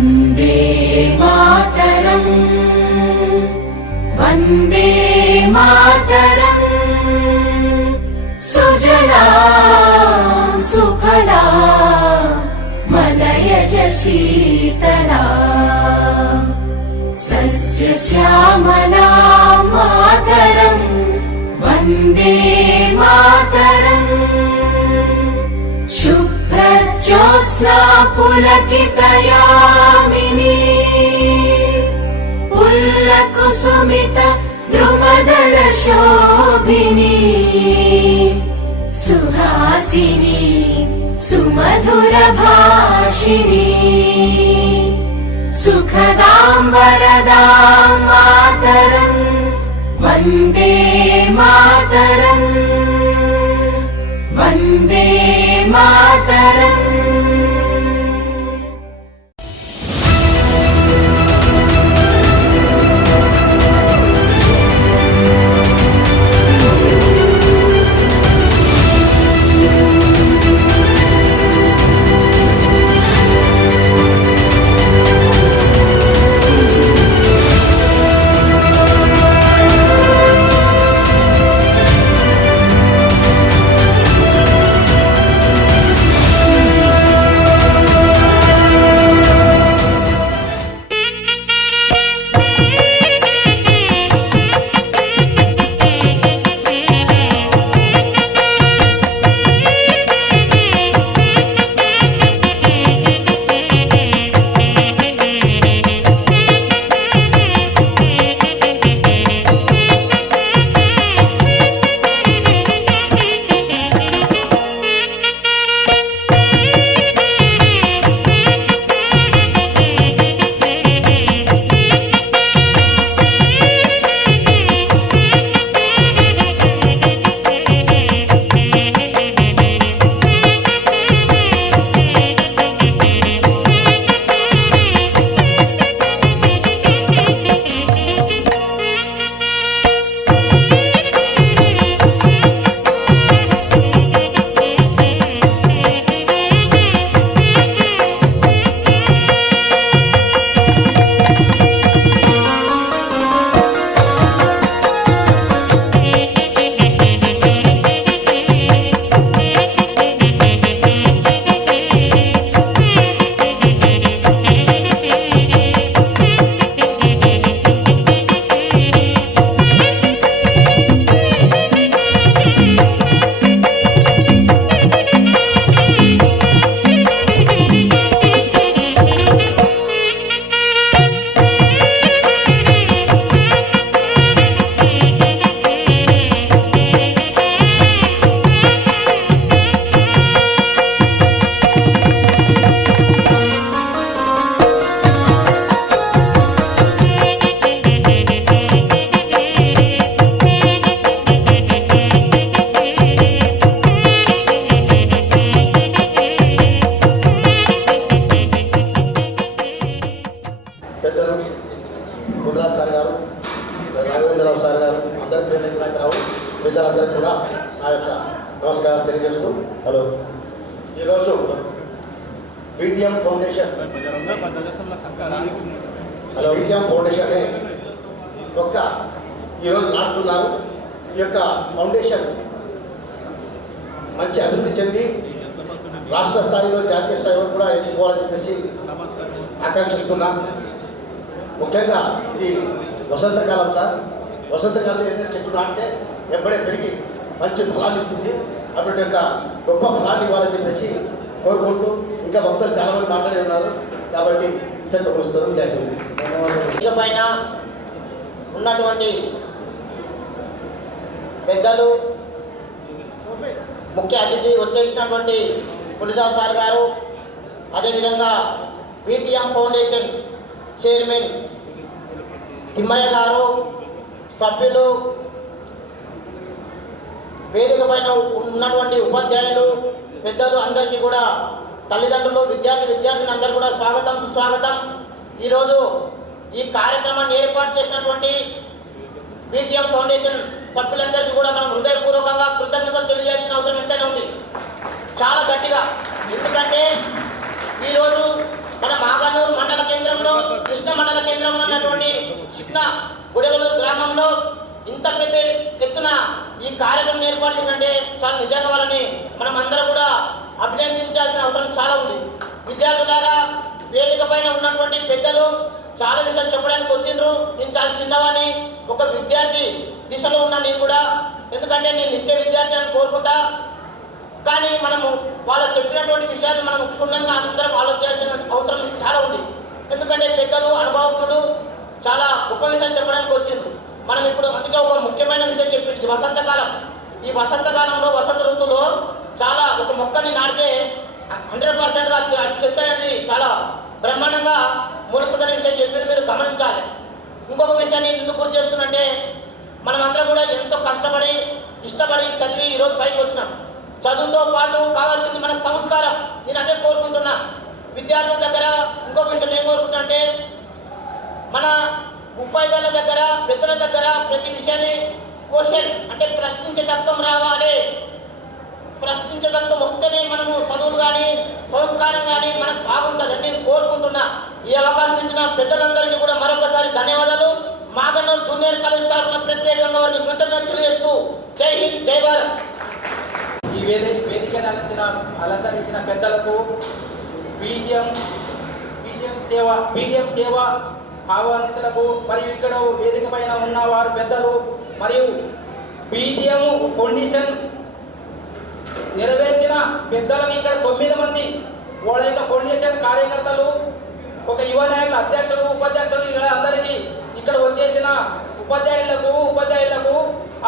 वन्दे मातरम् वन्दे मातरम् सुजला सुफला मलयज शीतला सस्यश्यामला मातरम् वन्दे मातरम् शुभ्रज्योत्स्ना पुलकितयामिनी पुल्लकुसुमित द्रुमदल शोभिनी सुहासिनी सुमधुर भाषिणी सुखदां वरदां मातरम् वन्दे मातरम् वन्दे मातरम्। పెద్దలందరికీ కూడా ఆ యొక్క నమస్కారం తెలియజేస్తూ హలో ఈరోజు బీటీఎం ఫౌండేషన్ బీటీఎం ఫౌండేషన్ యొక్క ఈరోజు నాటుతున్నారు. ఈ యొక్క ఫౌండేషన్ మంచి అభివృద్ధి చెంది రాష్ట్ర స్థాయిలో జాతీయ స్థాయిలో కూడా ఎదిగిపోవాలని చెప్పేసి ఆకాంక్షిస్తున్నాం. ముఖ్యంగా ఇది వసంతకాలం సార్. వసంతకాలంలో ఏదైనా చెట్టు నాటితే వెంబడే పెరిగి మంచి ఫలాన్ని ఇస్తుంది. అటువంటి యొక్క గొప్ప ఫలాన్ని ఇవ్వాలని చెప్పేసి కోరుకుంటూ ఇంకా భక్తులు చాలామంది మాట్లాడి ఉన్నారు కాబట్టి ఇంత ముస్తారు. జై హింద్. ఇకపైన ఉన్నటువంటి పెద్దలు ముఖ్య అతిథి వచ్చేసినటువంటి పులిరావు సార్ గారు, అదేవిధంగా బీటీఎం ఫౌండేషన్ చైర్మన్ తిమ్మయ్య గారు, సభ్యులు, వేదిక పైన ఉన్నటువంటి ఉపాధ్యాయులు, పెద్దలు అందరికీ కూడా, తల్లిదండ్రులు, విద్యార్థిని అందరికీ కూడా స్వాగతం సుస్వాగతం. ఈరోజు ఈ కార్యక్రమాన్ని ఏర్పాటు చేసినటువంటి బీటీఎం ఫౌండేషన్ సభ్యులందరికీ కూడా మనం హృదయపూర్వకంగా కృతజ్ఞతలు తెలియజేయాల్సిన అవసరం ఎంతైనా ఉంది, చాలా గట్టిగా. ఎందుకంటే ఈరోజు మన మాగనూరు మండల కేంద్రం కేంద్రంలో కృష్ణ మండల కేంద్రంలో ఉన్నటువంటి చిన్న గుడెవలూరు గ్రామంలో ఇంత పెద్ద ఎత్తున ఈ కార్యక్రమం ఏర్పాటు చేసినట్టే చాలా నిజంగా వాళ్ళని మనం అందరం కూడా అభినందించాల్సిన అవసరం చాలా ఉంది. విద్యార్థులారా, వేదిక పైన ఉన్నటువంటి పెద్దలు చాలా విషయాలు చెప్పడానికి వచ్చిండ్రు. నేను చాలా చిన్నవాడిని, ఒక విద్యార్థి దిశలో ఉన్నా నేను కూడా, ఎందుకంటే నేను నిత్య విద్యార్థి అని కోరుకుంటా. కానీ మనము వాళ్ళు చెప్పినటువంటి విషయాన్ని మనం క్షుణ్ణంగా అందరం ఆలోచించాల్సిన అవసరం చాలా ఉంది. ఎందుకంటే పెద్దలు అనుభవజ్ఞులు చాలా గొప్ప విషయాలు చెప్పడానికి వచ్చిండ్రు. మనం ఇప్పుడు అందుకే ఒక ముఖ్యమైన విషయం చెప్పింది, ఇది వసంతకాలం. ఈ వసంతకాలంలో వసంత ఋతువులో చాలా ఒక మొక్కని నాటితే 100%గా చెత్త అనేది చాలా బ్రహ్మాండంగా మొలుస్తుందనే విషయం చెప్పింది, మీరు గమనించాలి. ఇంకొక విషయాన్ని ఎందుకు గుర్తు చేస్తున్నంటే, మనం అందరం కూడా ఎంతో కష్టపడి ఇష్టపడి చదివి ఈరోజు పైకి వచ్చినాం. చదువుతో పాటు కావాల్సింది మనకు సంస్కారం. నేను అదే కోరుకుంటున్నా. విద్యార్థుల దగ్గర ఇంకొక విషయం ఏం కోరుకుంటా అంటే, మన ఉపాధ్యాయుల దగ్గర పెద్దల దగ్గర ప్రతి విషయాన్ని క్వశ్చన్ అంటే ప్రశ్నించే తత్వం రావాలి. ప్రశ్నించే తత్వం వస్తేనే మనము చదువులు కానీ సంస్కారం కానీ మనకు బాగుంటుందని నేను కోరుకుంటున్నా. ఈ అవకాశం ఇచ్చిన పెద్దలందరికీ కూడా మరొకసారి ధన్యవాదాలు. మాగనూరు జూనియర్ కాలేజ్ తరఫున ప్రత్యేకంగా వారికి కృతజ్ఞతలు చేస్తూ జై హింద్, జై భారత్. ఈ వేదికను అలంకరించిన పెద్దలకు పీడిఎం సేవ ఆహ్వానితులకు మరియు ఇక్కడ వేదిక పైన ఉన్న వారు పెద్దలు మరియు పీడిఎం ఫౌండేషన్ నెరవేర్చిన పెద్దలకు ఇక్కడ 9 మంది వాళ్ళ యొక్క ఫౌండేషన్ కార్యకర్తలు, ఒక యువ నాయకుల అధ్యక్షులు, ఉపాధ్యక్షులు, ఇక్కడ అందరికీ ఇక్కడ వచ్చేసిన ఉపాధ్యాయులకు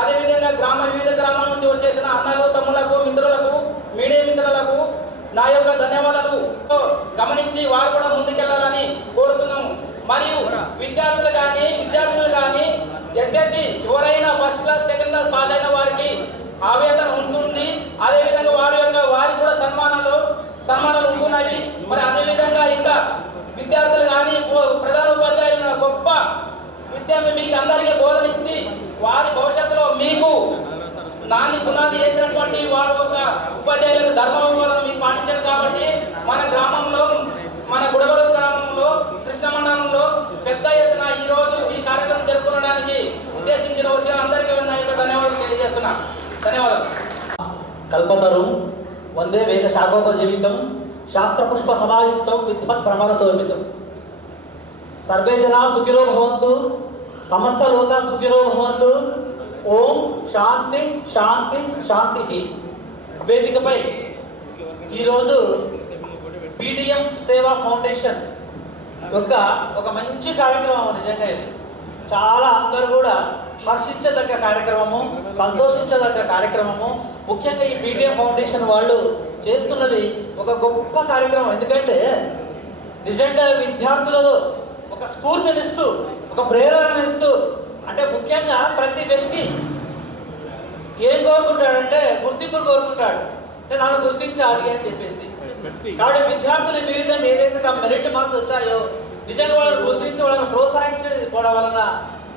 అదేవిధంగా వివిధ గ్రామాల నుంచి వచ్చేసిన అన్నలు, తమ్ములకు, మిత్రులకు, మీడియా మిత్రులకు నా యొక్క ధన్యవాదాలు. గమనించి వారు కూడా ముందుకెళ్లాలని కోరుతున్నాము. మరియు విద్యార్థులు కానీ ఎస్ఎస్సి ఎవరైనా first class second class pass అయిన వారికి ఆవేదన ఉంటుంది. అదేవిధంగా వారికి కూడా సన్మానాలు ఉంటున్నాయి. మరి అదేవిధంగా ఇంకా విద్యార్థులు కానీ ప్రధాన ఉపాధ్యాయులు గొప్ప విద్య మీకు అందరికీ బోధనిచ్చి వారి భవిష్యత్తులో మీకు పునాది చేసినటువంటి వారు ఒక ఉపాధ్యాయులకు ధర్మబోధన మీకు పాటించారు. కాబట్టి మన గ్రామంలో, మన గుడవలూరు గ్రామంలో కృష్ణ మండలంలో పెద్ద ఎత్తున ఈరోజు ఈ కార్యక్రమం జరుపుకోవడానికి వచ్చిన అందరికీ నా యొక్క ధన్యవాదాలు తెలియజేస్తున్నా. ధన్యవాదాలు. కల్పతరు వందే వేద శాఖోప జీవితం శాస్త్రపుష్ప సమాయుక్తం విద్వత్ భ్రమర శోభితం. సర్వే జనా సుఖినో భవంతు, సమస్త లోకా సుఖినో భవంతు. ఓం శాంతి శాంతి శాంతి. వేదికపై ఈరోజు పీడిఎం సేవా ఫౌండేషన్ యొక్క ఒక మంచి కార్యక్రమం. నిజంగా ఇది చాలా అందరూ కూడా హర్షించదగ్గ కార్యక్రమము, సంతోషించదగ్గ కార్యక్రమము. ముఖ్యంగా ఈ పీడిఎం ఫౌండేషన్ వాళ్ళు చేస్తున్నది ఒక గొప్ప కార్యక్రమం. ఎందుకంటే నిజంగా విద్యార్థులలో ఒక స్ఫూర్తినిస్తూ, ఒక ప్రేరణనిస్తూ, అంటే ముఖ్యంగా ప్రతి వ్యక్తి ఏం కోరుకుంటాడంటే గుర్తింపును కోరుకుంటాడు. అంటే నన్ను గుర్తించాలి అని చెప్పేసి. కాబట్టి విద్యార్థులు ఈ విధంగా ఏదైతే తమ మెరిట్ మార్క్స్ వచ్చాయో నిజంగా వాళ్ళని గుర్తించి వాళ్ళని ప్రోత్సహించడం వలన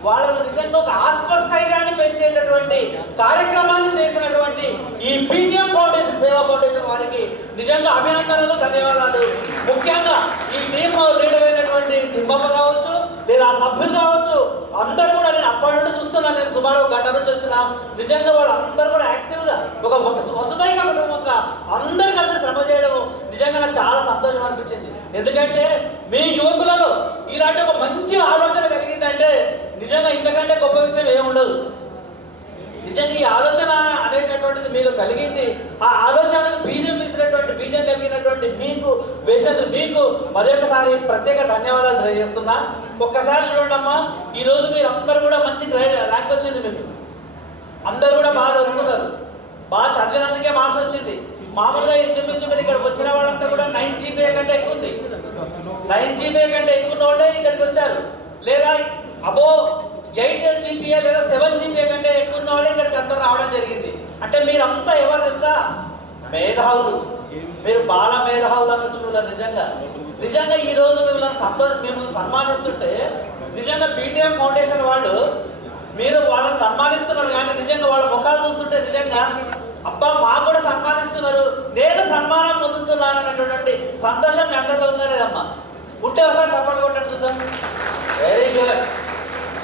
వాళ్ళను నిజంగా ఒక ఆత్మస్థైర్యాన్ని పెంచేటటువంటి కార్యక్రమాన్ని చేసినటువంటి ఈ పీడిఎం ఫౌండేషన్ సేవా ఫౌండేషన్ వారికి నిజంగా అభినందనలు, ధన్యవాదాలు. ముఖ్యంగా ఈ టీమ్ లీడర్ అయినటువంటి తిమ్మమ్మ కావచ్చు, లేదా సభ్యులు కావచ్చు, అందరూ కూడా నేను అప్పటి నుండి చూస్తున్నాను. నేను సుమారు 1 గంట నుంచి వచ్చిన నిజంగా వాళ్ళందరూ కూడా యాక్టివ్గా ఒక వసుదైక కుటుంబంగా అందరూ కలిసి శ్రమ చేయడము నిజంగా నాకు చాలా సంతోషం అనిపించింది. ఎందుకంటే మీ యువకులలో ఇలాంటి ఒక మంచి ఆలోచన కలిగిందంటే నిజంగా ఇంతకంటే గొప్ప విషయం ఏముండదు. నిజంగా ఈ ఆలోచన అనేటటువంటిది మీరు కలిగింది. ఆ ఆలోచనకు బీజం కలిగినటువంటి మీకు మరొకసారి ప్రత్యేక ధన్యవాదాలు తెలియజేస్తున్నా. ఒక్కసారి చూడండి అమ్మా, ఈరోజు మీరు అందరూ కూడా మంచి ర్యాంక్ వచ్చింది. మీకు అందరూ కూడా బాగా చదువుకున్నారు, బాగా చదివినందుకే మార్క్స్ వచ్చింది. మామూలుగా ఇంచుమించు మీరు ఇక్కడికి వచ్చిన వాళ్ళంతా కూడా 9 GPA కంటే ఎక్కువ ఉంది. 9 GPA కంటే ఎక్కువ వాళ్ళే ఇక్కడికి వచ్చారు. లేదా అబో 8 GPA లేదా 7 GPA కంటే ఎక్కువ ఉన్న వాళ్ళే ఇక్కడికి అందరూ రావడం జరిగింది. అంటే మీరంతా ఎవరు తెలుసా? మేధావులు. మీరు బాల మేధావులు అనొచ్చు. నిజంగా ఈరోజు మిమ్మల్ని సన్మానిస్తుంటే నిజంగా పీడిఎం ఫౌండేషన్ వాళ్ళు మీరు వాళ్ళని సన్మానిస్తున్నారు. కానీ నిజంగా వాళ్ళ ముఖాలు చూస్తుంటే నిజంగా అబ్బా మాకు కూడా సన్మానిస్తున్నారు, నేను సన్మానం పొందుతున్నాను అనేటువంటి సంతోషం మీ అందరిలో ఉందా లేదమ్మా? ఉంటే ఒకసారి సపోర్ట్ కొట్టండి. చూద్దాం. Very good.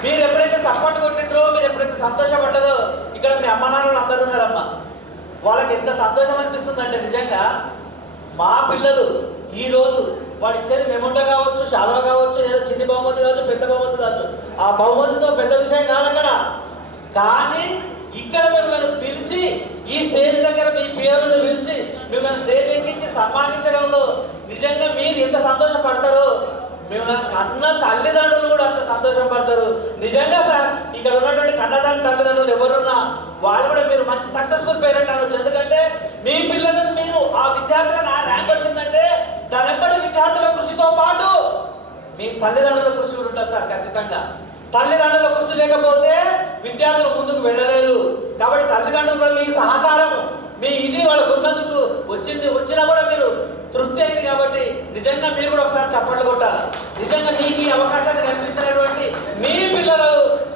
మీరు ఎప్పుడైతే చప్పట్లు కొట్టిండ్రో, మీరు ఎప్పుడైతే సంతోషపడ్డారో, ఇక్కడ మీ అమ్మ నాన్నలు అందరూ ఉన్నారమ్మా. వాళ్ళకి ఎంత సంతోషం అనిపిస్తుందంటే నిజంగా మా పిల్లలు ఈరోజు వాళ్ళు ఇచ్చేది మెమోటో కావచ్చు, శాలువ కావచ్చు, ఏదో చిన్ని బహుమతి కావచ్చు, పెద్ద బహుమతి కావచ్చు. ఆ బహుమతితో పెద్ద విషయం కాదు అక్కడ. కానీ ఇక్కడ మిమ్మల్ని పిలిచి ఈ స్టేజ్ దగ్గర మీ పేరును పిలిచి మిమ్మల్ని స్టేజ్ ఎక్కించి సన్మానించడంలో నిజంగా మీరు ఎంత సంతోషపడతారో మిమ్మల్ని కన్న తల్లిదండ్రులు కూడా అంత సంతోషం పడతారు. నిజంగా సార్ ఇక్కడ ఉన్నటువంటి కన్నదాని తల్లిదండ్రులు ఎవరున్నా వాళ్ళు కూడా మీరు మంచి సక్సెస్ఫుల్ పేరెంట్ అనొచ్చు. ఎందుకంటే మీ పిల్లలకు మీరు ఆ విద్యార్థులకు ఆ ర్యాంక్ వచ్చిందంటే దాని వెంబడి విద్యార్థుల కృషితో పాటు మీ తల్లిదండ్రుల కృషి కూడా ఉంటుంది సార్. ఖచ్చితంగా తల్లిదండ్రుల కృషి లేకపోతే విద్యార్థులు ముందుకు వెళ్ళలేరు. కాబట్టి తల్లిదండ్రుల మీ సహకారం మీ ఇది వాళ్ళకు ఉన్నందుకు వచ్చినా కూడా మీరు తృప్తి అయింది. కాబట్టి నిజంగా మీరు కూడా ఒకసారి చప్పట్లు కొట్టాలి. నిజంగా మీకు ఈ అవకాశాన్ని కల్పించినటువంటి మీ పిల్లలు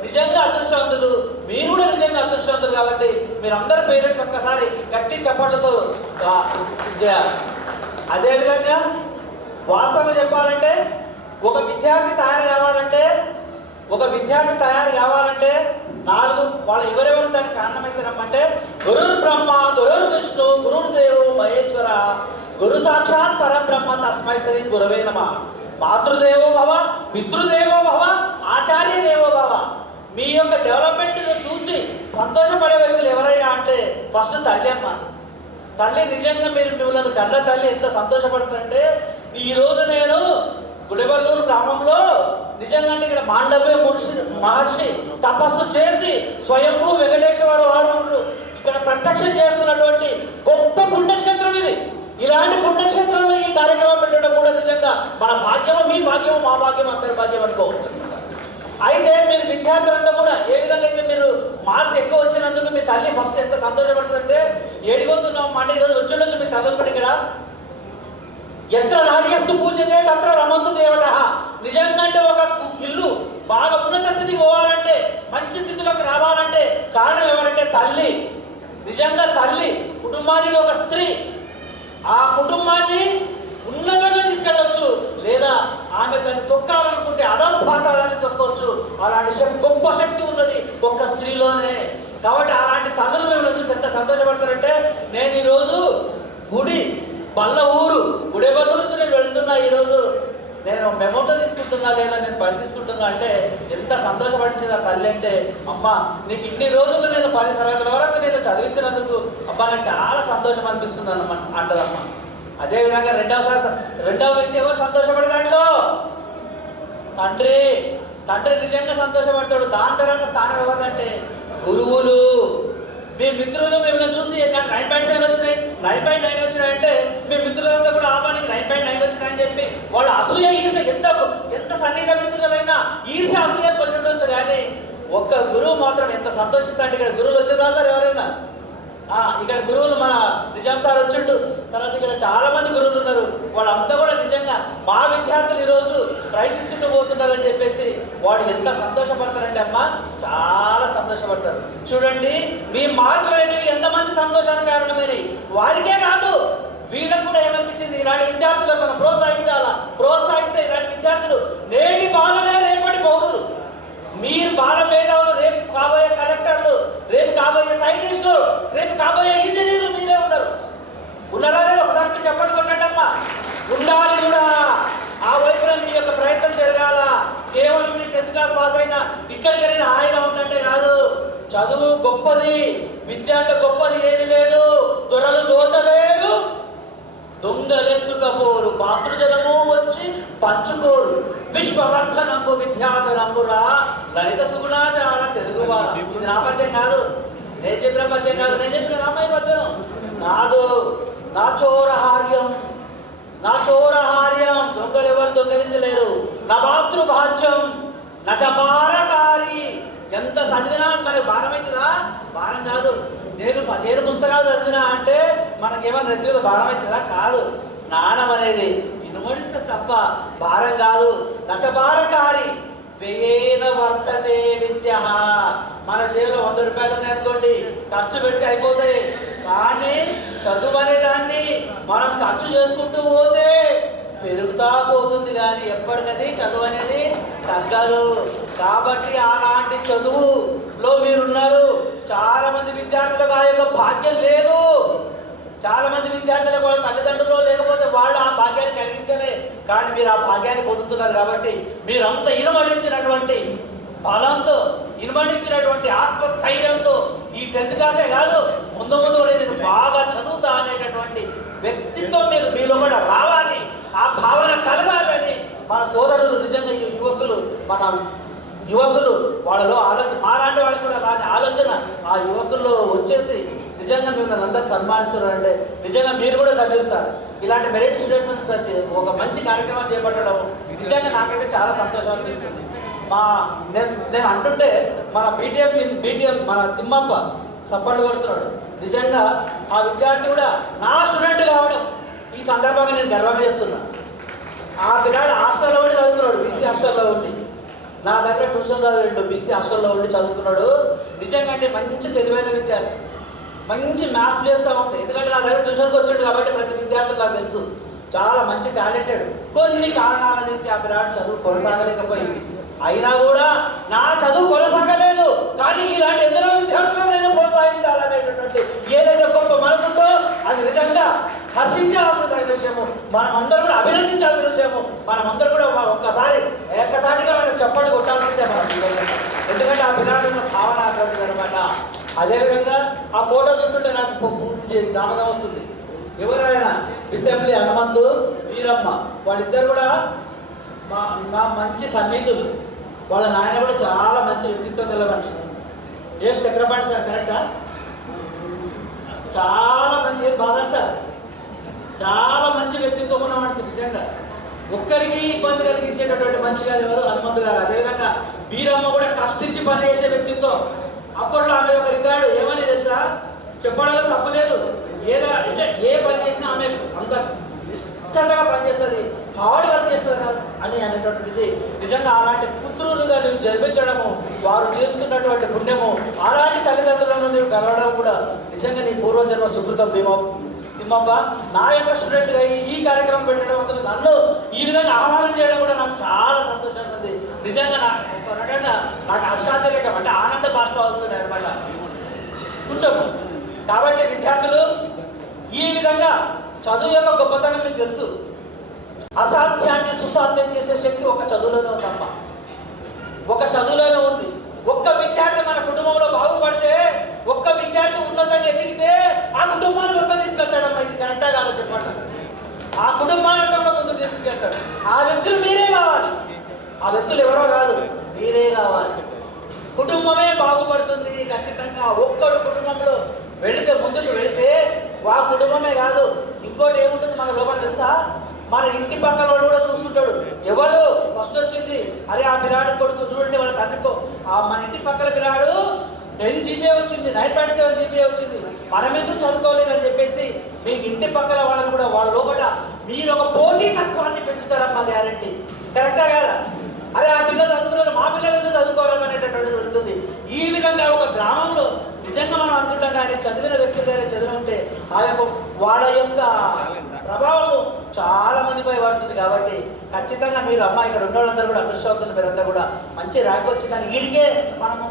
నిజంగా అదృష్టవంతులు, మీరు కూడా నిజంగా అదృష్టవంతులు. కాబట్టి మీరందరూ పేరెంట్స్ ఒక్కసారి గట్టి చప్పట్లతో చేయాలి. అదేవిధంగా వాస్తవంగా చెప్పాలంటే ఒక విద్యార్థి తయారు కావాలంటే 4 వాళ్ళు ఎవరెవరు దానికి కారణమైతారమ్మంటే గురుర్ బ్రహ్మ, గురుర్ విష్ణు, గురుర్ దేవో మహేశ్వర, గురు సాక్షాత్ పరబ్రహ్మ తస్మై శ్రీ గురవే నమః. మాతృదేవో భవ, పితృదేవో భవ, ఆచార్య దేవో భవ. మీ యొక్క డెవలప్మెంట్ను చూసి సంతోషపడే వ్యక్తులు ఎవరైనా అంటే ఫస్ట్ తల్లి అమ్మ. తల్లి నిజంగా మిమ్మల్ని కన్న తల్లి ఎంత సంతోషపడుతుందంటే ఈరోజు నేను గుడెబల్లూరు గ్రామంలో నిజంగా ఇక్కడ మాండవ్య మహర్షి తపస్సు చేసి స్వయంభూ వెంకటేశ్వర వారు ఇక్కడ ప్రత్యక్షం చేసుకున్నటువంటి గొప్ప పుణ్యక్షేత్రం ఇది. ఇలాంటి పుణ్యక్షేత్రంలో ఈ కార్యక్రమం పెట్టడం కూడా నిజంగా మన భాగ్యము, మీ భాగ్యము, మా భాగ్యం, అందరి భాగ్యం అనుకోవచ్చు. అయితే మీరు విద్యార్థులంతా కూడా ఏ విధంగా అయితే మీరు మార్క్స్ ఎక్కువ వచ్చినందుకు మీ తల్లి ఫస్ట్ ఎంత సంతోషపడుతుందంటే ఏడిగొస్తున్నాం మాట ఈరోజు వచ్చి మీ తల్లి కూడా ఇక్కడ ఎత్ర నార్యస్తు పూజతే తత్ర రమంతు దేవత. నిజంగా అంటే ఒక ఇల్లు బాగా ఉన్నత స్థితికి పోవాలంటే, మంచి స్థితిలోకి రావాలంటే కారణం ఎవరంటే తల్లి. నిజంగా తల్లి కుటుంబానికి ఒక స్త్రీ ఆ కుటుంబాన్ని ఉన్నతంగా తీసుకెళ్ళవచ్చు, లేదా ఆమె దాన్ని తొక్కాలనుకుంటే అధపాతాళాన్ని తొక్కవచ్చు. అలాంటి గొప్ప శక్తి ఉన్నది ఒక్క స్త్రీలోనే. కాబట్టి అలాంటి తల్లులు మేము చూసి ఎంత సంతోషపడతారంటే నేను ఈరోజు బల్ల ఊరు గుడెబల్లూరుకు నేను వెళుతున్నా. ఈరోజు నేను మెమోటో తీసుకుంటున్నా లేదా నేను పని తీసుకుంటున్నా అంటే ఎంత సంతోషపడించింది ఆ తల్లి అంటే, అమ్మ నీకు ఇన్ని రోజులు నేను 10 తరగతుల వరకు నేను చదివించినందుకు అమ్మ నాకు చాలా సంతోషం అనిపిస్తుంది అంటదమ్మ. అదేవిధంగా రెండవ వ్యక్తి ఎవరు సంతోషపడే దాంట్లో తండ్రి నిజంగా సంతోషపడతాడు. దాని తర్వాత స్థానం ఎవరిదంటే గురువులు. మీ మిత్రులు మిమ్మల్ని చూసి నాకు 9.7 వచ్చినాయి, 9.9 వచ్చినాయంటే మీ మిత్రులంతా కూడా ఆపానికి 9.9 వచ్చినాయని చెప్పి వాళ్ళు అసూయ ఈర్ష ఎంత సన్నిహిత మిత్రులైనా ఈర్ష అసూయ పని ఉండొచ్చు. కానీ ఒక్క గురువు మాత్రం ఎంత సంతోషిస్తాడు. ఇక్కడ గురువులు వచ్చిందా సార్ ఎవరైనా? ఇక్కడ గురువులు మన నిజాం సార్ వచ్చిండు. తర్వాత ఇక్కడ చాలా మంది గురువులు ఉన్నారు. వాళ్ళంతా కూడా నిజంగా మా విద్యార్థులు ఈరోజు ట్రై తీసుకుంటూ పోతున్నారని చెప్పేసి వాడు ఎంత సంతోషపడతారంటే అమ్మ చాలా సంతోషపడతారు. చూడండి మీ మార్కులు అనేవి ఎంతమంది సంతోషానికి కారణమైనవి. వారికే కాదు వీళ్ళకు కూడా ఏమనిపించింది, ఇలాంటి విద్యార్థులను మనం ప్రోత్సహిస్తే ఇలాంటి విద్యార్థులు నేటి బాలలే రేపటి పౌరులు. మీరు బాల మేధావులు, రేపు కాబోయే కలెక్టర్లు, రేపు కాబోయే సైంటిస్టులు, రేపు కాబోయే ఇంజనీర్లు మీరే ఉన్నారా లేదా ఒకసారి మీరు చెప్పండి కొట్టండమ్మా. ఉండాలి కూడా. ఆ వైపున మీ యొక్క ప్రయత్నం జరగాల. కేవలం మీరు 10th క్లాస్ పాస్ అయినా ఇక్కడికి నేను హాయిగా ఉంటుంటే కాదు. చదువు గొప్పది, విద్య అంత గొప్పది ఏది లేదు. దొరలు దోచలేరు, దొంగలెత్తుకపోరు, మాతృజనము వచ్చి పంచుకోరు. విశ్వవర్ధనంబు విద్యాధనంబురా లలిత సుగుణాచార తెలుగువాడ. ఇది నా పద్యం కాదు, నేను చెప్పిన పద్యం కాదు, నేను చెప్పిన రామయ్య పద్యం కాదు. నా చోరహార్యం దొంగలు ఎవరు దొంగలించలేరు. నా మాతృభాజ్యం నచపారకారి. ఎంత చదివినా మనకు భారం అవుతుందా? భారం కాదు. నేను 15 పుస్తకాలు చదివినా అంటే మనకేమన్నా నెత్తి మీద భారం అవుతుందా? కాదు. జ్ఞానం అనేది ఇనుమడిస్తే తప్ప భారం కాదు. నచపారకారి వేన వర్తతే విద్య. మన జేబులో 100 రూపాయలు ఉన్నాయనుకోండి, ఖర్చు పెడితే అయిపోతాయి. కానీ చదువు అనే దాన్ని మనం ఖర్చు చేసుకుంటూ పోతే పెరుగుతా పోతుంది. కానీ ఎప్పటికది చదువు అనేది తగ్గదు. కాబట్టి అలాంటి చదువులో మీరున్నారు. చాలామంది విద్యార్థులకు ఆ యొక్క భాగ్యం లేదు. చాలామంది విద్యార్థులకు వాళ్ళ తల్లిదండ్రులు లేకపోతే వాళ్ళు ఆ భాగ్యాన్ని కలిగించలే, కానీ మీరు ఆ భాగ్యాన్ని పొందుతున్నారు. కాబట్టి మీరంతా ఇనుమడించినటువంటి బలంతో, ఇనుమడించినటువంటి ఆత్మస్థైర్యంతో ఈ 10th క్లాసే కాదు, ముందు ముందు కూడా నేను బాగా చదువుతా అనేటటువంటి వ్యక్తిత్వం మీరు మీలో కూడా రావాలి, ఆ భావన కలగాలని మన సోదరులు నిజంగా ఈ యువకులు వాళ్ళలో ఆలోచన, మాలాంటి వాళ్ళకి కూడా రాని ఆలోచన ఆ యువకుల్లో వచ్చేసి నిజంగా మిమ్మల్ని అందరూ సన్మానిస్తున్నారంటే నిజంగా మీరు కూడా తగ్గరు సార్. ఇలాంటి మెరిట్ స్టూడెంట్స్ ఒక మంచి కార్యక్రమం చేపట్టడం నిజంగా నాకైతే చాలా సంతోషం అనిపిస్తుంది. నేను అంటుంటే మన బీటీఎం మన తిమ్మప్ప సప్పట్లు కొడుతున్నాడు. నిజంగా ఆ విద్యార్థి కూడా నా స్టూడెంట్ కావడం ఈ సందర్భంగా నేను గర్వంగా చెప్తున్నా. ఆ పిల్లాడు హాస్టల్లో ఉండి చదువుతున్నాడు, బీసీ హాస్టల్లో ఉండి. నా దగ్గర ట్యూషన్ చదివాడు, బీసీ హాస్టల్లో ఉండి చదువుకున్నాడు. నిజంగా అంటే మంచి తెలివైన విద్యార్థి, మంచి మ్యాథ్స్ చేస్తూ ఉంటాయి. ఎందుకంటే నా దగ్గర ట్యూషన్కి వచ్చాడు కాబట్టి ప్రతి విద్యార్థులు నాకు తెలుసు, చాలా మంచి టాలెంటెడ్. కొన్ని కారణాల నుంచి ఆ పిల్లాడు చదువు కొనసాగలేకపోయింది. అయినా కూడా నా చదువు కొనసాగలేదు, కానీ ఇలాంటి ఎందరో విద్యార్థులను నేను ప్రోత్సహించాలనేటటువంటి ఏదైతే గొప్ప మనసుతో అది నిజంగా హర్షించాల్సిన విషయము, మనం అందరూ కూడా అభినందించాల్సిన విషయము. మనమందరూ కూడా ఒక్కసారి ఏకతాటిగా మనం చప్పట్లు కొట్టాల్సిందే మనం. ఎందుకంటే ఆ పిల్లాడి యొక్క భావన అటువంటిది అనమాట. అదేవిధంగా ఆ ఫోటో చూస్తుంటే నాకు జ్ఞాపకం వస్తుంది. ఎవరైనా అసెంబ్లీ హనుమంతు, వీరమ్మ వాళ్ళిద్దరు కూడా మా మంచి సన్నిహితులు. వాళ్ళ నాయన కూడా చాలా మంచి వ్యక్తిత్వం గల మనిషి. ఏం చక్రపాటి సార్ కరెక్టా? చాలా మంచి బాగా సార్, చాలా మంచి వ్యక్తిత్వం ఉన్న మనిషి. నిజంగా ఒక్కరికి ఇబ్బంది కలిగించేటటువంటి మనిషి గారు ఎవరు? హనుమంతు గారు. అదేవిధంగా వీరమ్మ కూడా కష్టించి పనిచేసే వ్యక్తిత్వం. అప్పట్లో ఆమె ఒక రికార్డు ఏమని తెలుసా, చెప్పడంలో తప్పలేదు. అంటే ఏ పని చేసినా ఆమె అంత నిష్టంగా పనిచేస్తుంది, హార్డ్ వర్క్ చేస్తుంది అని అనేటటువంటిది. నిజంగా అలాంటి పుత్రులుగా నువ్వు జన్మించడము, వారు చేసుకున్నటువంటి పుణ్యము, అలాంటి తల్లిదండ్రులను నువ్వు కలవడం కూడా నిజంగా నీ పూర్వజన్మ సుకృతం. తిమ్మప్ప నా యొక్క స్టూడెంట్గా ఈ కార్యక్రమం పెట్టడం అందులో నన్ను ఈ విధంగా ఆహ్వానం చేయడం కూడా నాకు చాలా సంతోషంగా ఉంది. నిజంగా ఒక రకంగా నాకు హర్షాతిరేకం అంటే ఆనంద బాష్ప వస్తున్నాయి అనమాట. కూర్చోము. కాబట్టి విద్యార్థులు ఈ విధంగా చదువు యొక్క గొప్పతనం మీకు తెలుసు. అసాధ్యాన్ని సుసాధ్యం చేసే శక్తి ఒక చదువులోనే ఉందమ్మా, ఒక చదువులోనే ఉంది. ఒక్క విద్యార్థి మన కుటుంబంలో బాగుపడితే, ఒక్క విద్యార్థి ఉన్నతంగా ఎదిగితే ఆ కుటుంబాన్ని మొత్తం తీసుకెళ్తాడమ్మా. ఇది కరెక్టా కాదో చెప్పండి. ఆ కుటుంబాన్ని కూడా ముందు తీసుకెళ్తాడు. ఆ వ్యక్తులు మీరే కావాలి, ఆ వ్యక్తులు ఎవరో కాదు, మీరే కావాలి. కుటుంబమే బాగుపడుతుంది ఖచ్చితంగా. ఒక్కడు కుటుంబంలో ముందుకు వెళితే ఆ కుటుంబమే కాదు, ఇంకోటి ఏముంటుంది మన లోపల తెలుసా? మన ఇంటి పక్కన వాడు కూడా చూస్తుంటాడు. ఎవరు ఫస్ట్ వచ్చింది, అరే ఆ పిల్లాడు కొడుకు చూడండి వాళ్ళ తండ్రికో, మన ఇంటి పక్కన పిల్లాడు 10 GPA వచ్చింది, 9.7 GPA వచ్చింది, మనం ఎందుకు చదువుకోలేదని చెప్పేసి మీ ఇంటి పక్కన వాళ్ళని కూడా వాళ్ళ లోపల మీరు ఒక పోటీ తత్వాన్ని పెంచుతారమ్మా. గ్యారంటీ. కరెక్టా కదా? అరే ఆ పిల్లలు చదువుతున్నారు, మా పిల్లలు ఎందుకు చదువుకోవడం అనేటటువంటిది వెళుతుంది. ఈ విధంగా ఒక గ్రామంలో నిజంగా మనం అనుకుంటాం కానీ చదివిన వ్యక్తులు కానీ చదివి ఉంటే ఆ యొక్క వాళ్ళ యొక్క ప్రభావము చాలా మందిపై పడుతుంది. కాబట్టి ఖచ్చితంగా మీరు అమ్మ ఇక్కడ ఉన్న వాళ్ళందరూ కూడా అదృష్టవంతులు, మీరంతా కూడా మంచి ర్యాంక్ వచ్చిందని వీడికే మనము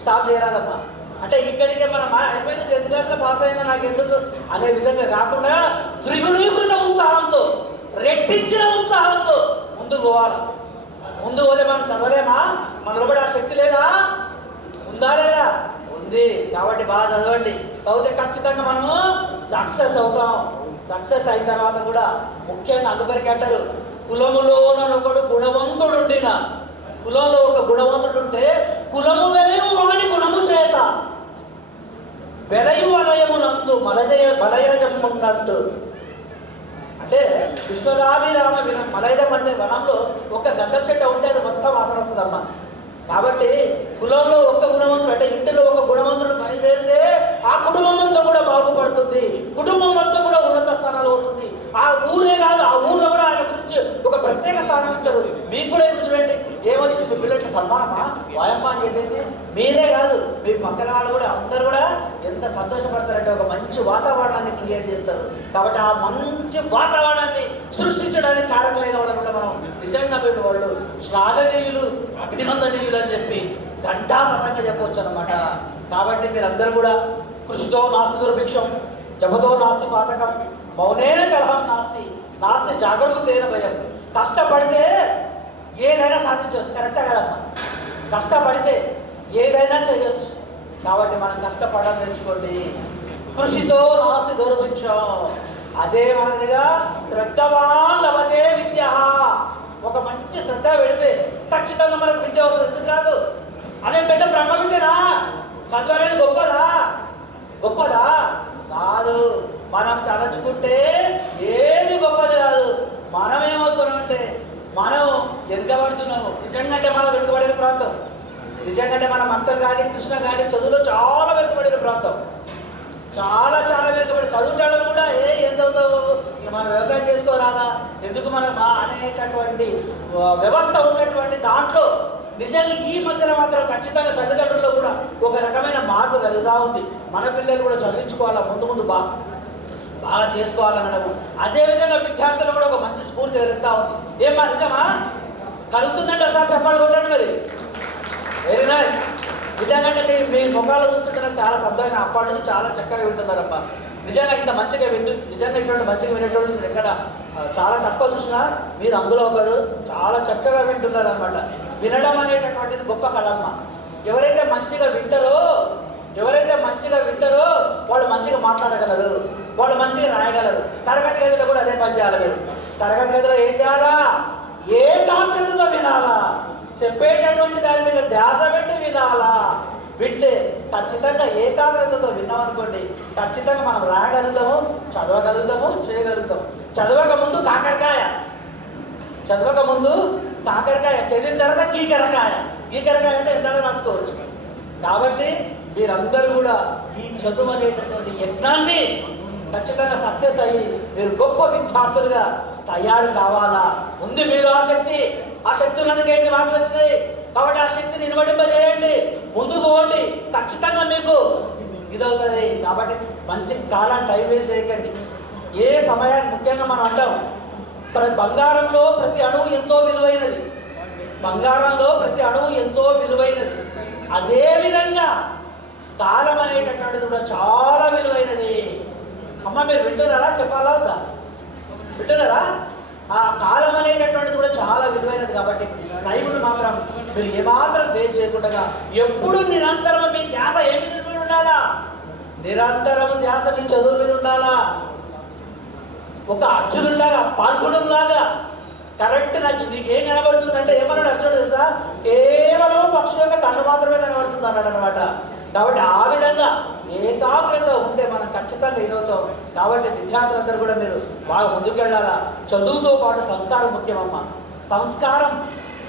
స్టాప్ చేయరాదమ్మా. అంటే ఇక్కడికే మనం అయిపోయింది 10th క్లాస్లో పాస్ అయినా నాకు ఎందుకు అనే విధంగా కాకుండా త్రిగుణీకృత ఉత్సాహంతో, రెట్టించిన ఉత్సాహంతో ముందుకు పోవాలి. ముందు పోతే మనం చదవలేమా? మనలో కూడా ఆ శక్తి లేదా? ఉందా లేదా? ఉంది. కాబట్టి బాగా చదవండి. చదివితే ఖచ్చితంగా మనము సక్సెస్ అవుతాం. సక్సెస్ అయిన తర్వాత కూడా ముఖ్యంగా అందుకరికి అంటారు, కులములోనొకడు గుణవంతుడు ఉండిన, కులంలో ఒక గుణవంతుడు ఉంటే కులము వెలయు వాని గుణము చేత వెలయు వలయమునందు మలయజమున్నట్టు. అంటే విశ్వరాభిరామ మలయజం అంటే వనంలో ఒక గంధం చెట్టు ఉంటే అది మొత్తం వాసన వస్తుందమ్మా. కాబట్టి కులంలో ఒక్క గుణవంతుడు అంటే ఇంటిలో ఒక గుణవంతుడు బయలుదేరితే ఆ కుటుంబం అంతా కూడా బాగుపడుతుంది, కుటుంబం అంతా కూడా ఉన్నత స్థానాలు అవుతుంది. ఆ ఊరే కాదు, ఆ ఊర్లో కూడా ఆయన గురించి ఒక ప్రత్యేక స్థానం ఇస్తారు. మీకు కూడా ఇప్పుడు చూడండి, ఏమొచ్చింది మీ పిల్లలకి సన్మానమా వాయమ్మ అని చెప్పేసి మీరే కాదు మీ పక్కన వాళ్ళు కూడా అందరూ కూడా ఎంత సంతోషపడతారంటే ఒక మంచి వాతావరణాన్ని క్రియేట్ చేస్తారు. కాబట్టి ఆ మంచి వాతావరణాన్ని సృష్టించడానికి కారకులైన వాళ్ళు కూడా మనం నిజంగా మీరు వాళ్ళు శ్లాఘనీయులు అభినందనీయులు అని చెప్పి ఘంటాపథంగా చెప్పవచ్చు అనమాట. కాబట్టి మీరందరూ కూడా కృషితో నాస్తి దుర్భిక్షం, జపతో నాస్తి పాతకం, మౌనేన కలహం నాస్తి, నాస్తి జాగరూకతేన భయం. కష్టపడితే ఏదైనా సాధించవచ్చు, కరెక్టా కదమ్మా? కష్టపడితే ఏదైనా చేయొచ్చు. కాబట్టి మనం కష్టపడడం నేర్చుకోండి. కృషితో నాస్తి దుర్భిక్షం. అదే మాదిరిగా శ్రద్ధవాన్ లభతే విద్య. ఒక మంచి శ్రద్ధ పెడితే ఖచ్చితంగా మనకు విద్య వస్తుంది. ఎందుకు రాదు? అదే పెద్ద బ్రహ్మ విద్యనా? చదువు అనేది గొప్పదా? గొప్పదా? కాదు. మనం తలచుకుంటే ఏది గొప్పది కాదు. మనం ఏమవుతున్నామంటే మనం వెనుకబడుతున్నాము. నిజంగా మనం వెనుకబడిన ప్రాంతం. నిజంగా మన మంత్రం కానీ కృష్ణ కానీ చదువులో చాలా వెనుకబడిన ప్రాంతం. చాలా చాలా వెనుకబడి చదువుతాడని కూడా ఏం చదువుతావు, ఇక మనం వ్యవసాయం చేసుకోరాదా, ఎందుకు మనం అనేటటువంటి వ్యవస్థ ఉన్నటువంటి దాంట్లో నిజంగా ఈ మధ్యన మాత్రం ఖచ్చితంగా తల్లిదండ్రుల్లో కూడా ఒక రకమైన మార్పు కలుగుతూ ఉంది. మన పిల్లలు కూడా చదివించుకోవాలా, ముందు ముందు బాగా చేసుకోవాలనడము. అదేవిధంగా విద్యార్థులు కూడా ఒక మంచి స్ఫూర్తి కలుగుతూ ఉంది. ఏమా నిజమా? కలుగుతుందంటే ఒకసారి చెప్పాలి కొట్టండి మరి. Very nice. నిజంగా మీ ముఖాలు చూస్తుంటే నాకు చాలా సంతోషం. అప్పటి నుంచి చాలా చక్కగా వింటున్నారమ్మా. నిజంగా ఇంత మంచిగా నిజంగా ఇటువంటి మంచిగా వినేటోళ్ళు మీరు ఎక్కడ చాలా తక్కువ చూసినా మీరు అందులో ఒకరు. చాలా చక్కగా వింటున్నారు అనమాట. వినడం అనేటటువంటిది గొప్ప కళమ్మ. ఎవరైతే మంచిగా వింటారో వాళ్ళు మంచిగా మాట్లాడగలరు, వాళ్ళు మంచిగా రాయగలరు. తరగతి గదిలో కూడా అదే పని చేయాలి. మీరు తరగతి గదిలో ఏం చేయాలా? ఏకాగ్రతతో వినాలా, చెప్పేటటువంటి దాని మీద ధ్యాస పెట్టి వినాలా. వింటే ఖచ్చితంగా ఏకాగ్రతతో విన్నామనుకోండి, ఖచ్చితంగా మనం రాయగలుగుతాము, చదవగలుగుతాము, చేయగలుగుతాం. చదవక ముందు కాకరకాయ, చదివిన తర్వాత గీకరకాయ అంటే ఎంతైనా రాసుకోవచ్చు. కాబట్టి మీరందరూ కూడా ఈ చదువు అనేటటువంటి యజ్ఞాన్ని ఖచ్చితంగా సక్సెస్ అయ్యి మీరు గొప్ప విద్యార్థులుగా తయారు కావాలా. ఉంది మీరు ఆ శక్తి ఉన్నందుకే ఎన్ని మాటలు వచ్చినాయి. కాబట్టి ఆ శక్తిని ఇనుమడింపజేయండి, ముందుకు పోండి, ఖచ్చితంగా మీకు ఇదవుతుంది. కాబట్టి మంచి కాలాన్ని టైం వేస్ట్ చేయకండి. ఏ సమయాన్ని ముఖ్యంగా మనం అంటాం బంగారంలో ప్రతి అణువు ఎంతో విలువైనది. అదేవిధంగా కాలం అనేటటువంటిది కూడా చాలా విలువైనది. అమ్మ మీరు వింటున్నారా? చెప్పాలా వద్దా? వింటున్నారా? ఆ కాలం అనేటటువంటిది కూడా చాలా విలువైనది. కాబట్టి టైంను మాత్రం మీరు ఏమాత్రం వేస్ట్ చేయకుండా ఎప్పుడు నిరంతరం మీ ధ్యాస ఏమి మీద ఉండాలా? నిరంతరం ధ్యాస మీ చదువు మీద ఉండాలా. ఒక అర్జునుడిలాగా, పాల్గొనులాగా కరెక్ట్. నీకేం కనబడుతుందంటే ఏమన్నాడు అర్జునుడు తెలుసా? కేవలం పక్షి యొక్క కన్ను మాత్రమే కనబడుతుంది అన్నాడు అనమాట. కాబట్టి ఆ విధంగా ఏకాగ్రత ఉంటే మనం ఖచ్చితంగా ఇదవుతాం. కాబట్టి విద్యార్థులందరూ కూడా మీరు బాగా ముందుకెళ్ళాలా. చదువుతో పాటు సంస్కారం ముఖ్యమమ్మ.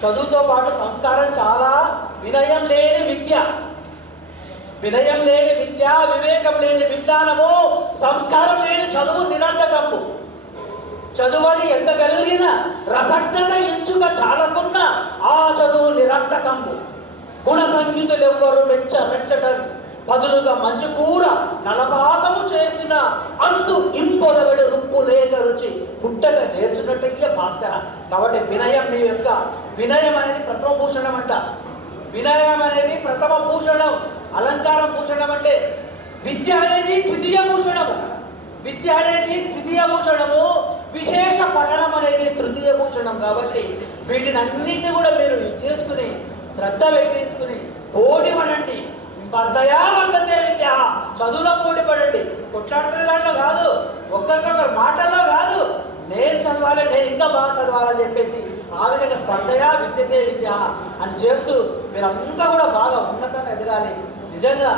చదువుతో పాటు సంస్కారం చాలా. వినయం లేని విద్య, వివేకం లేని విజ్ఞానము, సంస్కారం లేని చదువు నిరర్థకము. చదువని ఎంత కలిగిన రసజ్ఞత ఎంచుక చాలకున్న ఆ చదువు నిరర్థకము. గుణ సంగీతులు ఎవ్వరు మెచ్చటరు, బదులుగా మంచి కూర నలపాకము చేసిన అందు ఇంపొదవిడి రుప్పు లేక రుచి పుట్టక నేర్చున్నట్టయ్య భాస్కర. కాబట్టి వినయం, మీ యొక్క వినయం అనేది ప్రథమ భూషణం అంట. వినయం అనేది ప్రథమ భూషణం. అలంకారం భూషణం అంటే విద్య అనేది ద్వితీయ భూషణము, విశేష పఠనం అనేది తృతీయ భూషణం. కాబట్టి వీటిని అన్నింటినీ కూడా మీరు చేసుకుని శ్రద్ధ పెట్టేసుకుని పోటీ పడండి. స్పర్ధయా వర్ధతే విద్య. చదువులో పోటీ పడండి. కొట్లాడుకునే దాంట్లో కాదు, ఒకరికొకరు మాటల్లో కాదు. నేను చదవాలి, నేను ఇంకా బాగా చదవాలని చెప్పేసి ఆ విధంగా స్పర్ధయా విద్యతే విద్య అని చేస్తూ మీరంతా కూడా బాగా ఉన్నతంగా ఎదగాలి. నిజంగా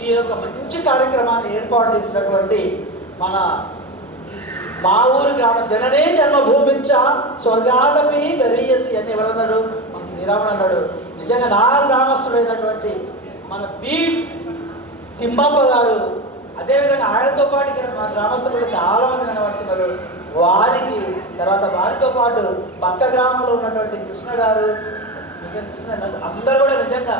ఈ యొక్క మంచి కార్యక్రమాన్ని ఏర్పాటు చేసినటువంటి మా ఊరి గ్రామ జననే జన్మభూమించ స్వర్గాదపి గరీయసి అని ఎవరన్నాడు? మన శ్రీరాముడు అన్నాడు. నిజంగా నా గ్రామస్తుడైనటువంటి మన బి తిమ్మప్ప గారు, అదేవిధంగా ఆయనతో పాటు ఇక్కడ మా గ్రామస్తులు కూడా చాలామంది కనబడుతున్నారు. వారితో పాటు పక్క గ్రామంలో ఉన్నటువంటి కృష్ణ గారు, అందరూ కూడా నిజంగా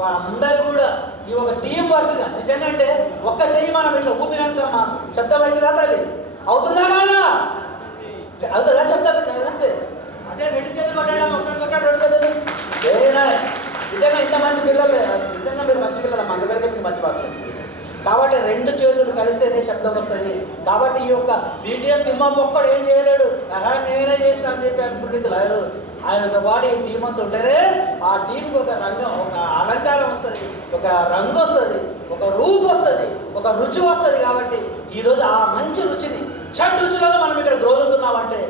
వాళ్ళందరూ కూడా ఈ ఒక టీం వర్క్గా నిజంగా అంటే ఒక్క చెయ్యి మనం ఇట్లా ఊపినట్టుమ్మా శబ్దం అవుతుందా తల్లి అవుతుందా కాదా అవుతుందా శబ్దం పెట్టండి అంతే అదే రెండు చేతులు కొట్టడం ఒకసారి కొట్టాడు రెండు చేతులు వెరీ నైస్ నిజంగా ఇంత మంచి పిల్లలు నిజంగా మీరు మంచి పిల్లలు మా దగ్గరికి మీకు మంచి బాగా వచ్చింది కాబట్టి రెండు చేతులు కలిస్తేనే శబ్దం వస్తుంది కాబట్టి ఈ యొక్క బీటీఎం తిమ్మమ్మ ఒక్కడు ఏం చేయలేడు నేనే చేసిన అని చెప్పి అనుకుంటుంది లేదు ఆయనతో పాటు ఈ టీం అంతా ఉంటేనే ఆ టీంకి ఒక రంగం ఒక అలంకారం వస్తుంది ఒక రంగు వస్తుంది ఒక రూపు వస్తుంది ఒక రుచి వస్తుంది కాబట్టి ఈరోజు ఆ మంచి రుచిని షడ్ రుచులను మనం ఇక్కడ గ్రోలుతున్నామంటే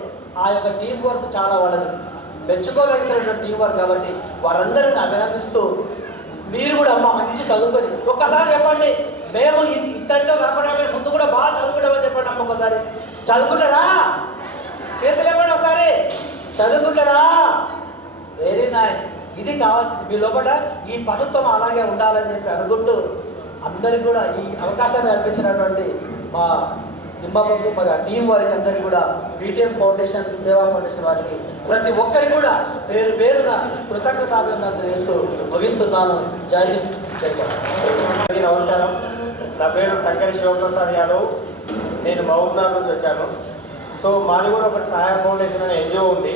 ఆ యొక్క టీం వర్క్ చాలా వాళ్ళది మెచ్చుకోదగినటువంటి టీం వర్క్ కాబట్టి వారందరిని అభినందిస్తూ మీరు కూడా అమ్మ మంచి చదువుకొని ఒక్కసారి చెప్పండి మేము ఇద్దరితో కాకుండా మీరు ముందు కూడా బాగా చదువుకుంటామని చెప్పండి అమ్మ ఒకసారి చదువుకుంటారా చేతులు చెప్పండి ఒకసారి చదువుకుంటారా వెరీ నైస్ ఇది కావాల్సింది మీ లోపల ఈ పటుత్వం అలాగే ఉండాలని చెప్పి అనుకుంటూ అందరికీ కూడా ఈ అవకాశాన్ని కల్పించినటువంటి మా తిమ్మమ్మకు మరి ఆ టీం వారికి అందరికీ కూడా బీటీఎం ఫౌండేషన్ సేవా ఫౌండేషన్ వారికి ప్రతి ఒక్కరికి కూడా పేరు పేరున కృతజ్ఞతాభివందనలు చేస్తూ ముగిస్తున్నాను. జై హింద్ జై భారత్. నమస్కారం. నా పేరు టంకరి శివప్రసాద్ యాదవ్. నేను మహబూబ్నగర్ నుంచి వచ్చాను. సో మాది కూడా ఒకటి సహాయ ఫౌండేషన్ అనే ఎన్జిఓ ఉంది.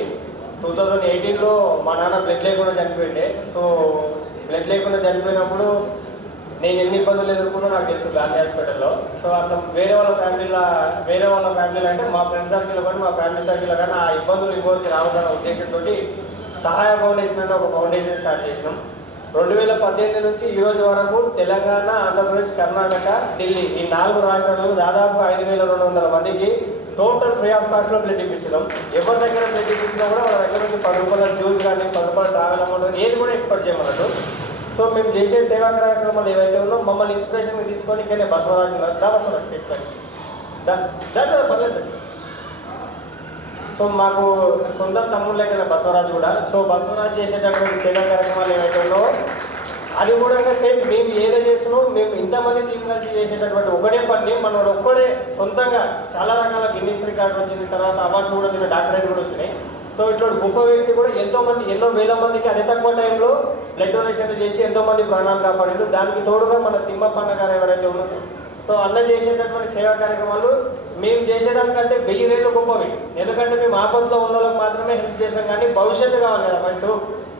2018లో మా నాన్న బ్లడ్ లేకుండా చనిపోయిండే. సో బ్లడ్ లేకుండా చనిపోయినప్పుడు నేను ఎన్ని ఇబ్బందులు ఎదుర్కొన్నా నాకు తెలుసు గాంధీ హాస్పిటల్లో. సో అట్లా వేరే వాళ్ళ ఫ్యామిలీలో అంటే మా ఫ్రెండ్ సర్కిల్లో కానీ మా ఫ్యామిలీ సర్కిల్లో కానీ ఆ ఇబ్బందులు ఇంకోరికి రావద్దన్న ఉద్దేశంతో సహాయ ఫౌండేషన్ అనే ఒక ఫౌండేషన్ స్టార్ట్ చేసినాం. 2018 నుంచి ఈ రోజు వరకు తెలంగాణ, ఆంధ్రప్రదేశ్, కర్ణాటక, ఢిల్లీ ఈ 4 రాష్ట్రాలలో దాదాపు 5,200 మందికి టోటల్ ఫ్రీ ఆఫ్ కాస్ట్లో బ్లడ్ ఇప్పించడం. ఎవరి దగ్గర బ్లడ్ ఇప్పించినా కూడా వాళ్ళ దగ్గర నుంచి 10 రూపాయల జ్యూస్ కానీ 10 రూపాయల ట్రావెల్ అమౌంట్ ఏది కూడా ఎక్స్పెక్ట్ చేయమన్నట్టు. సో మేము చేసే సేవా కార్యక్రమాలు ఏవైతే ఉన్నో మమ్మల్ని ఇన్స్పిరేషన్గా తీసుకొని ఇక్కడే బసవరాజు బసవరాజ్ స్టేట్ దాని పర్లేదు. సో మాకు సొంత తమ్ముళ్ళే కదా బసవరాజు కూడా. సో బసవరాజు చేసేటటువంటి సేవా కార్యక్రమాలు ఏవైతే ఉన్నాయో అది కూడా సేమ్ మేము ఏదో చేస్తున్నాం. మేము ఇంతమంది టీం కలిసి చేసేటటువంటి ఒకటే పని మనోడు ఒక్కడే సొంతంగా చాలా రకాల గిన్నీస్ రికార్డ్స్ వచ్చింది, తర్వాత అవార్డ్స్ కూడా వచ్చినాయి, డాక్టరేట్ కూడా వచ్చినాయి. సో ఇట్లా గొప్ప వ్యక్తి కూడా ఎంతోమంది ఎన్నో వేల మందికి అతి తక్కువ టైంలో బ్లడ్ డొనేషన్లు చేసి ఎంతోమంది ప్రాణాలు కాపాడారు. దానికి తోడుగా మన తిమ్మప్పన్న గారు ఎవరైతే ఉన్నారో సో అన్న చేసేటటువంటి సేవా కార్యక్రమాలు మేము చేసేదానికంటే 1000 రెట్లు గొప్పవి. ఎందుకంటే మేము ఆపత్తులో ఉన్న వాళ్ళకి మాత్రమే హెల్ప్ చేసాం, కానీ భవిష్యత్తు కావాలి కదా ఫస్ట్.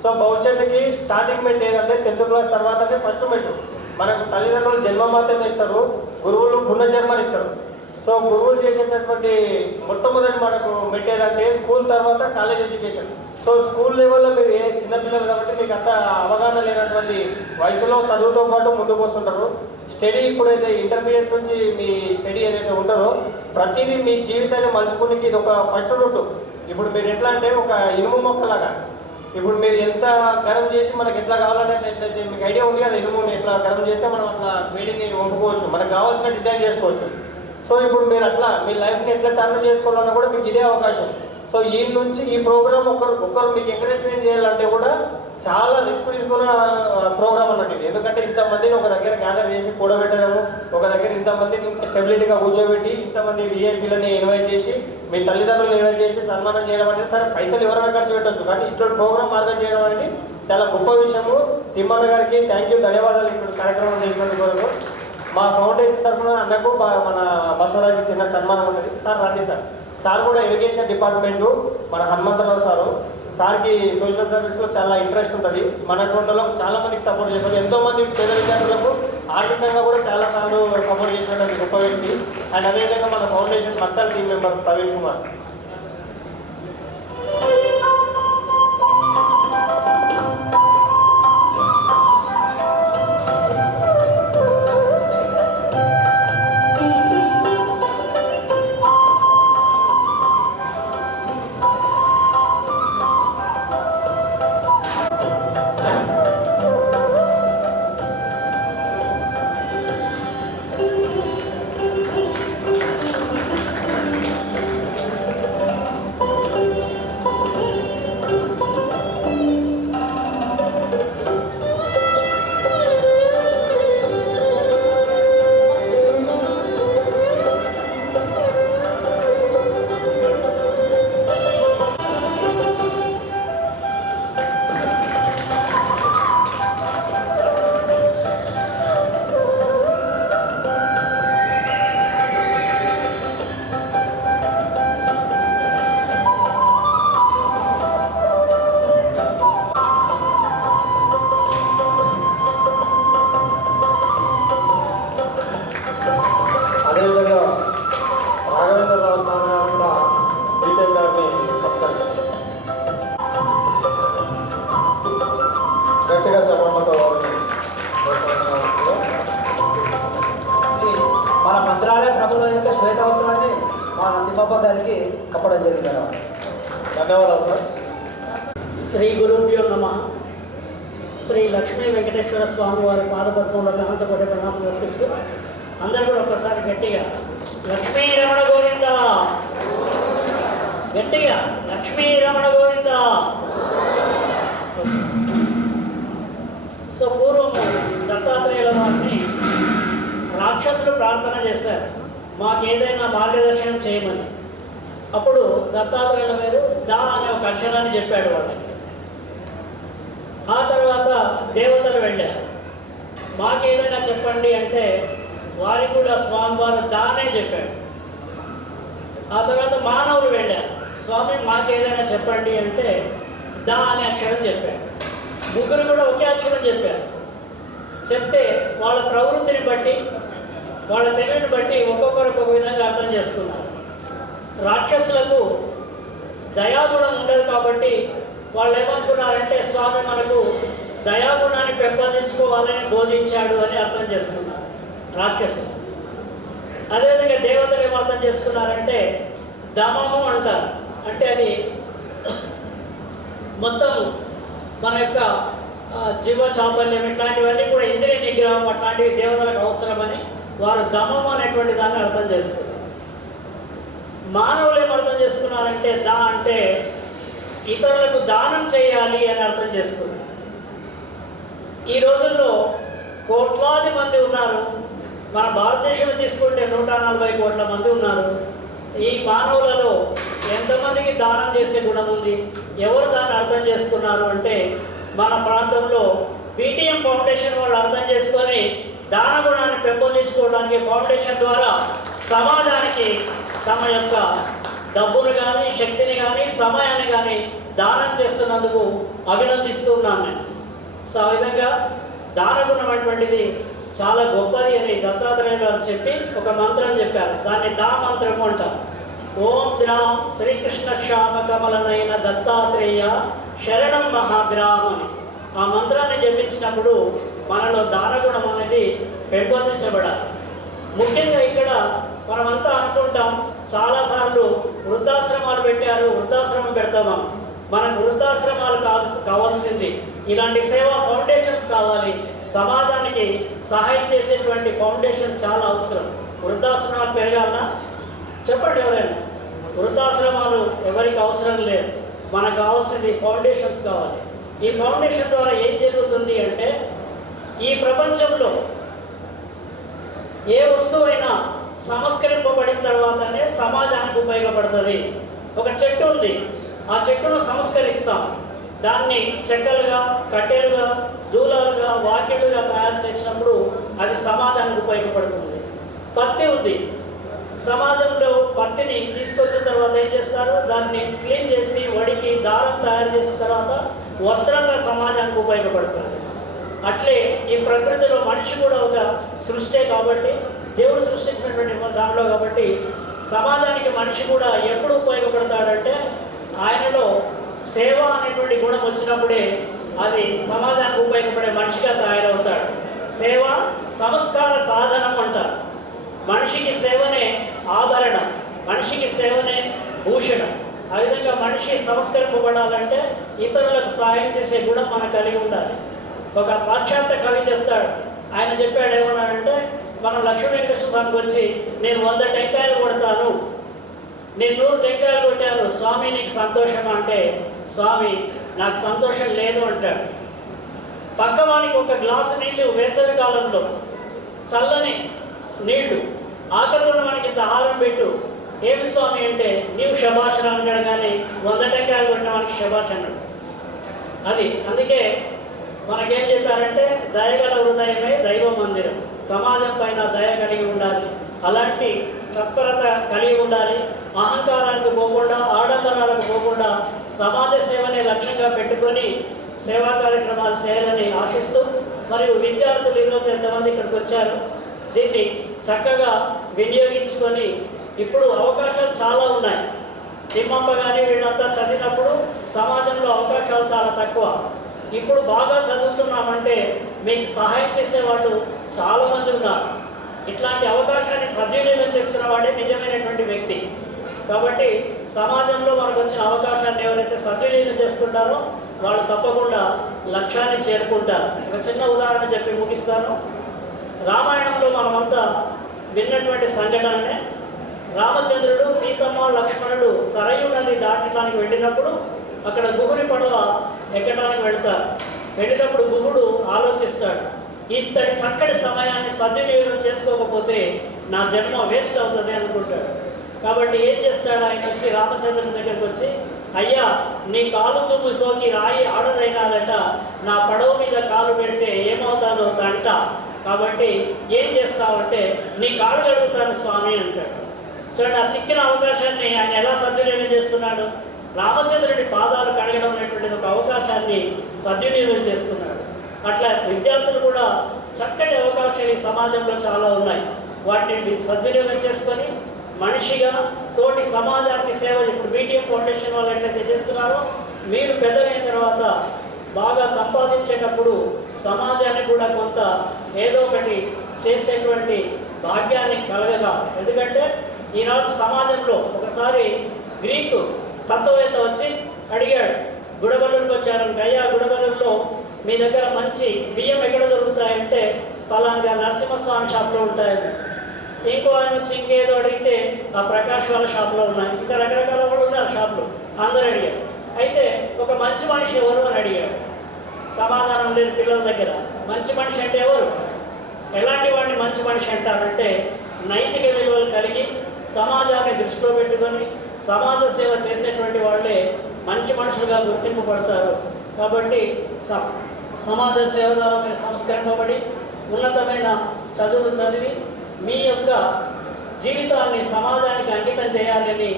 సో భవిష్యత్తుకి స్టార్టింగ్ మెట్ ఏదంటే 10th క్లాస్ తర్వాతనే ఫస్ట్ మెట్టు. మనకు తల్లిదండ్రులు జన్మ మాత్రమే ఇస్తారు, గురువులు పునర్జన్మలు ఇస్తారు. సో గురువులు చేసేటటువంటి మొట్టమొదటి మనకు మెట్ ఏదంటే స్కూల్ తర్వాత కాలేజ్ ఎడ్యుకేషన్. సో స్కూల్ లెవెల్లో మీరు చిన్నపిల్లలు కాబట్టి మీకు అంత అవగాహన లేనటువంటి వయసులో చదువుతో పాటు ముందుకు వస్తుంటారు. స్టడీ ఇప్పుడైతే ఇంటర్మీడియట్ నుంచి మీ స్టడీ ఏదైతే ఉంటుందో ప్రతిదీ మీ జీవితాన్ని మలుచుకునికి ఇది ఒక ఫస్ట్ రూట్. ఇప్పుడు మీరు ఎట్లా అంటే ఒక ఇనుము మొక్కలాగా, ఇప్పుడు మీరు ఎంత గరం చేసి మనకి ఎట్లా కావాలంటే ఎట్లయితే మీకు ఐడియా ఉంది కదా, ఇనుముని ఎట్లా గరం చేస్తే మనం అట్లా వేడిని వంపుకోవచ్చు, మనకు కావాల్సిన డిజైన్ చేసుకోవచ్చు. సో ఇప్పుడు మీరు అట్లా మీ లైఫ్ని ఎట్లా టర్న్ చేసుకోవాలన్నా కూడా మీకు ఇదే అవకాశం. సో ఈ నుంచి ఈ ప్రోగ్రామ్ ఒకరు మీకు ఎంకరేజ్మెంట్ చేయాలంటే కూడా చాలా రిస్క్ తీసుకున్న ప్రోగ్రామ్ అన్నట్టు ఇది. ఎందుకంటే ఇంతమందిని ఒక దగ్గర గ్యాదర్ చేసి కూడబెట్టడము, ఒక దగ్గర ఇంతమందిని ఇంత స్టెబిలిటీగా కూర్చోబెట్టి ఇంతమంది విఐపీలని ఇన్వైట్ చేసి మీ తల్లిదండ్రులు ఇన్వైట్ చేసి సన్మానం చేయడం అనేది సరే పైసలు ఎవరైనా ఖర్చు పెట్టవచ్చు, కానీ ఇట్లా ప్రోగ్రామ్ ఆర్గనైజ్ చేయడం అనేది చాలా గొప్ప విషయము. తిమ్మన్న గారికి థ్యాంక్ యూ, ధన్యవాదాలు ఇప్పుడు కార్యక్రమం చేసినందుకు. మా ఫౌండేషన్ తరఫున అన్నకు మన బసవరాజుకి చిన్న సన్మానం ఉంటుంది. సార్ రండి సార్. సార్ కూడా ఇరిగేషన్ డిపార్ట్మెంటు మన హనుమంతరావు సార్కి సోషల్ సర్వీస్లో చాలా ఇంట్రెస్ట్ ఉంటుంది. మన వాళ్ళకు చాలా మందికి సపోర్ట్ చేస్తారు. ఎంతోమంది పేద విద్యార్థులకు ఆర్థికంగా కూడా చాలాసార్లు సపోర్ట్ చేసినటువంటి గొప్ప వ్యక్తి. అండ్ అదేవిధంగా మన ఫౌండేషన్ మొత్తం టీం మెంబర్ ప్రవీణ్ కుమార్. శ్వేత వస్త్రాన్ని మా తిమ్మప్ప గారికి కప్పడం జరిగింది అన్నమాట. ధన్యవాదాలు సార్. శ్రీ గురుభ్యో నమః. శ్రీ లక్ష్మీ వెంకటేశ్వర స్వామి వారి పాదపద్మంలో అనంతకోటి ప్రణామం అర్పిస్తూ అందరూ కూడా ఒక్కసారి గట్టిగా లక్ష్మీ రమణ గోవింద, గట్టిగా లక్ష్మీ రమణ గోవింద. సో పూర్వము దత్తాత్రేయుల వారిని రాక్షసులు ప్రార్థన చేశారు, మాకేదైనా మార్గదర్శనం చేయమని. అప్పుడు దత్తాత్రేయుల వారు దా అనే ఒక అక్షరాన్ని చెప్పాడు వాళ్ళకి. ఆ తర్వాత దేవతలు వెళ్ళారు, మాకేదైనా చెప్పండి అంటే వారికి కూడా స్వామివారు దానే చెప్పాడు. ఆ తర్వాత మానవులు వెళ్ళారు, స్వామి మాకేదైనా చెప్పండి అంటే దా అనే అక్షరం చెప్పాడు. ముగ్గురు కూడా ఒకే అక్షరం చెప్పారు. చెప్తే వాళ్ళ ప్రవృత్తిని బట్టి వాళ్ళ తెలివిని బట్టి ఒక్కొక్కరు ఒక్కొక్క విధంగా అర్థం చేసుకున్నారు. రాక్షసులకు దయాగుణం ఉండదు కాబట్టి వాళ్ళు ఏమనుకున్నారంటే స్వామి మనకు దయాగుణాన్ని పెంపొందించుకోవాలని బోధించాడు అని అర్థం చేసుకున్నారు రాక్షసులు. అదేవిధంగా దేవతలు ఏం అర్థం చేసుకున్నారంటే దమము అంటారు, అంటే అది మొత్తం మన యొక్క జీవ చాపల్యం ఇట్లాంటివన్నీ కూడా ఇంద్రియ నిగ్రహం అట్లాంటివి దేవతలకు అవసరమని వారు దమము అనేటువంటి దాన్ని అర్థం చేసుకున్నారు. మానవులు ఏం అర్థం చేసుకున్నారంటే దా అంటే ఇతరులకు దానం చేయాలి అని అర్థం చేసుకున్నారు. ఈ రోజుల్లో కోట్లాది మంది ఉన్నారు. మన భారతదేశం తీసుకుంటే 140 కోట్ల మంది ఉన్నారు. ఈ మానవులలో ఎంతమందికి దానం చేసే గుణం ఉంది? ఎవరు దాన్ని అర్థం చేసుకున్నారు అంటే మన ప్రాంతంలో పీటీఎం ఫౌండేషన్ వాళ్ళు అర్థం చేసుకొని దాన గుణాన్ని పెంపొందించుకోవడానికి ఫౌండేషన్ ద్వారా సమాజానికి తమ యొక్క డబ్బును కానీ శక్తిని కానీ సమయాన్ని కానీ దానం చేస్తున్నందుకు అభినందిస్తూ ఉన్నాను నేను. సో ఆ విధంగా దానగుణం అటువంటిది చాలా గొప్పది అని దత్తాత్రేయులు గారు చెప్పి ఒక మంత్రం చెప్పారు. దాన్ని దా మంత్రము అంటారు. ఓం ద్రాం శ్రీకృష్ణ శ్యామ కమలనైన దత్తాత్రేయ శరణం మహాద్రాం అని ఆ మంత్రాన్ని జపించినప్పుడు మనలో దానగుణం అనేది పెంపొందించబడాలి. ముఖ్యంగా ఇక్కడ మనమంతా అనుకుంటాం చాలాసార్లు వృద్ధాశ్రమాలు పెట్టారు, వృద్ధాశ్రమం పెడతామా. మనకు వృద్ధాశ్రమాలు కావాల్సింది ఇలాంటి సేవా ఫౌండేషన్స్ కావాలి. సమాజానికి సహాయం చేసేటువంటి ఫౌండేషన్ చాలా అవసరం. వృద్ధాశ్రమాలు పెరగాలన్నా చెప్పండి ఎవరైనా. వృద్ధాశ్రమాలు ఎవరికి అవసరం లేదు, మనకు కావాల్సింది ఫౌండేషన్స్ కావాలి. ఈ ఫౌండేషన్ ద్వారా ఏం జరుగుతుంది అంటే ఈ ప్రపంచంలో ఏ వస్తువైనా సంస్కరింపబడిన తర్వాతనే సమాజానికి ఉపయోగపడుతుంది. ఒక చెట్టు ఉంది, ఆ చెట్టును సంస్కరిస్తాం, దాన్ని చెక్కలుగా కట్టెలుగా దూలాలుగా వాకిళ్ళుగా తయారు చేసినప్పుడు అది సమాజానికి ఉపయోగపడుతుంది. పత్తి ఉంది, సమాజంలో పత్తిని తీసుకొచ్చిన తర్వాత ఏం చేస్తారు, దాన్ని క్లీన్ చేసి వడికి దారం తయారు చేసిన తర్వాత వస్త్రంగా సమాజానికి ఉపయోగపడుతుంది. అట్లే ఈ ప్రకృతిలో మనిషి కూడా ఒక సృష్టి కాబట్టి దేవుడు సృష్టించినటువంటి దానిలో కాబట్టి సమాజానికి మనిషి కూడా ఎప్పుడు ఉపయోగపడతాడంటే ఆయనలో సేవ అనేటువంటి గుణం వచ్చినప్పుడే అది సమాజానికి ఉపయోగపడే మనిషిగా తయారవుతాడు. సేవ సంస్కార సాధనం అంటారు. మనిషికి సేవనే ఆభరణం, మనిషికి సేవనే భూషణం. ఆ విధంగా మనిషి సంస్కరింపబడాలంటే ఇతరులకు సహాయం చేసే గుణం మనకు కలిగి ఉండాలి. ఒక పాశ్చాత్య కవి చెప్తాడు, ఆయన చెప్పాడు ఏమన్నాడంటే మనం లక్ష్మీ వెంకటేశ్వర స్వామికి వచ్చి నేను 100 టెంకాయలు కొడతాను, నేను 100 టెంకాయలు కొట్టాను, స్వామి నీకు సంతోషమా అంటే స్వామి నాకు సంతోషం లేదు అంటాడు. పక్కవానికి ఒక గ్లాసు నీళ్లు వేసవి కాలంలో చల్లని నీళ్లు ఆకలి ఉన్నవానికి ఇంత ఆహారం పెట్టు, ఏమి స్వామి అంటే నీవు శభాష్ అంటాడు, కానీ 100 టెంకాయలు కొట్టిన వానికి శభాష్ అన్నాడు. అది అందుకే మనకేం చెప్పారంటే దయగల హృదయమే దైవ మందిరం. సమాజం పైన దయ కలిగి ఉండాలి, అలాంటి తత్పరత కలిగి ఉండాలి. అహంకారానికి పోకుండా ఆడంబరాలకు పోకుండా సమాజ సేవనే లక్ష్యంగా పెట్టుకొని సేవా కార్యక్రమాలు చేయాలని ఆశిస్తూ, మరియు విద్యార్థులు ఈరోజు ఎంతమంది ఇక్కడికి వచ్చారు, దీన్ని చక్కగా వినియోగించుకొని ఇప్పుడు అవకాశాలు చాలా ఉన్నాయి. తిమ్మప్ప కానీ వీళ్ళంతా చదివినప్పుడు సమాజంలో అవకాశాలు చాలా తక్కువ. ఇప్పుడు బాగా చదువుతున్నామంటే మీకు సహాయం చేసేవాళ్ళు చాలామంది ఉన్నారు. ఇట్లాంటి అవకాశాన్ని సద్వినియోగం చేసుకున్న వాడే నిజమైనటువంటి వ్యక్తి. కాబట్టి సమాజంలో మనకు వచ్చిన అవకాశాన్ని ఎవరైతే సద్వినియోగం చేసుకుంటారో వాళ్ళు తప్పకుండా లక్ష్యాన్ని చేరుకుంటారు. ఒక చిన్న ఉదాహరణ చెప్పి ముగిస్తాను. రామాయణంలో మనమంతా విన్నటువంటి సంఘటననే, రామచంద్రుడు, సీతమ్మ, లక్ష్మణుడు సరయు నది దాటడానికి వెళ్ళినప్పుడు అక్కడ గుహుని పడవ ఎక్కడానికి వెళ్ళినప్పుడు గుహుడు ఆలోచిస్తాడు, ఇంతటి చక్కటి సమయాన్ని సద్వినియోగం చేసుకోకపోతే నా జన్మ వేస్ట్ అవుతుంది అనుకుంటాడు. కాబట్టి ఏం చేస్తాడు, ఆయన వచ్చి రామచంద్రుని దగ్గరికి వచ్చి, అయ్యా నీ కాలు తుమ్ము సోకి రాయి ఆడదైనాదట, నా పడవ మీద కాలు పెడితే ఏమవుతుందో తంట, కాబట్టి ఏం చేస్తావంటే నీ కాలు కడుగుతాను స్వామి అంటాడు. చూడండి, ఆ చిక్కిన అవకాశాన్ని ఆయన ఎలా సద్వినియోగం చేసుకున్నాడు. రామచంద్రుడి పాదాలు కడగడం అనేటువంటిది ఒక అవకాశాన్ని సద్వినియోగం చేసుకున్నాడు. అట్లా విద్యార్థులు కూడా చక్కటి అవకాశాలు ఈ సమాజంలో చాలా ఉన్నాయి. వాటిని సద్వినియోగం చేసుకొని మనిషిగా తోటి సమాజానికి సేవ, ఇప్పుడు బీటీఎం ఫౌండేషన్ వాళ్ళు ఎట్లయితే చేస్తున్నారో, మీరు పెద్దగైన తర్వాత బాగా సంపాదించేటప్పుడు సమాజానికి కూడా కొంత ఏదో ఒకటి చేసేటువంటి భాగ్యాన్ని కలగగా. ఎందుకంటే ఈనాడు సమాజంలో ఒకసారి గ్రీకు తత్వవేత్త వచ్చి అడిగాడు, గుడబల్లూరుకి వచ్చాడు, అయ్యా గుడబల్లూరులో మీ దగ్గర మంచి బియ్యం ఎక్కడ దొరుకుతాయంటే పలానా నరసింహస్వామి షాప్లో ఉంటాయని. ఇంకో ఆయన వచ్చి ఇంకేదో అడిగితే ఆ ప్రకాష్ వాళ్ళ షాప్లో ఉన్నాయి. ఇంకా రకరకాల వాళ్ళు ఉన్నారు షాపులు, అందరూ అడిగారు. అయితే ఒక మంచి మనిషి ఎవరు అని అడిగాడు. సమాధానం లేదు పిల్లల దగ్గర. మంచి మనిషి అంటే ఎవరు, ఎలాంటి వాడిని మంచి మనిషి అంటారంటే నైతిక విలువలు కలిగి సమాజాన్ని దృష్టిలో పెట్టుకొని సమాజ సేవ చేసేటువంటి వాళ్ళే మంచి మనుషులుగా గుర్తింపబడతారు. కాబట్టి సమాజ సేవ ద్వారా మీరు సంస్కరింపబడి ఉన్నతమైన చదువులు చదివి మీ యొక్క జీవితాన్ని సమాజానికి అంకితం చేయాలని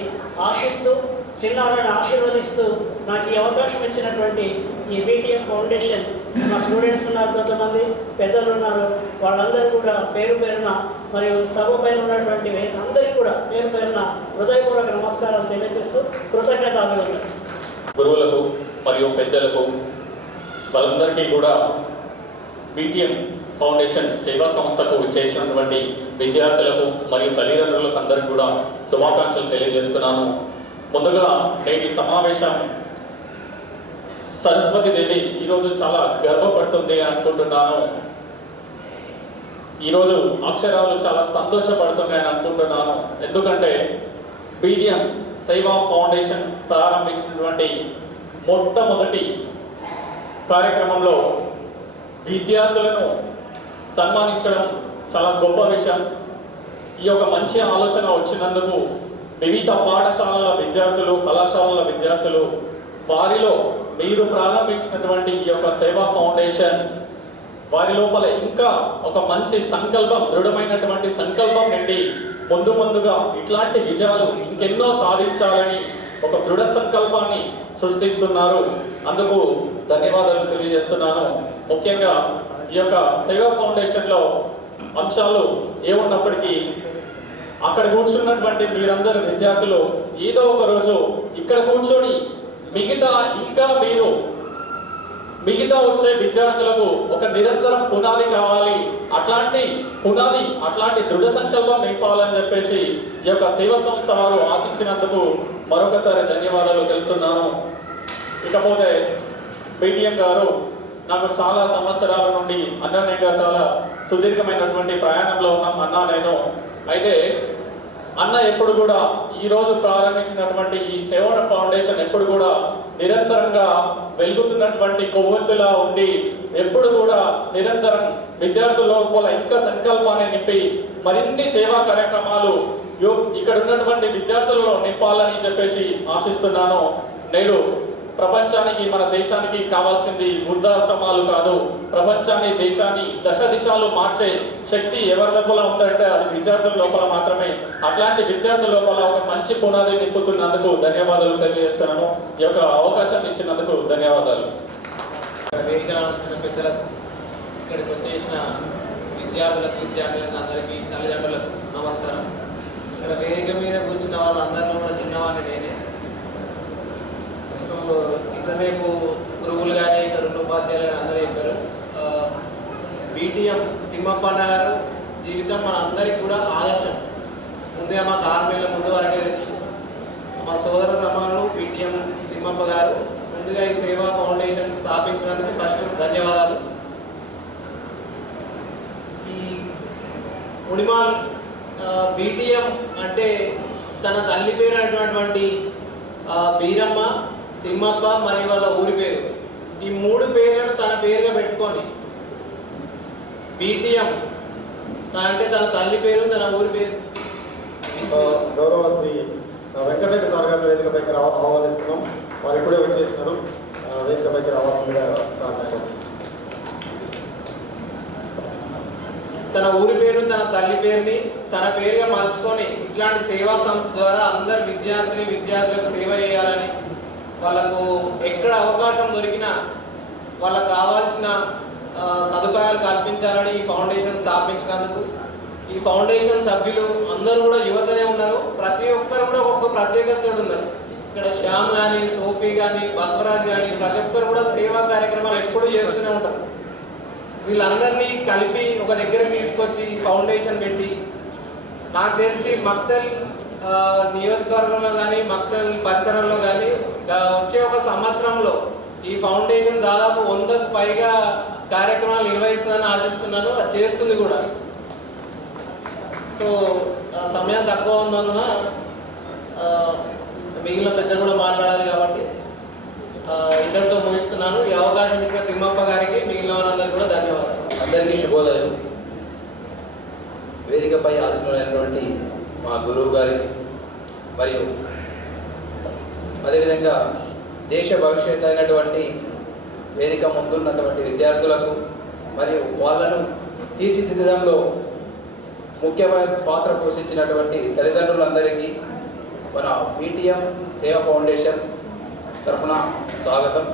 ఆశిస్తూ, చిన్నారులను ఆశీర్వదిస్తూ నాకు ఈ అవకాశం ఇచ్చినటువంటి ఈ బీటీఎం ఫౌండేషన్, మా స్టూడెంట్స్ ఉన్నారు, కొంతమంది పెద్దలు ఉన్నారు, వాళ్ళందరూ కూడా పేరు పేరున మరియు సభ పైన ఉన్నటువంటి అందరికీ కూడా పేరు పేరున హృదయపూర్వక నమస్కారాలు తెలియజేస్తూ కృతజ్ఞతాభివందనలు. గురువులకు మరియు పెద్దలకు వాళ్ళందరికీ కూడా బీటీఎం ఫౌండేషన్ సేవా సంస్థకు చేసినటువంటి విద్యార్థులకు మరియు తల్లిదండ్రులకు అందరికీ కూడా శుభాకాంక్షలు తెలియజేస్తున్నాను. ముందుగా నేటి సమావేశం సరస్వతీదేవి ఈరోజు చాలా గర్వపడుతుంది అని అనుకుంటున్నాను. ఈరోజు అక్షరాలు చాలా సంతోషపడుతున్నాయని అనుకుంటున్నాను. ఎందుకంటే బీటీఎం సేవా ఫౌండేషన్ ప్రారంభించినటువంటి మొట్టమొదటి కార్యక్రమంలో విద్యార్థులను సన్మానించడం చాలా గొప్ప విషయం. ఈ యొక్క మంచి ఆలోచన వచ్చినందుకు వివిధ పాఠశాలల విద్యార్థులు, కళాశాలల విద్యార్థులు, వారిలో మీరు ప్రారంభించినటువంటి ఈ యొక్క సేవా ఫౌండేషన్ వారి లోపల ఇంకా ఒక మంచి సంకల్పం, దృఢమైనటువంటి సంకల్పం నుండి ముందుగా ఇట్లాంటి విజయాలు ఇంకెన్నో సాధించాలని ఒక దృఢ సంకల్పాన్ని సృష్టిస్తున్నారు. అందుకు ధన్యవాదాలు తెలియజేస్తున్నాను. ముఖ్యంగా ఈ యొక్క సేవా ఫౌండేషన్లో అంశాలు ఏమున్నప్పటికీ అక్కడ కూర్చున్నటువంటి మీరందరూ విద్యార్థులు ఏదో ఒక రోజు ఇక్కడ కూర్చొని మిగతా వచ్చే విద్యార్థులకు ఒక నిరంతరం పునాది కావాలి, అట్లాంటి దృఢ సంకల్పం నింపాలని చెప్పేసి ఈ యొక్క సేవా సంస్థ వారు ఆశించినందుకు మరొకసారి ధన్యవాదాలు తెలుపుతున్నాను. ఇకపోతే బీటీఎం గారు నాకు చాలా సంవత్సరాల నుండి అన్నయ్యగా చాలా సుదీర్ఘమైనటువంటి ప్రయాణంలో ఉన్నాం అన్నా నేను. అయితే అన్న ఎప్పుడు కూడా ఈరోజు ప్రారంభించినటువంటి ఈ సేవా ఫౌండేషన్ ఎప్పుడు కూడా నిరంతరంగా వెలుగుతున్నటువంటి కొవ్వొత్తులా ఉండి ఎప్పుడు కూడా నిరంతరం విద్యార్థుల లోపల ఇంకా సంకల్పాన్ని నింపి మరిన్ని సేవా కార్యక్రమాలు ఇక్కడ ఉన్నటువంటి విద్యార్థులలో నింపాలని చెప్పేసి ఆశిస్తున్నాను. నేడు ప్రపంచానికి, మన దేశానికి కావాల్సింది వృద్ధాశ్రమాలు కాదు, ప్రపంచాన్ని, దేశాన్ని దిశలు మార్చే శక్తి ఎవరి లోపల ఉందంటే అది విద్యార్థుల లోపల మాత్రమే. అట్లాంటి విద్యార్థుల లోపల ఒక మంచి పునాది నింపుతున్నందుకు ధన్యవాదాలు తెలియజేస్తున్నాను. ఈ యొక్క అవకాశాన్ని ఇచ్చినందుకు ధన్యవాదాలు. పెద్దలకు, ఇక్కడికి వచ్చేసిన విద్యార్థులకు అందరికీ, తల్లిదండ్రులకు నమస్కారం. ఇక్కడ వేదిక మీద కూర్చున్న వాళ్ళందరిలో కూడా చిన్నవాడిని నేనే. సో ఇంతసేపు గురువులు కానీ ఇక్కడ ఉన్న ఉపాధ్యాయులు అందరూ చెప్పారు. బీటీఎం తిమ్మప్పన్న గారు జీవితం మన అందరికి కూడా ఆదర్శం. ముందుగా మాకు 6 నెలల ముందు వరకే తెలుసు. మా సోదర సమానులు పీటీఎం తిమ్మప్ప గారు ముందుగా ఈ సేవా ఫౌండేషన్ స్థాపించినందుకు ఫస్ట్ ధన్యవాదాలు. ఈ ఉడిమాల్ బీటీఎం అంటే తన తల్లి పేరు అయినటువంటి బీరమ్మ, తిమ్మప్ప మరియు వాళ్ళ ఊరి పేరు, ఈ 3 పేర్లను తన పేరుగా పెట్టుకొని బీటీఎం అంటే తన తల్లి పేరు, తన ఊరి పేరు. గౌరవ శ్రీ వెంకటరెడ్డి సార్ గారు వేదికపైకి ఆహ్వానిస్తున్నాం. వారు ఇప్పుడే వచ్చేసినారు. వేదికపైకి రావాల్సిందిగా సార్. తన ఊరి పేరు, తన తల్లి పేరుని తన పేరుగా మలుచుకొని ఇట్లాంటి సేవా సంస్థ ద్వారా అందరు విద్యార్థులకు సేవ చేయాలని, వాళ్ళకు ఎక్కడ అవకాశం దొరికినా వాళ్ళకు కావాల్సిన సదుపాయాలు కల్పించాలని ఈ ఫౌండేషన్ స్థాపించినందుకు, ఈ ఫౌండేషన్ సభ్యులు అందరూ కూడా యువతనే ఉన్నారు. ప్రతి ఒక్కరు కూడా ఒక్కొక్క ప్రత్యేకత ఉన్నారు. ఇక్కడ శ్యామ్ కానీ, సోఫీ కానీ, బసవరాజ్ కానీ ప్రతి ఒక్కరు కూడా సేవా కార్యక్రమాలు ఎప్పుడు చేస్తూనే ఉంటారు. వీళ్ళందరినీ కలిపి ఒక దగ్గరకు తీసుకొచ్చి ఫౌండేషన్ పెట్టి, నాకు తెలిసి మక్తల్ నియోజకవర్గంలో కానీ మక్తల్ పరిసరంలో కానీ వచ్చే ఒక సంవత్సరంలో ఈ ఫౌండేషన్ దాదాపు 100కు పైగా కార్యక్రమాలు నిర్వహిస్తుందని ఆశిస్తున్నాను. చేస్తుంది కూడా. సో సమయం తక్కువ ఉన్నందున మిగిలిన పెద్దలు కూడా మాట్లాడాలి కాబట్టి ఇంతటితో ముగిస్తున్నాను. ఈ అవకాశం ఇచ్చిన తిమ్మప్ప గారికి, మిగిలిన వారందరికీ కూడా ధన్యవాదాలు. అందరికీ శుభోదయం. వేదికపై ఆసీనులైనటువంటి మా గురువు గారికి మరియు అదేవిధంగా దేశ భవిష్యత్తు అయినటువంటి వేదిక ముందున్నటువంటి విద్యార్థులకు మరియు వాళ్ళను తీర్చిదిద్దడంలో ముఖ్యమైన పాత్ర పోషించినటువంటి తల్లిదండ్రులందరికీ మన బీటీఎం సేవా ఫౌండేషన్ తరఫున స్వాగతం.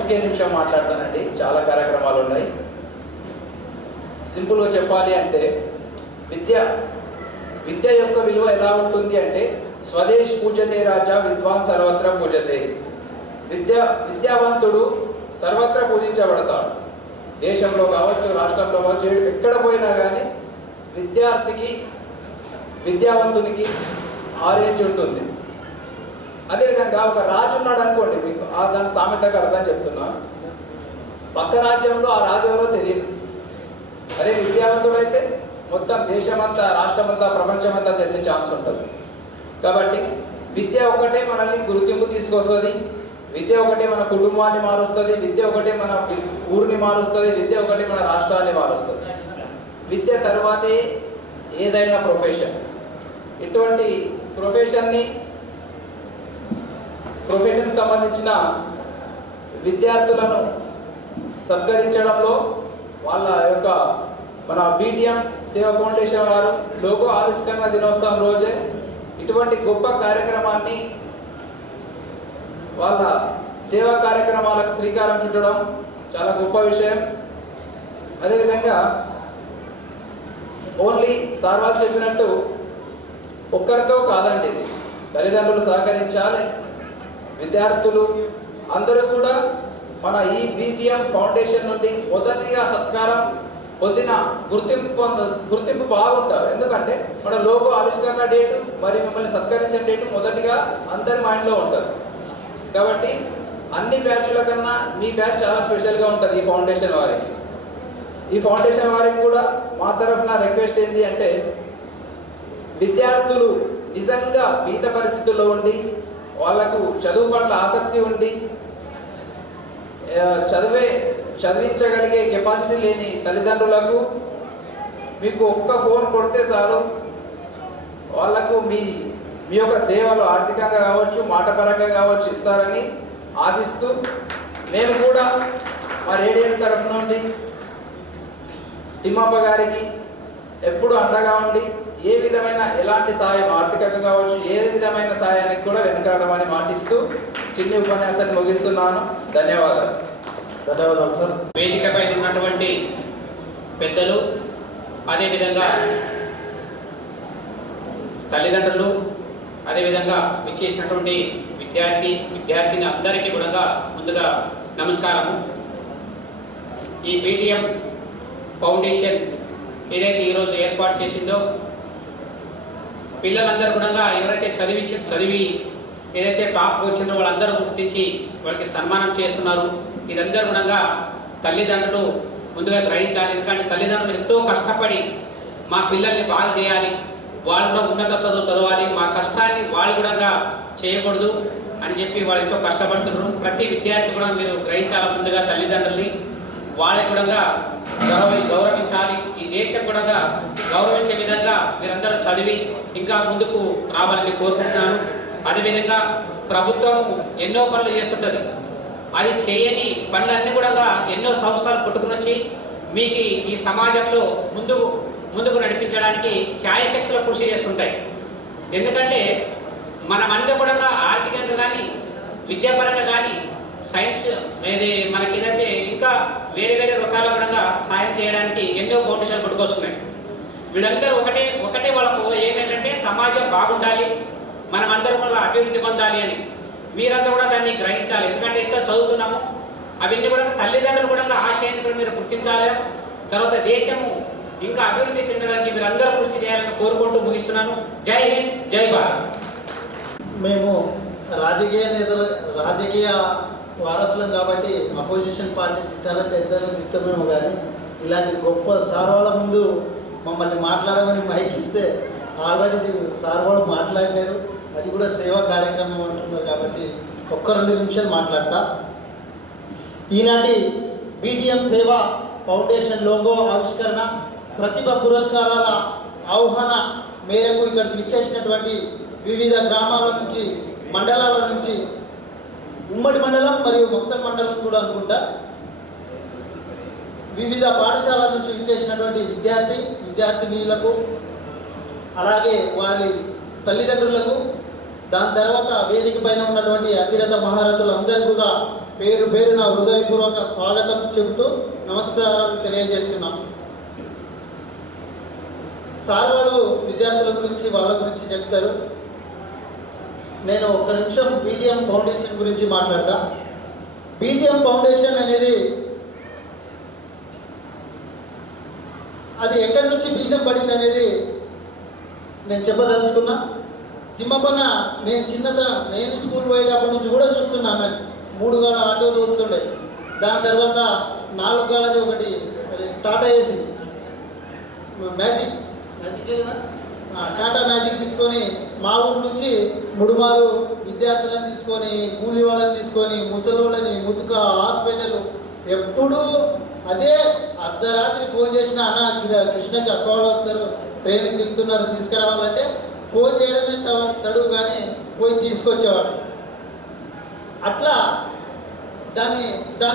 ఒకే నిమిషం మాట్లాడతానండి, చాలా కార్యక్రమాలు ఉన్నాయి. సింపుల్గా చెప్పాలి అంటే విద్య యొక్క విలువ ఎలా ఉంటుంది అంటే స్వదేశ్ పూజతే రాజా విద్వాన్ సర్వత్ర పూజతే. విద్యావంతుడు సర్వత్ర పూజించబడతాడు. దేశంలో కావచ్చు, రాష్ట్రంలో కావచ్చు, ఎక్కడ పోయినా కానీ విద్యావంతునికి ఆరేంజ్ ఉంటుంది. అదేవిధంగా ఒక రాజు ఉన్నాడు అనుకోండి, మీకు దాని సామెతగా అర్థం చెప్తున్నా. పక్క రాజ్యంలో ఆ రాజు ఎవరో తెలియదు. అదే విద్యావంతుడైతే మొత్తం దేశమంతా, రాష్ట్రమంతా, ప్రపంచమంతా తెలిసే ఛాన్స్ ఉంటుంది. కాబట్టి విద్య ఒకటే మనల్ని గుర్తింపు తీసుకొస్తుంది. విద్య ఒకటే మన కుటుంబాన్ని మారుస్తుంది. విద్య ఒకటే మన ఊరిని మారుస్తుంది. విద్య ఒకటే మన రాష్ట్రాన్ని మారుస్తుంది. విద్య తర్వాతే ఏదైనా ప్రొఫెషన్. ఇటువంటి ప్రొఫెషన్కి సంబంధించిన విద్యార్థులను సత్కరించడంలో వాళ్ళ యొక్క మన బీటీఎం సేవా ఫౌండేషన్ వారు లోగో ఆవిష్కరణ దినోత్సవం రోజే ఇటువంటి గొప్ప కార్యక్రమాన్ని, వాళ్ళ సేవా కార్యక్రమాలకు శ్రీకారం చుట్టడం చాలా గొప్ప విషయం. అదేవిధంగా ఓన్లీ సార్ వాళ్ళు చెప్పినట్టు ఒక్కరితో కాదండి, ఇది తల్లిదండ్రులు సహకరించాలి, విద్యార్థులు అందరూ కూడా మన ఈ బీటీఎం ఫౌండేషన్ నుండి మొదటిగా సత్కారం పొందిన గుర్తింపు బాగుంటారు. ఎందుకంటే మన లోగో ఆవిష్కరణ డేటు మరి మిమ్మల్ని సత్కరించిన డేటు మొదటిగా అందరి మైండ్లో ఉంటుంది. కాబట్టి అన్ని బ్యాచ్ల కన్నా మీ బ్యాచ్ చాలా స్పెషల్గా ఉంటుంది ఈ ఫౌండేషన్ వారికి. ఈ ఫౌండేషన్ వారికి కూడా మా తరఫున రిక్వెస్ట్ ఏంటి అంటే, విద్యార్థులు నిజంగా బీద పరిస్థితుల్లో ఉండి వాళ్లకు చదువు పట్ల ఆసక్తి ఉండి చదివించగలిగే కెపాసిటీ లేని తల్లిదండ్రులకు మీకు ఒక్క ఫోన్ కొడితే చాలు, వాళ్లకు మీ యొక్క సేవలు ఆర్థికంగా కావచ్చు, మాటపరంగా కావచ్చు ఇస్తారని ఆశిస్తూ, మేము కూడా మా రేడియో తరఫు నుండి తిమ్మప్ప గారికి ఎప్పుడు అండగా ఉండి ఏ విధమైన ఎలాంటి సాయం, ఆర్థికంగా కావచ్చు, ఏ విధమైన సాయానికి కూడా వెనుకాడమని మాటిస్తూ చిన్ని ఉపన్యాసాన్ని ముగిస్తున్నాను. ధన్యవాదాలు. ధన్యవాదాలు సార్. వేదికపై ఉన్నటువంటి పెద్దలు, అదేవిధంగా తల్లిదండ్రులు, అదేవిధంగా విచ్చేసినటువంటి విద్యార్థిని అందరికీ కూడా ముందుగా నమస్కారము. ఈ బీటీఎం ఫౌండేషన్ ఏదైతే ఈరోజు ఏర్పాటు చేసిందో పిల్లలందరూ కూడా ఎవరైతే చదివి ఏదైతే టాప్ వచ్చిందో వాళ్ళందరూ గుర్తించి వాళ్ళకి సన్మానం చేస్తున్నారు. ఇదందరూ కూడా తల్లిదండ్రులు ముందుగా గ్రహించాలి. ఎందుకంటే తల్లిదండ్రులు ఎంతో కష్టపడి మా పిల్లల్ని బాగా చేయాలి, వాళ్ళు కూడా ఉన్నత చదువు చదవాలి, మా కష్టాన్ని వాళ్ళు కూడా చేయకూడదు అని చెప్పి వాళ్ళు ఎంతో కష్టపడుతున్నారు. ప్రతి విద్యార్థి కూడా మీరు గ్రహించాలి, ముందుగా తల్లిదండ్రుల్ని వాళ్ళని కూడా గౌరవించాలి. ఈ దేశం కూడా గౌరవించే విధంగా మీరందరూ చదివి ఇంకా ముందుకు రావాలని కోరుకుంటున్నాను. అదేవిధంగా ప్రభుత్వం ఎన్నో పనులు చేస్తుంటుంది, అది చేయని పనులన్నీ కూడా ఎన్నో సంవత్సరాలు పుట్టుకుని వచ్చి మీకు ఈ సమాజంలో ముందుకు నడిపించడానికి శాయశక్తుల కృషి చేస్తుంటాయి. ఎందుకంటే మనమందరూ కూడా ఆర్థికంగా కానీ విద్యాపరంగా కానీ సైన్స్ ఏది మనకి ఏదైతే ఇంకా వేరే రకాల కూడా సాయం చేయడానికి ఎన్నో ఫౌండేషన్లు పుట్టుకొస్తున్నాయి. వీళ్ళందరూ ఒకటే వాళ్ళకు ఏమేంటంటే సమాజం బాగుండాలి, మనమందరం కూడా అభివృద్ధి పొందాలి అని. మీరంతా కూడా దాన్ని గ్రహించాలి. ఎందుకంటే ఎంతో చదువుతున్నాము, అవన్నీ కూడా తల్లిదండ్రులు కూడా ఆశయాన్ని కూడా మీరు గుర్తించాలి. తర్వాత దేశము ఇంకా అభివృద్ధి చెందడానికి మీరు అందరూ కృషి చేయాలని కోరుకుంటూ ముగిస్తున్నాను. జై హింద్, జై భారత్. మేము రాజకీయ వారసులం కాబట్టి అపోజిషన్ పార్టీ తిట్టాలంటే ఎంతైనా తిట్టమేమో, కానీ ఇలాంటి గొప్ప సార్ వాళ్ళ ముందు మమ్మల్ని మాట్లాడమని మైక్ ఇస్తే ఆల్రెడీ సార్ వాళ్ళు మాట్లాడలేరు, అది కూడా సేవా కార్యక్రమం అంటున్నారు కాబట్టి ఒక్క 2 నిమిషాలు మాట్లాడతా. ఈనాటి బీటీఎం సేవా ఫౌండేషన్ లోగో ఆవిష్కరణ, ప్రతిభ పురస్కారాల ఆహ్వాన మేరకు ఇక్కడికి ఇచ్చేసినటువంటి వివిధ గ్రామాల నుంచి, మండలాల నుంచి, ఉమ్మడి మండలం మరియు మొత్తం మండలం కూడా అనుకుంటా, వివిధ పాఠశాలల నుంచి ఇచ్చేసినటువంటి విద్యార్థినీలకు, అలాగే వారి తల్లిదండ్రులకు, దాని తర్వాత వేదిక పైన ఉన్నటువంటి అతిరథ మహారథులందరూ కూడా పేరున హృదయపూర్వక స్వాగతం చెబుతూ నమస్కారాలు తెలియజేస్తున్నాం. సార్ వాళ్ళు విద్యార్థుల గురించి వాళ్ళ గురించి చెప్తారు. నేను 1 నిమిషం బీటీఎం ఫౌండేషన్ గురించి మాట్లాడతా. బీటీఎం ఫౌండేషన్ అనేది అది ఎక్కడి నుంచి బీజం పడింది అనేది నేను చెప్పదలుచుకున్నా. తిమ్మపన్న నేను స్కూల్ పోయేటప్పటి నుంచి కూడా చూస్తున్నాను. 3 గాళ్ళ ఆటో తోలుతుండే, దాని తర్వాత 4 గాళ్ళది ఒకటి అది టాటా ఏసీ మ్యాజిక్ కదా, టాటా మ్యాజిక్ తీసుకొని మా ఊరు నుంచి ముడుమాలు విద్యార్థులను తీసుకొని, కూలి వాళ్ళని తీసుకొని, ముసలోళ్ళని, ముతుక హాస్పిటల్, ఎప్పుడూ అదే అర్ధరాత్రి ఫోన్ చేసిన అన్న కృష్ణకి అక్కవాళ్ళు వస్తారు, ట్రైన్ దిగుతున్నారు, తీసుకురావాలంటే ఫోన్ చేయడమే తడువు కానీ పోయి తీసుకొచ్చేవాడు. అట్లా దాని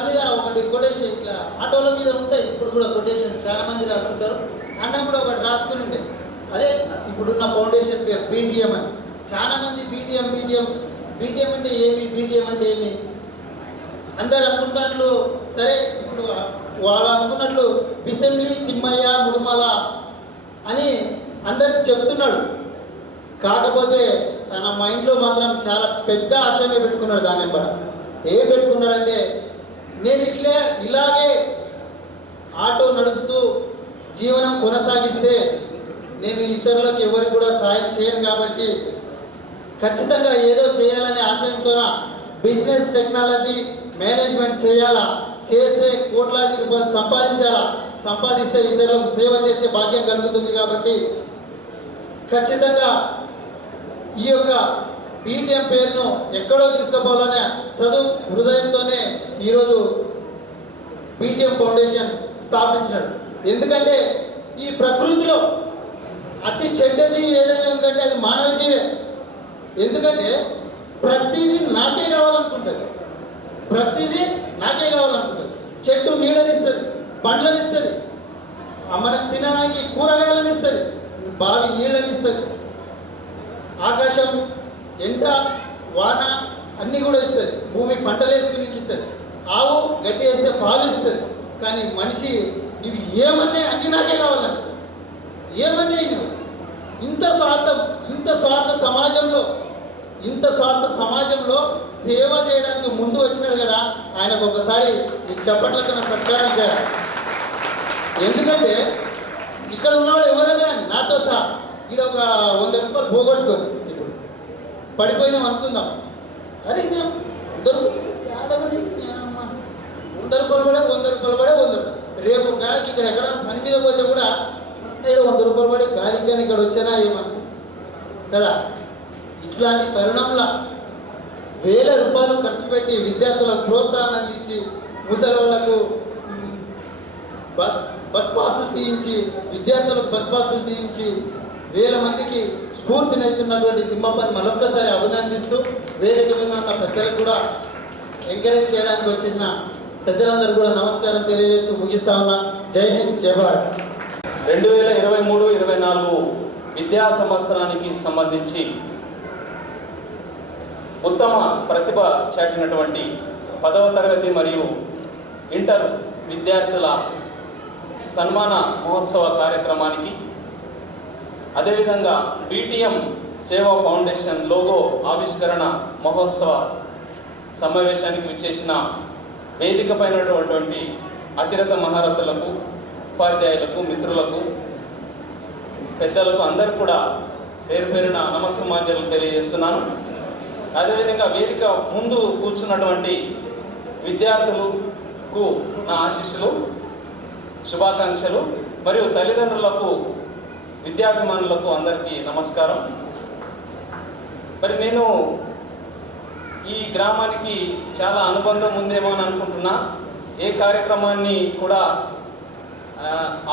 మీద ఒకటి కొటేషన్, ఇట్లా ఆటోల మీద ఉంటాయి ఇప్పుడు కూడా కొటేషన్, చాలామంది రాసుకుంటారు. అన్న కూడా ఒకటి రాసుకుని ఉండే, అదే ఇప్పుడున్న ఫౌండేషన్ పేరు బీటీఎం అని. చాలామంది బీటీఎం అంటే ఏమి, బీటీఎం అంటే ఏమి అందరు అనుకుంటారు. సరే, ఇప్పుడు వాళ్ళు అనుకున్నట్లు బిసెంబ్లీ తిమ్మయ్య ముడుమల అని అందరికి చెప్తున్నాడు. కాకపోతే తన మైండ్లో మాత్రం చాలా పెద్ద ఆశయమే పెట్టుకున్నాడు. దాని వెంబడ ఏం పెట్టుకున్నాడంటే, నేను ఇలాగే ఆటో నడుపుతూ జీవనం కొనసాగిస్తే నేను ఇతరులకు ఎవరికి కూడా సాయం చేయను కాబట్టి ఖచ్చితంగా ఏదో చేయాలనే ఆశయంతో బిజినెస్ టెక్నాలజీ మేనేజ్మెంట్ చేయాలా, చేస్తే కోట్లాది రూపాయలు సంపాదిస్తే ఇతరులకు సేవ చేసే భాగ్యం కలుగుతుంది. కాబట్టి ఖచ్చితంగా ఈ యొక్క బీటీఎం పేరును ఎక్కడో తీసుకుపోవాలనే హృదయంతోనే ఈరోజు బీటీఎం ఫౌండేషన్ స్థాపించినాడు. ఎందుకంటే ఈ ప్రకృతిలో అతి చెడ్డ జీవి ఏదైనా ఉందంటే అది మానవ జీవే. ఎందుకంటే ప్రతిదీ నాకే కావాలనుకుంటుంది, చెట్టు నీడనిస్తుంది, పండ్లనిస్తుంది, మనకు తినడానికి కూరగాయలను ఇస్తుంది, బావి నీళ్ళనిస్తుంది, ఆకాశం ఎండ వాన అన్నీ కూడా ఇస్తుంది, భూమి పంటలు వేసుకుని ఇస్తుంది, ఆవు గడ్డి వేస్తే పాలు ఇస్తుంది. కానీ మనిషి నువ్వు ఏమన్నా అన్నీ నాకే కావాలండి, ఏమన్నా నువ్వు ఇంత స్వార్థ సమాజంలో సేవ చేయడానికి ముందు వచ్చినాడు కదా, ఆయనకు ఒకసారి ఈ చప్పట్లతో సత్కారం చేయాలి. ఎందుకంటే ఇక్కడ ఉన్నవాళ్ళు ఎవరైనా నాతో సహా ఇక్కడ ఒక 100 రూపాయలు పోగొట్టుకొని ఇప్పుడు పడిపోయినాం అనుకుందాం. అరే 100 రూపాయలు 100 రూపాయలు పడే 100 రేపు కాడికి ఇక్కడ ఎక్కడ పని మీద పోతే కూడా నేను 100 రూపాయలు పడే గాలికి కానీ ఇక్కడ వచ్చానా ఏమన్నా కదా. ఇట్లాంటి తరుణంలో వేల రూపాయలు ఖర్చు పెట్టి విద్యార్థులకు ప్రోత్సాహం అందించి ముసలి వాళ్ళకు బస్ పాసులు తీయించి విద్యార్థులకు బస్ పాసులు తీయించి వేల మందికి స్ఫూర్తినిస్తున్నటువంటి తిమ్మప్పని మరొక్కసారి అభినందిస్తూ వేదిక మీద ఉన్న పెద్దలకు కూడా ఎంకరేజ్ చేయడానికి వచ్చేసిన పెద్దలందరూ కూడా నమస్కారం తెలియజేస్తూ ముగిస్తా ఉన్నా. జై హింద్, జై భారత్. 2023-24 విద్యా సంవత్సరానికి సంబంధించి ఉత్తమ ప్రతిభ చాటినటువంటి 10వ తరగతి మరియు ఇంటర్ విద్యార్థుల సన్మాన మహోత్సవ కార్యక్రమానికి, అదేవిధంగా బీటీఎం సేవా ఫౌండేషన్ లోగో ఆవిష్కరణ మహోత్సవ సమావేశానికి విచ్చేసిన వేదిక పైనటువంటి అతిరథ మహారథులకు, ఉపాధ్యాయులకు, మిత్రులకు, పెద్దలకు అందరూ కూడా పేరు పేరున నమస్సుమాంజలు తెలియజేస్తున్నాను. అదేవిధంగా వేదిక ముందు కూర్చున్నటువంటి విద్యార్థులకు నా ఆశీస్సులు, శుభాకాంక్షలు మరియు తల్లిదండ్రులకు, విద్యాభిమానులకు అందరికీ నమస్కారం. మరి నేను ఈ గ్రామానికి చాలా అనుబంధం ఉందేమో అని అనుకుంటున్నా. ఏ కార్యక్రమాన్ని కూడా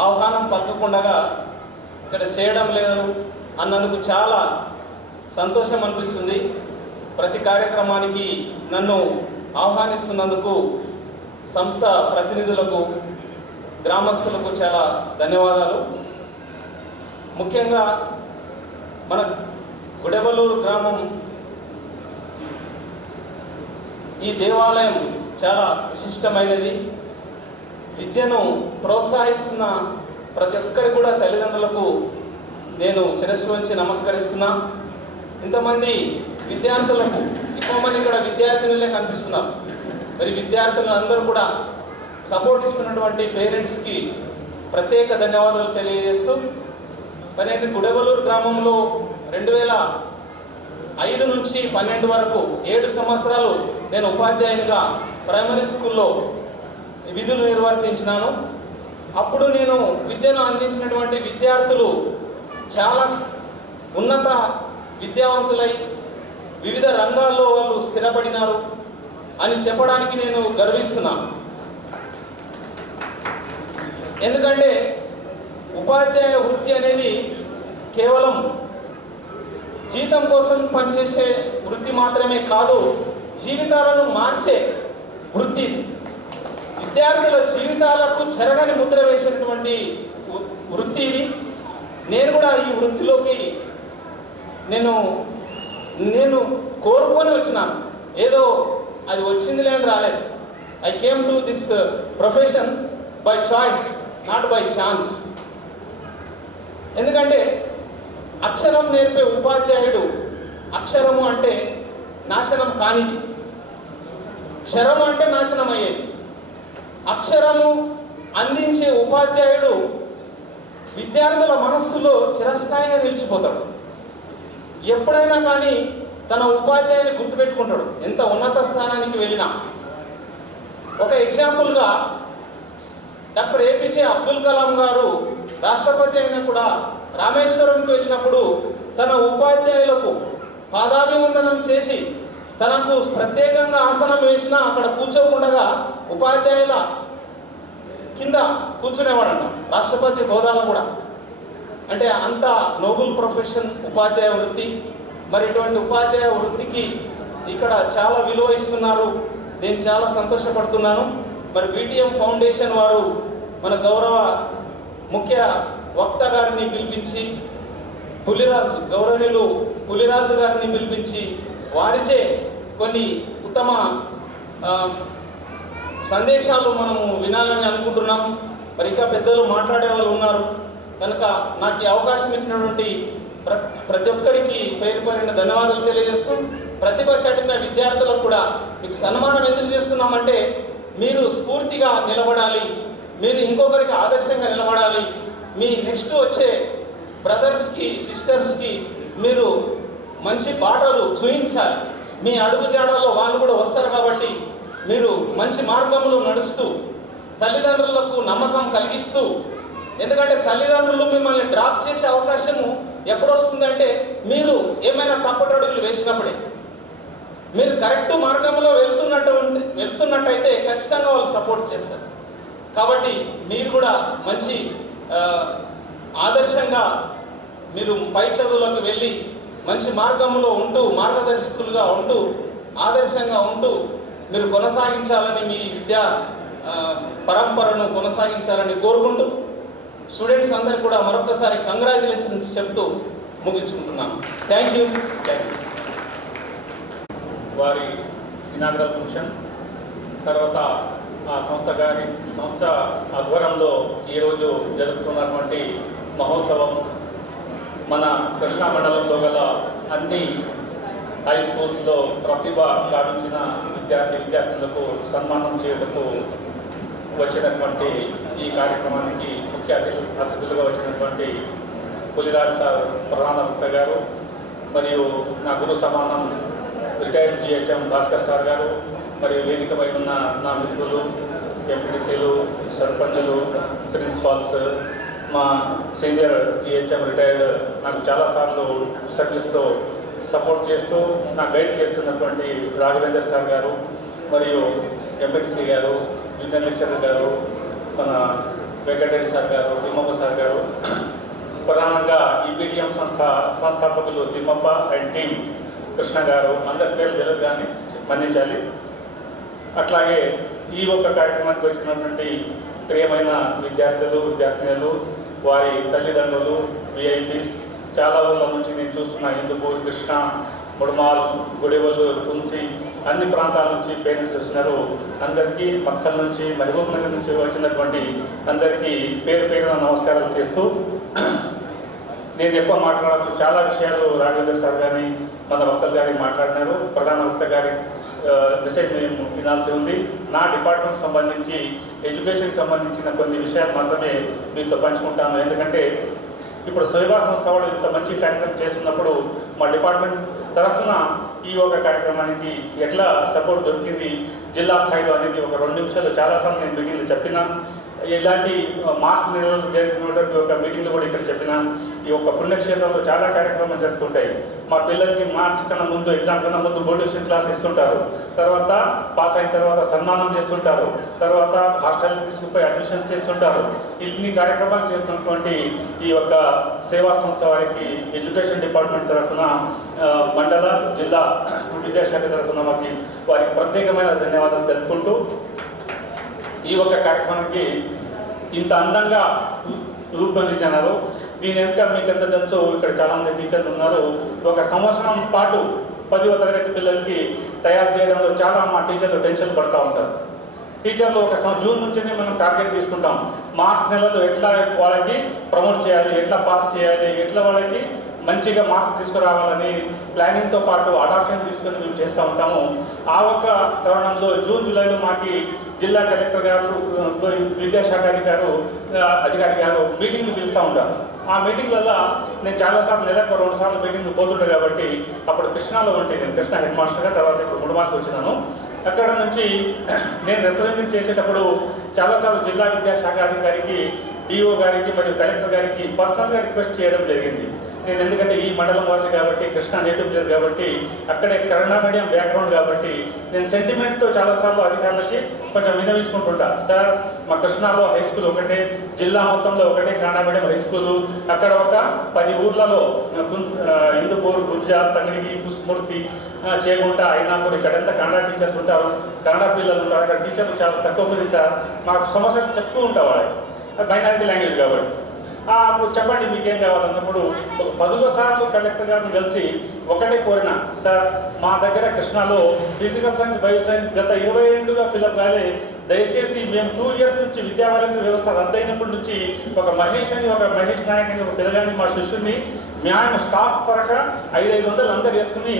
ఆహ్వానం పలకకుండా ఇక్కడ చేయడం లేదు అన్నందుకు చాలా సంతోషం అనిపిస్తుంది. ప్రతి కార్యక్రమానికి నన్ను ఆహ్వానిస్తున్నందుకు సంస్థ ప్రతినిధులకు, గ్రామస్తులకు చాలా ధన్యవాదాలు. ముఖ్యంగా మన గుడెబలూరు గ్రామం, ఈ దేవాలయం చాలా విశిష్టమైనది. విద్యను ప్రోత్సహిస్తున్న ప్రతి ఒక్కరి కూడా తల్లిదండ్రులకు నేను శిరస్సు వంచి నమస్కరిస్తున్నా. ఇంతమంది విద్యార్థులకు, ఎక్కువ మంది ఇక్కడ విద్యార్థినులే కనిపిస్తున్నారు. మరి విద్యార్థులు అందరూ కూడా సపోర్ట్ ఇస్తున్నటువంటి పేరెంట్స్కి ప్రత్యేక ధన్యవాదాలు తెలియజేస్తూ, మరి నేను గుడెబలూరు గ్రామంలో 2005 నుంచి 12 వరకు 7 సంవత్సరాలు నేను ఉపాధ్యాయునిగా ప్రైమరీ స్కూల్లో విధులు నిర్వర్తించినాను. అప్పుడు నేను విద్యను అందించినటువంటి విద్యార్థులు చాలా ఉన్నత విద్యావంతులై వివిధ రంగాల్లో వాళ్ళు స్థిరపడినారు అని చెప్పడానికి నేను గర్విస్తున్నాను. ఎందుకంటే ఉపాధ్యాయ వృత్తి అనేది కేవలం జీతం కోసం పనిచేసే వృత్తి మాత్రమే కాదు, జీవితాలను మార్చే వృత్తి. విద్యార్థుల జీవితాలకు చెరగని ముద్ర వేసినటువంటి వృత్తి ఇది. నేను కూడా ఈ వృత్తిలోకి నేను కోరుకొని వచ్చినాను. ఏదో అది వచ్చిందిలే అని రాలేదు. I came to this profession by choice, not by chance. ఎందుకంటే అక్షరం నేర్పే ఉపాధ్యాయుడు, అక్షరము అంటే నాశనం కానిది, క్షరము అంటే నాశనం అయ్యేది. అక్షరము అందించే ఉపాధ్యాయుడు విద్యార్థుల మనస్సులో చిరస్థాయిగా నిలిచిపోతాడు. ఎప్పుడైనా కానీ తన ఉపాధ్యాయుని గుర్తుపెట్టుకుంటాడు, ఎంత ఉన్నత స్థానానికి వెళ్ళినా. ఒక ఎగ్జాంపుల్గా డాక్టర్ ఏపీజే అబ్దుల్ కలాం గారు రాష్ట్రపతి అయినా కూడా రామేశ్వరంకి వెళ్ళినప్పుడు తన ఉపాధ్యాయులకు పాదాభివందనం చేసి తనకు ప్రత్యేకంగా ఆసనం వేసినా అక్కడ కూర్చోకుండా ఉపాధ్యాయుల కింద కూర్చునేవాడంట, రాష్ట్రపతి హోదాలో కూడా. అంటే అంత నోబుల్ ప్రొఫెషన్ ఉపాధ్యాయ వృత్తి. మరి ఇటువంటి ఉపాధ్యాయ వృత్తికి ఇక్కడ చాలా విలువ ఇస్తున్నారు. నేను చాలా సంతోషపడుతున్నాను. మరి బీటీఎం ఫౌండేషన్ వారు మన గౌరవ ముఖ్య వక్త గారిని పిలిపించి, గౌరవనీయులు పులిరాజు గారిని పిలిపించి వారిచే కొన్ని ఉత్తమ సందేశాలు మనము వినాలని అనుకుంటున్నాం. మరి ఇంకా పెద్దలు మాట్లాడే వాళ్ళు ఉన్నారు కనుక నాకు ఈ అవకాశం ఇచ్చినటువంటి ప్రతి ఒక్కరికి పేరు పేరిన ధన్యవాదాలు తెలియజేస్తూ, ప్రతిభ చాటిన విద్యార్థులకు కూడా మీకు సన్మానం ఎందుకు చేస్తున్నామంటే మీరు స్ఫూర్తిగా నిలబడాలి, మీరు ఇంకొకరికి ఆదర్శంగా నిలబడాలి, మీ నెక్స్ట్ వచ్చే బ్రదర్స్కి సిస్టర్స్కి మీరు మంచి బాటలు చూపించాలి. మీ అడుగుజాడలో వాళ్ళు కూడా వస్తారు కాబట్టి మీరు మంచి మార్గంలో నడుస్తూ తల్లిదండ్రులకు నమ్మకం కలిగిస్తూ, ఎందుకంటే తల్లిదండ్రులు మిమ్మల్ని డ్రాప్ చేసే అవకాశము ఎప్పుడు వస్తుందంటే మీరు ఏమైనా తప్పుడు అడుగులు వేసినప్పుడే. మీరు కరెక్ట్ మార్గంలో వెళ్తున్నట్టయితే ఖచ్చితంగా వాళ్ళు సపోర్ట్ చేస్తారు. కాబట్టి మీరు కూడా మంచి ఆదర్శంగా మీరు పై చదువులకు వెళ్ళి మంచి మార్గంలో ఉంటూ మార్గదర్శకులుగా ఉంటూ ఆదర్శంగా ఉంటూ మీరు కొనసాగించాలని, మీ విద్యా పరంపరను కొనసాగించాలని కోరుకుంటూ స్టూడెంట్స్ అందరికీ కూడా మరొకసారి కంగ్రాచులేషన్స్ చెప్తూ ముగించుకుంటున్నాను. Thank you. వారి ఇనాగ్రల్ ఫంక్షన్ తర్వాత ఆ సంస్థ ఆధ్వర్యంలో ఈరోజు జరుగుతున్నటువంటి మహోత్సవం మన కృష్ణా మండలంలో గల అన్ని హై స్కూల్స్లో ప్రతిభ గావించిన విద్యార్థులకు సన్మానం చేయటకు వచ్చినటువంటి ఈ కార్యక్రమానికి ముఖ్య అతిథులుగా వచ్చినటువంటి పులిరాజ్ సార్ ప్రధాన వక్త గారు, మరియు నా గురు సమానం రిటైర్డ్ జిహెచ్ఎం భాస్కర్ సార్ గారు, మరియు వేదికపై ఉన్న నా మిత్రులు, ఎంపీటీసీలు, సర్పంచులు, ప్రిన్సిపాల్స్, మా సీనియర్ జిహెచ్ఎం రిటైర్డ్ నాకు చాలాసార్లు సర్వీస్తో సపోర్ట్ చేస్తూ నాకు గైడ్ చేస్తున్నటువంటి రాఘవేందర్ సార్ గారు, మరియు ఎంపీటీసీ గారు, జూనియర్ లెక్చరర్ గారు, మన వెంకటరెడ్డి సార్ గారు, తిమ్మప్ప సార్ గారు, ప్రధానంగా ఈ పీటీఎం సంస్థాపకులు తిమ్మప్ప అండ్ టీం కృష్ణ గారు, అందరి పేర్లు తెలుగుగానే మన్నించాలి. అట్లాగే ఈ ఒక్క కార్యక్రమానికి వచ్చినటువంటి ప్రియమైన విద్యార్థులు, విద్యార్థినులు, వారి తల్లిదండ్రులు, విఐపీస్, చాలా ఊళ్ళ నుంచి నేను చూస్తున్న హిందూపూర్, కృష్ణ, ముడమాల్, గుడివల్లూరు, కుంసి అన్ని ప్రాంతాల నుంచి పేరెంట్స్ వస్తున్నారు. అందరికీ మక్కల్ నుంచి, మహబూబ్ నగర్ నుంచి వచ్చినటువంటి అందరికీ పేరు పేరున నమస్కారాలు చేస్తూ, నేను ఎక్కువ మాట్లాడాలి చాలా విషయాలు రాఘవేంద్ర సార్ గారిని, మన వక్తలు గారిని మాట్లాడినారు. ప్రధాన వక్త గారి మెసేజ్ మేము వినాల్సి ఉంది. నా డిపార్ట్మెంట్కి సంబంధించి ఎడ్యుకేషన్కి సంబంధించిన కొన్ని విషయాలు మాత్రమే మీతో పంచుకుంటాను. ఎందుకంటే ఇప్పుడు సేవా సంస్థ వాళ్ళు ఇంత మంచి కార్యక్రమం చేస్తున్నప్పుడు మా డిపార్ట్మెంట్ తరఫున ఈ ఒక కార్యక్రమానికి ఎట్లా సపోర్ట్ దొరికింది జిల్లా స్థాయిలో అనేది ఒక 2 నిమిషాలు చాలాసార్లు నేను మీటింగ్లో చెప్పిన. ఇలాంటి మార్చ్ నెలలో జరిగినటువంటి ఒక మీటింగ్లో కూడా ఇక్కడ చెప్పిన. ఈ యొక్క పుణ్యక్షేత్రంలో చాలా కార్యక్రమాలు జరుగుతుంటాయి. మా పిల్లలకి మార్చ్ కన్నా ముందు, ఎగ్జామ్ కన్నా ముందు మోటివేషన్ క్లాస్ ఇస్తుంటారు. తర్వాత పాస్ అయిన తర్వాత సన్మానం చేస్తుంటారు. తర్వాత హాస్టల్కి తీసుకుపోయి అడ్మిషన్ చేస్తుంటారు. ఇన్ని కార్యక్రమాలు చేస్తున్నటువంటి ఈ యొక్క సేవా సంస్థ వారికి ఎడ్యుకేషన్ డిపార్ట్మెంట్ తరఫున, మండల, జిల్లా విద్యాశాఖ తరఫున వారికి ప్రత్యేకమైన ధన్యవాదాలు తెలుపుకుంటూ, ఈ ఒక్క కార్యక్రమానికి ఇంత అందంగా రూపొందించినారు. దీని వెనుక మీకు ఎంత తెలుసు, ఇక్కడ చాలామంది టీచర్లు ఉన్నారు. ఒక సంవత్సరం పాటు 10వ తరగతి పిల్లలకి తయారు చేయడంలో చాలా మా టీచర్లు టెన్షన్ పడుతూ ఉంటారు. టీచర్లు ఒక జూన్ నుంచినే మనం టార్గెట్ తీసుకుంటాం. మార్చ్ నెలలో ఎట్లా వాళ్ళకి ప్రమోట్ చేయాలి, ఎట్లా పాస్ చేయాలి, ఎట్లా వాళ్ళకి మంచిగా మార్క్స్ తీసుకురావాలని ప్లానింగ్తో పాటు అడాప్షన్ తీసుకొని మేము చేస్తూ ఉంటాము. ఆ ఒక్క తరుణంలో జూన్, జూలైలో మాకు జిల్లా కలెక్టర్ గారు, విద్యాశాఖ అధికారి గారు మీటింగ్లు పిలుస్తూ ఉంటారు. ఆ మీటింగ్లలో నేను చాలాసార్లు నెలకు 2 సార్లు మీటింగ్లు పోతుంటాను. కాబట్టి అప్పుడు కృష్ణాలో ఉంటే నేను కృష్ణ హెడ్ మాస్టర్గా, తర్వాత ఇప్పుడు ముడమాలకు వచ్చినాను. అక్కడ నుంచి నేను రిప్రజెంట్ చేసేటప్పుడు చాలాసార్లు జిల్లా విద్యాశాఖ అధికారికి, డిఓ గారికి మరియు కలెక్టర్ గారికి పర్సనల్గా రిక్వెస్ట్ చేయడం జరిగింది. నేను ఎందుకంటే ఈ మండలం వాసి కాబట్టి, కృష్ణా నేటివ్ ప్లేస్ కాబట్టి, అక్కడే కన్నడ మీడియం బ్యాక్గ్రౌండ్ కాబట్టి నేను సెంటిమెంట్తో చాలాసార్లు అధికారులకి కొంచెం విన్నవించుకుంటుంటా. సార్, మా కృష్ణాలో హై స్కూల్ ఒకటే, జిల్లా మొత్తంలో ఒకటే కన్నడ మీడియం హై స్కూలు. అక్కడ ఒక 10 ఊర్లలో హిందూపూర్, గుజ్జాల్, తంగిడికి, కుస్మూర్తి, చేగుంట, అయినాపూర్ ఇక్కడంతా కన్నడ టీచర్స్ ఉంటారు, కన్నడ పిల్లలు ఉంటారు. అక్కడ టీచర్లు చాలా తక్కువ మంది సార్. మాకు సమస్యలు చెప్తూ ఉంటా వాళ్ళకి, మైనారిటీ లాంగ్వేజ్ కాబట్టి. అప్పుడు చెప్పండి మీకేం కావాలన్నప్పుడు ఒక 10 సార్లు కలెక్టర్ గారిని కలిసి ఒకటే కోరిన, సార్ మా దగ్గర కృష్ణాలో ఫిజికల్ సైన్స్, బయో సైన్స్ గత 20 ఏళ్ళుగా ఫిలప్ కాలే, దయచేసి మేము 2 ఇయర్స్ నుంచి విద్యా వాలంటీర్ వ్యవస్థ రద్దయినప్పటి నుంచి ఒక మహేష్ నాయక్ అని ఒక పిల్లగాని మా శిష్యుని మేము స్టాఫ్ పరక 500 అందరు వేసుకుని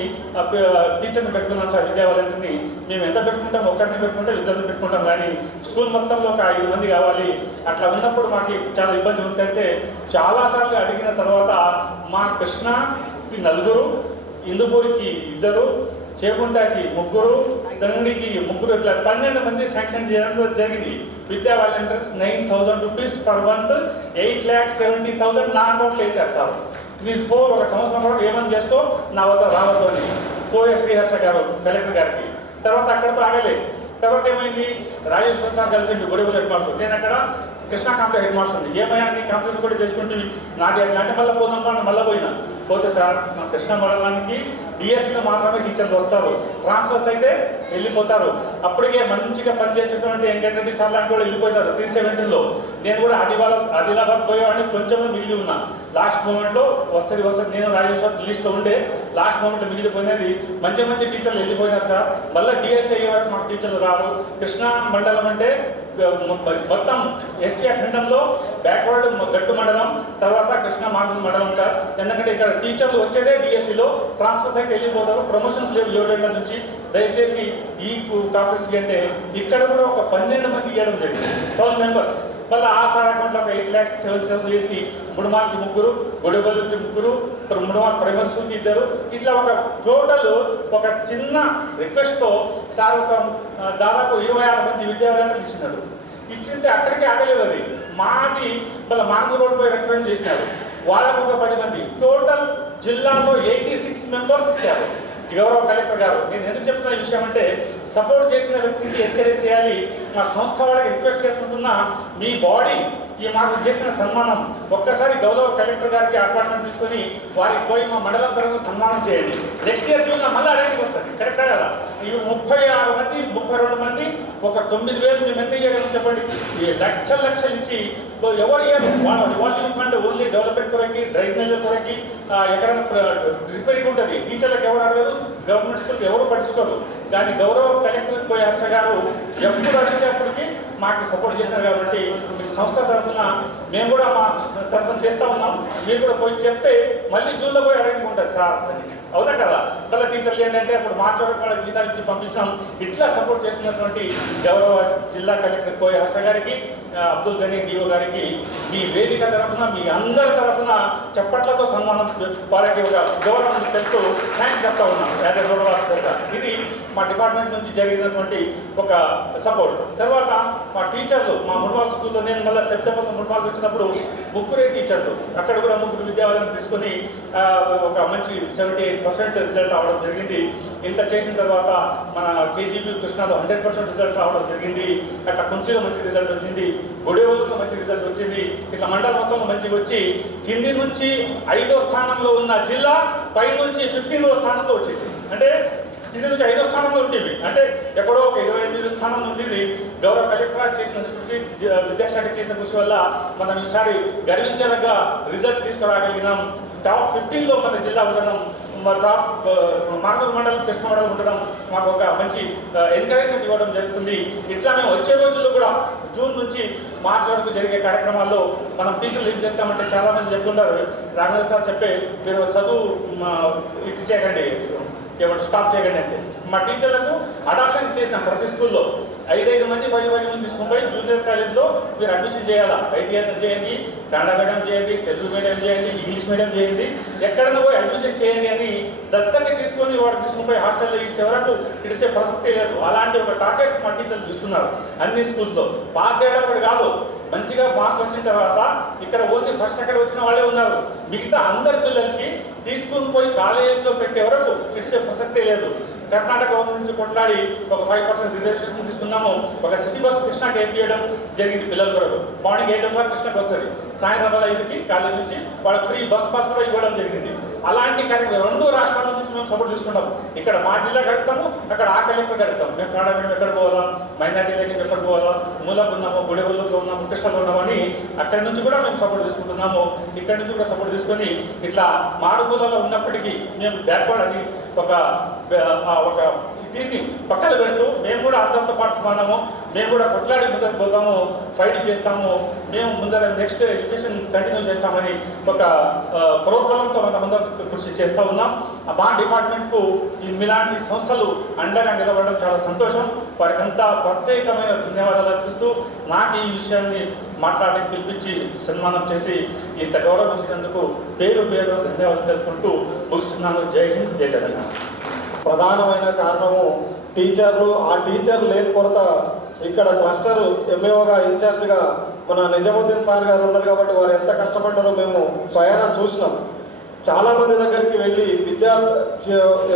టీచర్ని పెట్టుకున్నాం సార్. విద్యా వాలంటీర్ని మేము ఎంత పెట్టుకుంటాం, ఒక్కరిని పెట్టుకుంటాం, ఇద్దరిని పెట్టుకుంటాం, కానీ స్కూల్ మొత్తంలో ఒక 5 మంది కావాలి. అట్లా ఉన్నప్పుడు మాకు చాలా ఇబ్బంది ఉంటుంటే చాలాసార్లు అడిగిన తర్వాత మా కృష్ణకి 4, ఇందుపూరికి 2, చేకుంటాకి 3, తంగడికి 3, ఇట్లా 12 మంది శాంక్షన్ చేయడం జరిగింది. విద్యా వాలంటీర్స్ 9,000 రూపీస్ పర్ మంత్, 8,70,000 నా అకౌంట్లో వేశారు సార్. మీరు ఒక సంవత్సరం వరకు ఏమని చేసుకో, నా వద్ద రావద్దు అని పోయే శ్రీహర్ష గారు కలెక్టర్ గారికి. తర్వాత అక్కడతో ఆగలే. తర్వాత ఏమైంది, రాజేశ్వర సార్ కలిసి గొడవలు హెడ్ మాస్టర్, నేను అక్కడ కృష్ణా కాంప్లెక్స్ హెడ్ మాస్టర్ ఉంది. ఏమైనా నీ కాంప్లెక్స్ కూడా తెచ్చుకుంటే నాది అట్లా అంటే మళ్ళీ పోదాం అని మళ్ళీ పోతే సార్ మా కృష్ణా మండలానికి డిఎస్సీలో మాత్రమే టీచర్లు వస్తారు, ట్రాన్స్ఫర్స్ అయితే వెళ్ళిపోతారు. అప్పటికే మంచిగా పనిచేసేటువంటి వెంకటరెడ్డి సార్ లాంటి వాళ్ళు వెళ్ళిపోతారు 370లో. నేను కూడా ఆదిలాబాద్ పోయేవాడిని, కొంచెం మిగిలి ఉన్నా. లాస్ట్ మూమెంట్లో వస్తుంది నేను రాజేశ్వర్ లిస్ట్లో ఉండే లాస్ట్ మూమెంట్లో మిగిలిపోయినది. మంచి టీచర్లు వెళ్ళిపోయినారు సార్. మళ్ళీ డిఎస్సీ అయ్యే వరకు మాకు టీచర్లు రారు. కృష్ణా మండలం అంటే మొత్తం ఎస్సీ ఖండంలో బ్యాక్వర్డ్ గట్టు మండలం, తర్వాత కృష్ణా మాగుంట మండలం సార్. ఎందుకంటే ఇక్కడ టీచర్లు వచ్చేదే డిఎస్సీలో, ట్రాన్స్ఫర్స్ అయితే వెళ్ళిపోతారు, ప్రమోషన్స్ లేవు 7 నుంచి. దయచేసి ఈ కాంప్లెక్స్కి అంటే ఇక్కడ కూడా ఒక 12 మంది ఇవ్వడం జరిగింది, 12 మెంబర్స్. మళ్ళీ ఆ సార్ అకౌంట్లో ఒక 8,70,000 వేసి ముడుమాలకి 3, గొడవలకి 3, ముడుమాల ప్రైమరీ స్కూల్కి 2, ఇట్లా ఒక టోటల్ ఒక చిన్న రిక్వెస్ట్తో సార్ ఒక దాదాపు 26 మంది విద్యా వాలంటీర్లు ఇచ్చినాడు. ఇచ్చింటే అక్కడికి ఆగలేదు. అది మాది మళ్ళీ మాంగూరు రోడ్ పోయి రికమెండ్ చేసినారు, వాళ్ళకు ఒక 10 మంది. టోటల్ జిల్లాలో 86 మెంబర్స్ ఇచ్చారు గౌరవ కలెక్టర్ గారు. నేను ఎందుకు చెప్తున్న విషయం అంటే, సపోర్ట్ చేసిన వ్యక్తికి ఎంకరేజ్ చేయాలి. మా సంస్థ వాళ్ళకి రిక్వెస్ట్ చేసుకుంటున్నా, మీ బాడీ ఈ మాకు చేసిన సన్మానం ఒక్కసారి గౌరవ కలెక్టర్ గారికి అపాయింట్మెంట్ తీసుకొని వారికి పోయి మా మండలం తరఫున సన్మానం చేయండి. నెక్స్ట్ ఇయర్ జూన్లో మళ్ళీ అడగడానికి వస్తుంది. కరెక్టా కదా? ఇవి 36 మంది, 32 మంది, ఒక 9,000 మేము ఎంత ఇవ్వగలం చెప్పండి? లక్షలు ఇచ్చి ఎవరు ఇవ్వరు. వాళ్ళ ఫండ్ ఓన్లీ డెవలప్మెంట్ కొరకి, డ్రైనేజ్ కొరకి, ఎక్కడైనా రిపేరింగ్ ఉంటుంది. టీచర్లకు ఎవరు అడగరు, గవర్నమెంట్ స్కూల్కి ఎవరు పట్టించుకోరు. కానీ గౌరవ కలెక్టర్ కోయ హర్ష గారు ఎప్పుడు అడిగితే అప్పటికి మాకు సపోర్ట్ చేశారు. కాబట్టి మీ సంస్థ తరఫున మేము కూడా మా తరఫున చేస్తూ ఉన్నాం. మీరు కూడా పోయి చెప్తే మళ్ళీ జూన్లో పోయి అడగకుంటారు సార్ అని. అవునా కదా? మళ్ళీ టీచర్లు ఏంటంటే అప్పుడు మార్చి వరకు వాళ్ళకి జీతాలు ఇచ్చి పంపిస్తాం. ఇట్లా సపోర్ట్ చేస్తున్నటువంటి గౌరవ జిల్లా కలెక్టర్ కోయ హర్ష గారికి, అబ్దుల్ గనీ డిఓ గారికి మీ వేదిక తరఫున, మీ అందరి తరఫున చప్పట్లతో సన్మానం, వాళ్ళకి ఒక గౌరవం తెలుస్తూ థ్యాంక్స్ చెప్తా ఉన్నాం యాజ్ ఎ రూరల్ ఆఫీసర్గా. ఇది మా డిపార్ట్మెంట్ నుంచి జరిగినటువంటి ఒక సపోర్ట్. తర్వాత మా టీచర్లు, మా మున్వాల్ స్కూల్లో నేను మళ్ళీ సెప్టెంబర్లో మున్వాల్కి వచ్చినప్పుడు 3 టీచర్లు, అక్కడ కూడా 3 విద్యావాలను తీసుకొని ఒక మంచి 78% రిజల్ట్ రావడం జరిగింది. ఇంత చేసిన తర్వాత మన కేజీబీ కృష్ణాలో 100% రిజల్ట్ రావడం జరిగింది. అట్లా కుంచీలో మంచి రిజల్ట్ వచ్చింది, గొడవల్లో మంచి రిజల్ట్ వచ్చింది. ఇట్లా మండలం మొత్తంలో మంచిగా వచ్చి కింది నుంచి 5వ స్థానంలో ఉన్న జిల్లా పై నుంచి 15వ స్థానంలో వచ్చింది. అంటే కింది నుంచి 5వ స్థానంలో ఉంటుంది, అంటే ఎక్కడో ఒక 28వ స్థానంలో ఉండేది. గౌరవ కలెక్టర్ చేసిన కృషి, విద్యాశాఖ చేసిన కృషి వల్ల మనం ఈసారి గర్వించదగ్గ రిజల్ట్ తీసుకురాగలిగినాం. టాప్ 15లో మన జిల్లా ఉండడం, టాప్ మాంగూరు మండలం, కృష్ణ మండలం ఉండడం మాకు ఒక మంచి ఎంకరేజ్మెంట్ ఇవ్వడం జరుగుతుంది. ఇట్లా మేము వచ్చే రోజుల్లో కూడా జూన్ నుంచి మార్చి వరకు జరిగే కార్యక్రమాల్లో మనం టీచర్లు ఏం చేస్తామంటే చాలామంది చెప్తుంటారు, రాఘవేంద్ర సార్ చెప్పే మీరు చదువు ఇది చేయకండి, ఏమంటే స్టాప్ చేయకండి అంటే. మా టీచర్లకు అడాప్షన్ చేసిన ప్రతి స్కూల్లో 5 మంది 10 మంది తీసుకుని జూనియర్ కాలేజ్లో మీరు అడ్మిషన్ చేయాలా. ఐటీఐ చేయండి, కన్నడ మీడియం చేయండి, తెలుగు మీడియం చేయండి, ఇంగ్లీష్ మీడియం చేయండి, ఎక్కడైనా పోయి అడ్మిషన్ చేయండి అని దత్తకి తీసుకొని వాడు తీసుకుని పోయి హాస్టల్లో ఇచ్చే వరకు ఇడిసే ప్రసక్తి లేదు. అలాంటి ఒక టార్గెట్స్ మా టీచర్లు తీసుకున్నారు అన్ని స్కూల్స్లో. పాస్ చేయడం కూడా కాదు, మంచిగా మార్క్స్ వచ్చిన తర్వాత ఇక్కడ ఓన్లీ ఫస్ట్ సెకండ్ వచ్చిన వాళ్ళే ఉన్నారు. మిగతా అందరి పిల్లలకి తీసుకుని పోయి కాలేజీలో పెట్టే వరకు ఇడిసే ప్రసక్తే లేదు. కర్ణాటక గవర్నమెంట్ నుంచి కొట్లాడి ఒక 5% రిజర్వేషన్ తీసుకున్నాము. ఒక సిటీ బస్సు కృష్ణాకి వేయడం జరిగింది పిల్లల కొరకు. మార్నింగ్ 8 o'clock కృష్ణకి వస్తుంది, సాయంత్రం 5కి కాలేజ్ నుంచి వాళ్ళకి ఫ్రీ బస్ పాస్ కూడా ఇవ్వడం జరిగింది. అలాంటి కార్యక్రమం 2 రాష్ట్రాల నుంచి మేము సపోర్ట్ తీసుకున్నాము. ఇక్కడ మా జిల్లా గడుపుతాము, అక్కడ ఆ కలెక్టర్ గడుపుతాం. మేము కన్నడ మీడియం ఎక్కడ పోవాలా, మైనార్టీ లైన్ ఎక్కడ పోవాలా, మూలకు ఉన్నాము, గుడెబుల్లోకి ఉన్నాము, కృష్ణలో ఉన్నామని అక్కడి నుంచి కూడా మేము సపోర్ట్ తీసుకుంటున్నాము. ఇక్కడ నుంచి కూడా సపోర్ట్ తీసుకొని ఇట్లా మారుమూలలో ఉన్నప్పటికీ మేము బ్యాక్వర్డ్ అని ఒక దీన్ని పక్కన పెడుతూ మేము కూడా అందరితో పాటు సమానము, మేము కూడా కొట్లాడి ముందరకు పోతాము, ఫైట్ చేస్తాము, మేము ముందర నెక్స్ట్ ఎడ్యుకేషన్ కంటిన్యూ చేస్తామని ఒక ప్రోగ్రాంతో మనమందరం కృషి చేస్తూ ఉన్నాం. మా డిపార్ట్మెంట్కు ఇలాంటి సంస్థలు అండగా నిలబడడం చాలా సంతోషం. వారికంతా ప్రత్యేకమైన ధన్యవాదాలు అర్పిస్తూ నాకు ఈ విషయాన్ని మాట్లాడి పిలిపించి సన్మానం చేసి ఇంత గౌరవించినందుకు పేరు ధన్యవాదాలు తెలుపుకుంటూ ముగిస్తున్నాను. జై హింద్, జై తెలంగాణ. ప్రధానమైన కారణము టీచర్లు. ఆ టీచర్లు లేని కొరత ఇక్కడ క్లస్టర్ ఎంఏఓగా ఇన్ఛార్జ్గా మన నిజాముద్దీన్ సార్ గారు ఉన్నారు కాబట్టి వారు ఎంత కష్టపడ్డారో మేము స్వయానా చూసినాం. చాలామంది దగ్గరికి వెళ్ళి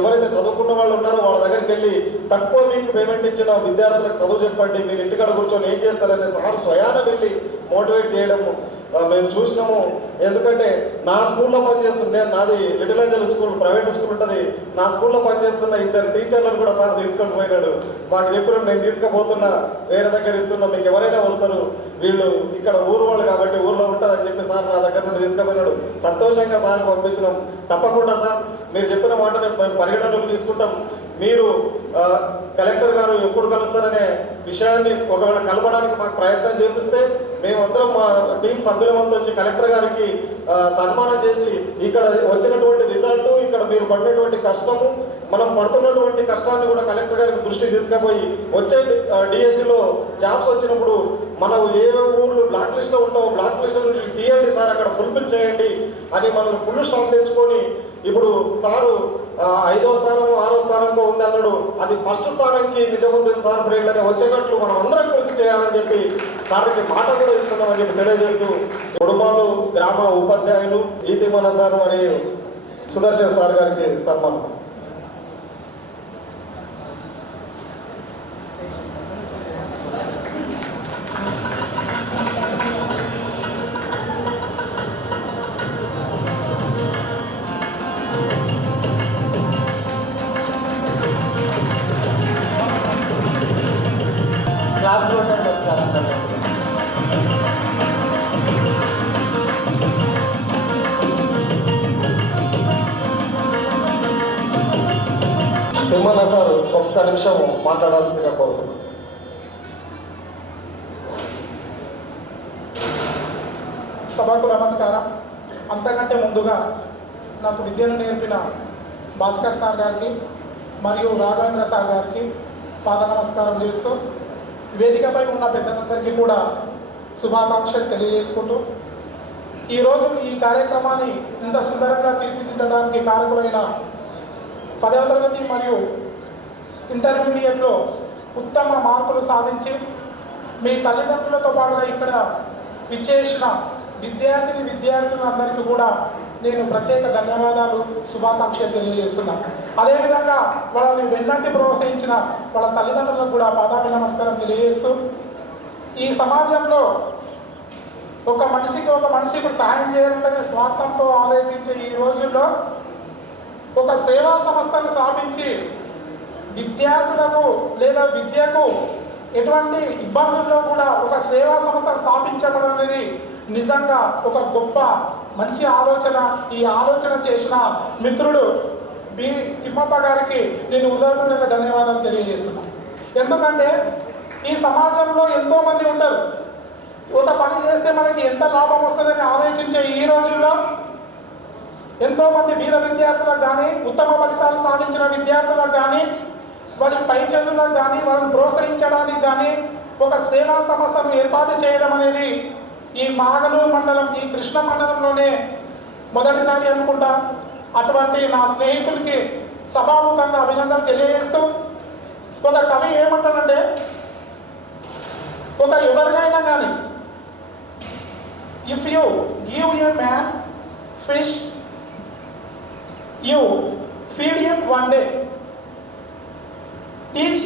ఎవరైతే చదువుకున్న వాళ్ళు ఉన్నారో వాళ్ళ దగ్గరికి వెళ్ళి తక్కువ మీకు పేమెంట్ ఇచ్చిన విద్యార్థులకు చదువు చెప్పండి, మీరు ఇంటికాడ కూర్చొని ఏం చేస్తారనే సార్ స్వయాన వెళ్ళి మోటివేట్ చేయడము మేము చూసినాము. ఎందుకంటే నా స్కూల్లో నాది little Angel school, private school ఉంటుంది. నా స్కూల్లో పనిచేస్తున్న 2 టీచర్లను కూడా సార్ తీసుకొని పోయినాడు. మాకు చెప్పినాడు, నేను తీసుకుపోతున్నా, వేరే దగ్గర ఇస్తున్నా, మీకు ఎవరైనా వస్తారు, వీళ్ళు ఇక్కడ ఊరు వాళ్ళు కాబట్టి ఊర్లో ఉంటుందని చెప్పి సార్ నా దగ్గర నుండి తీసుకుపోయినాడు. సంతోషంగా సార్ని పంపించినాం. తప్పకుండా సార్ మీరు చెప్పిన మాట మేము పరిగణలోకి తీసుకుంటాం. మీరు కలెక్టర్ గారు ఎప్పుడు కలుస్తారనే విషయాన్ని ఒకవేళ కలపడానికి మాకు ప్రయత్నం చేపిస్తే మేమందరం మా టీం సభ్యులమంతా వచ్చి కలెక్టర్ గారికి సన్మానం చేసి ఇక్కడ వచ్చినటువంటి రిజల్ట్, ఇక్కడ మీరు పడినటువంటి కష్టము, మనం పడుతున్నటువంటి కష్టాన్ని కూడా కలెక్టర్ గారికి దృష్టికి తీసుకుపోయి వచ్చే డిఎస్సిలో జాబ్స్ వచ్చినప్పుడు మనం ఏ ఊర్లు బ్లాక్ లిస్ట్లో ఉంటామో బ్లాక్ లిస్ట్ నుంచి తీయండి సార్, అక్కడ ఫుల్ఫిల్ చేయండి అని మనం ఫుల్ స్టాప్ తెచ్చుకొని ఇప్పుడు సారు 5వ స్థానం 6వ స్థానంలో ఉంది అన్నాడు. అది ఫస్ట్ స్థానానికి నిజాముద్దీన్ సార్ ప్రేరణనే వచ్చేటట్లు మనం అందరం కృషి చేయాలని చెప్పి సార్కి మాట కూడా ఇస్తున్నామని చెప్పి తెలియజేస్తూ కుటుంబాలు గ్రామ ఉపాధ్యాయులు ఈతిమన సార్ మరియు సుదర్శన్ సార్ గారికి సన్మానం. తిమ్మన్న సార్ ఒక్క నిమిషం మాట్లాడాల్సిందిగా కోరుతున్నాను. సభకు నమస్కారం. అంతకంటే ముందుగా నాకు విద్యను నేర్పిన భాస్కర్ సార్ గారికి మరియు రాఘవేంద్ర సార్ గారికి పాద నమస్కారం చేస్తూ వేదికపై ఉన్న పెద్దలందరికీ కూడా శుభాకాంక్షలు తెలియజేసుకుంటూ ఈరోజు ఈ కార్యక్రమాన్ని ఇంత సుందరంగా తీర్చిదిద్దడానికి కారకులైన 10వ తరగతి మరియు ఇంటర్మీడియట్లో ఉత్తమ మార్కులు సాధించి మీ తల్లిదండ్రులతో పాటుగా ఇక్కడ విచ్చేసిన విద్యార్థులందరికీ కూడా నేను ప్రత్యేక ధన్యవాదాలు శుభాకాంక్షలు తెలియజేస్తున్నాను. అదేవిధంగా వాళ్ళని వెన్నంటి ప్రోత్సహించిన వాళ్ళ తల్లిదండ్రులకు కూడా పాదాభి నమస్కారం తెలియజేస్తూ ఈ సమాజంలో ఒక మనిషికి సహాయం చేయాలంటేనే స్వార్థంతో ఆలోచించే ఈ రోజుల్లో ఒక సేవా సంస్థను స్థాపించి విద్యార్థులకు లేదా విద్యకు ఎటువంటి ఇబ్బందుల్లో కూడా ఒక సేవా సంస్థ స్థాపించడం అనేది నిజంగా ఒక గొప్ప మంచి ఆలోచన. ఈ ఆలోచన చేసిన మిత్రుడు బి తిమ్మప్ప గారికి నేను హృదయపూర్వక ధన్యవాదాలు తెలియజేస్తున్నాను. ఎందుకంటే ఈ సమాజంలో ఎంతోమంది ఉంటారు, ఒక పని చేస్తే మనకి ఎంత లాభం వస్తుందని ఆలోచించే ఈ రోజుల్లో ఎంతోమంది బీద విద్యార్థులకు కానీ ఉత్తమ ఫలితాలు సాధించిన విద్యార్థులకు కానీ వాళ్ళ పై చదువులకు కానీ వాళ్ళని ప్రోత్సహించడానికి కానీ ఒక సేవా సంస్థను ఏర్పాటు చేయడం అనేది ఈ మాగనూరు మండలం, ఈ కృష్ణ మండలంలోనే మొదటిసారి అనుకుంటా. అటువంటి నా స్నేహితులకి సభాముఖంగా అభినందనలు తెలియజేస్తూ ఒక కవి ఏమంటానంటే, ఒక ఎవరినైనా కానీ if you give a man fish you feed him one day, teach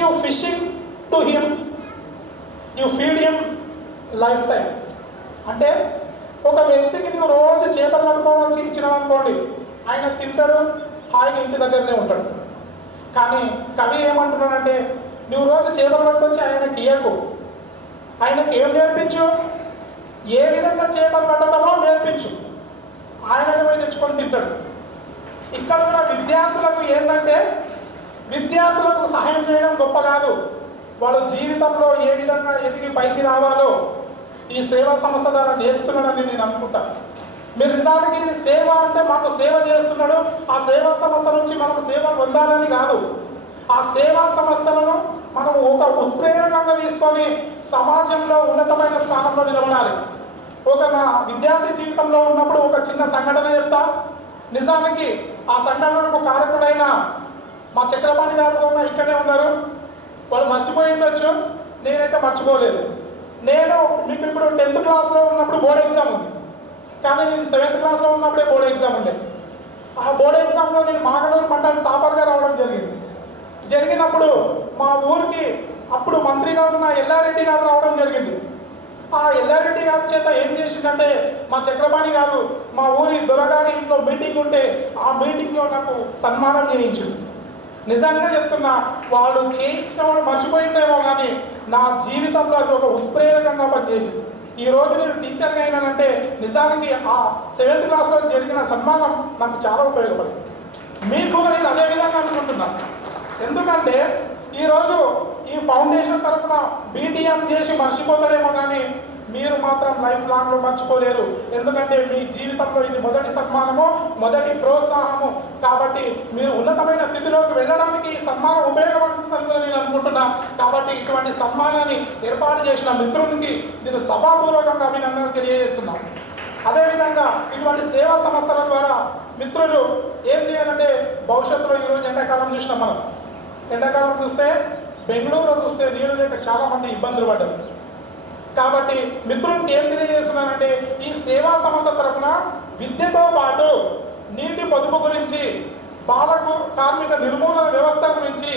you fishing to him, you feed him lifetime. అంటే ఒక వ్యక్తికి నువ్వు రోజు చేపలు పట్టుకోవచ్చు ఇచ్చినావు అనుకోండి, ఆయన తింటాడు, హాయిగా ఇంటి దగ్గరనే ఉంటాడు. కానీ కవి ఏమంటున్నాడంటే, నువ్వు రోజు చేపలు పట్టుకొచ్చి ఆయనకి ఇయ్యకు, ఆయనకి ఏం నేర్పించు, ఏ విధంగా చేపలు పట్టడమో నేర్పించు, ఆయనని పోయి తెచ్చుకొని తింటాడు. ఇక్కడ కూడా విద్యార్థులకు ఏంటంటే విద్యార్థులకు సహాయం చేయడం గొప్ప కాదు, వాళ్ళ జీవితంలో ఏ విధంగా ఎదిగి పైకి రావాలో ఈ సేవా సంస్థ ద్వారా నేర్పుతున్నాడని నేను అనుకుంటాను. మీరు నిజానికి ఇది సేవ అంటే మాకు సేవ చేస్తున్నాడు, ఆ సేవా సంస్థ నుంచి మనకు సేవ పొందాలని కాదు, ఆ సేవా సంస్థలను మనం ఒక ఉత్ప్రేరకంగా తీసుకొని సమాజంలో ఉన్నతమైన స్థానంలో నిలబడాలి. నా విద్యార్థి జీవితంలో ఉన్నప్పుడు ఒక చిన్న సంఘటన చెప్తా. నిజానికి ఆ సంఘటనకు కారకుడైన మా చక్రపాణి గారు ఉన్న ఇక్కడే ఉన్నారు, వాళ్ళు మర్చిపోయి ఉండొచ్చు, నేనైతే మర్చిపోలేదు. నేను మీకు ఇప్పుడు 10th క్లాస్లో ఉన్నప్పుడు బోర్డ్ ఎగ్జామ్ ఉంది, కానీ నేను 7th క్లాస్లో ఉన్నప్పుడే బోర్డ్ ఎగ్జామ్ ఉండే. ఆ బోర్డ్ ఎగ్జామ్లో నేను మాగనూరు మండలం టాపర్గా రావడం జరిగినప్పుడు మా ఊరికి అప్పుడు మంత్రిగా ఉన్న ఎల్లారెడ్డి గారు రావడం జరిగింది. ఆ ఎల్లారెడ్డి గారి చేత ఏం చేసిందంటే మా చక్రపాణి గారు మా ఊరి దొరగారి ఇంట్లో మీటింగ్ ఉంటే ఆ మీటింగ్లో నాకు సన్మానం చేయించింది. నిజంగా చెప్తున్నా, వాళ్ళు చేయించిన వాళ్ళు మర్చిపోయిందేమో కానీ నా జీవితంలో అది ఒక ఉత్ప్రేరకంగా పనిచేసింది. ఈరోజు నేను టీచర్గా అయినానంటే నిజానికి ఆ 7th క్లాస్లో జరిగిన సన్మానం నాకు చాలా ఉపయోగపడింది. మీకు కూడా నేను అదే విధంగా అనుకుంటున్నాను. ఎందుకంటే ఈరోజు ఈ ఫౌండేషన్ తరఫున బీటీఎం చేసి మర్చిపోతాడేమో కానీ మీరు మాత్రం లైఫ్ లాంగ్లో మర్చిపోలేరు. ఎందుకంటే మీ జీవితంలో ఇది మొదటి సన్మానము, మొదటి ప్రోత్సాహము. కాబట్టి మీరు ఉన్నతమైన స్థితిలోకి వెళ్ళడానికి ఈ సన్మానం ఉపయోగపడుతుందని కూడా నేను అనుకుంటున్నా. కాబట్టి ఇటువంటి సన్మానాన్ని ఏర్పాటు చేసిన మిత్రునికి నేను సభాపూర్వకంగా అభినందనలు తెలియజేస్తున్నాను. అదేవిధంగా ఇటువంటి సేవా సంస్థల ద్వారా మిత్రులు ఏం చేయాలంటే భవిష్యత్తులో ఈరోజు ఎండాకాలం చూసినాం మనం. ఎండాకాలం చూస్తే బెంగళూరులో చూస్తే నీళ్ళు లేక చాలామంది ఇబ్బందులు పడ్డారు. కాబట్టి మిత్రులకు ఏం తెలియజేస్తున్నానంటే ఈ సేవా సంస్థ తరఫున విద్యతో పాటు నీటి పొదుపు గురించి, బాలకు కార్మిక నిర్మూలన వ్యవస్థ గురించి,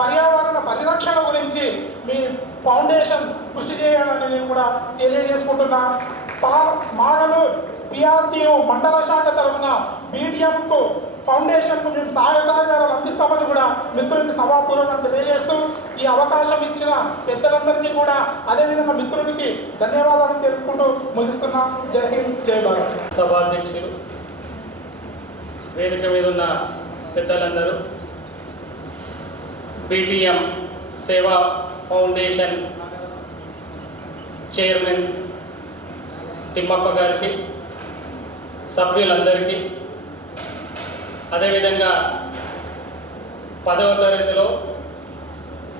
పర్యావరణ పరిరక్షణ గురించి మీ ఫౌండేషన్ కృషి చేయాలని నేను కూడా తెలియజేసుకుంటున్నా. మాగనూరు పిఆర్టీయు మండల శాఖ తరఫున బీటీఎంకు ఫౌండేషన్కు మేము సహాయ సహకారాలు అందిస్తామని కూడా మిత్రునికి సభాపూర్వకంగా తెలియజేస్తూ ఈ అవకాశం ఇచ్చిన పెద్దలందరికీ కూడా అదేవిధంగా మిత్రునికి ధన్యవాదాలు తెలుపుకుంటూ ముగిస్తున్నాం. జై హింద్, జై భారత్. సభాధ్యక్షులు, వేదిక మీద ఉన్న పెద్దలందరూ, బీటీఎం సేవా ఫౌండేషన్ చైర్మన్ తిమ్మప్ప గారికి, సభ్యులందరికీ, అదేవిధంగా 10వ తరగతిలో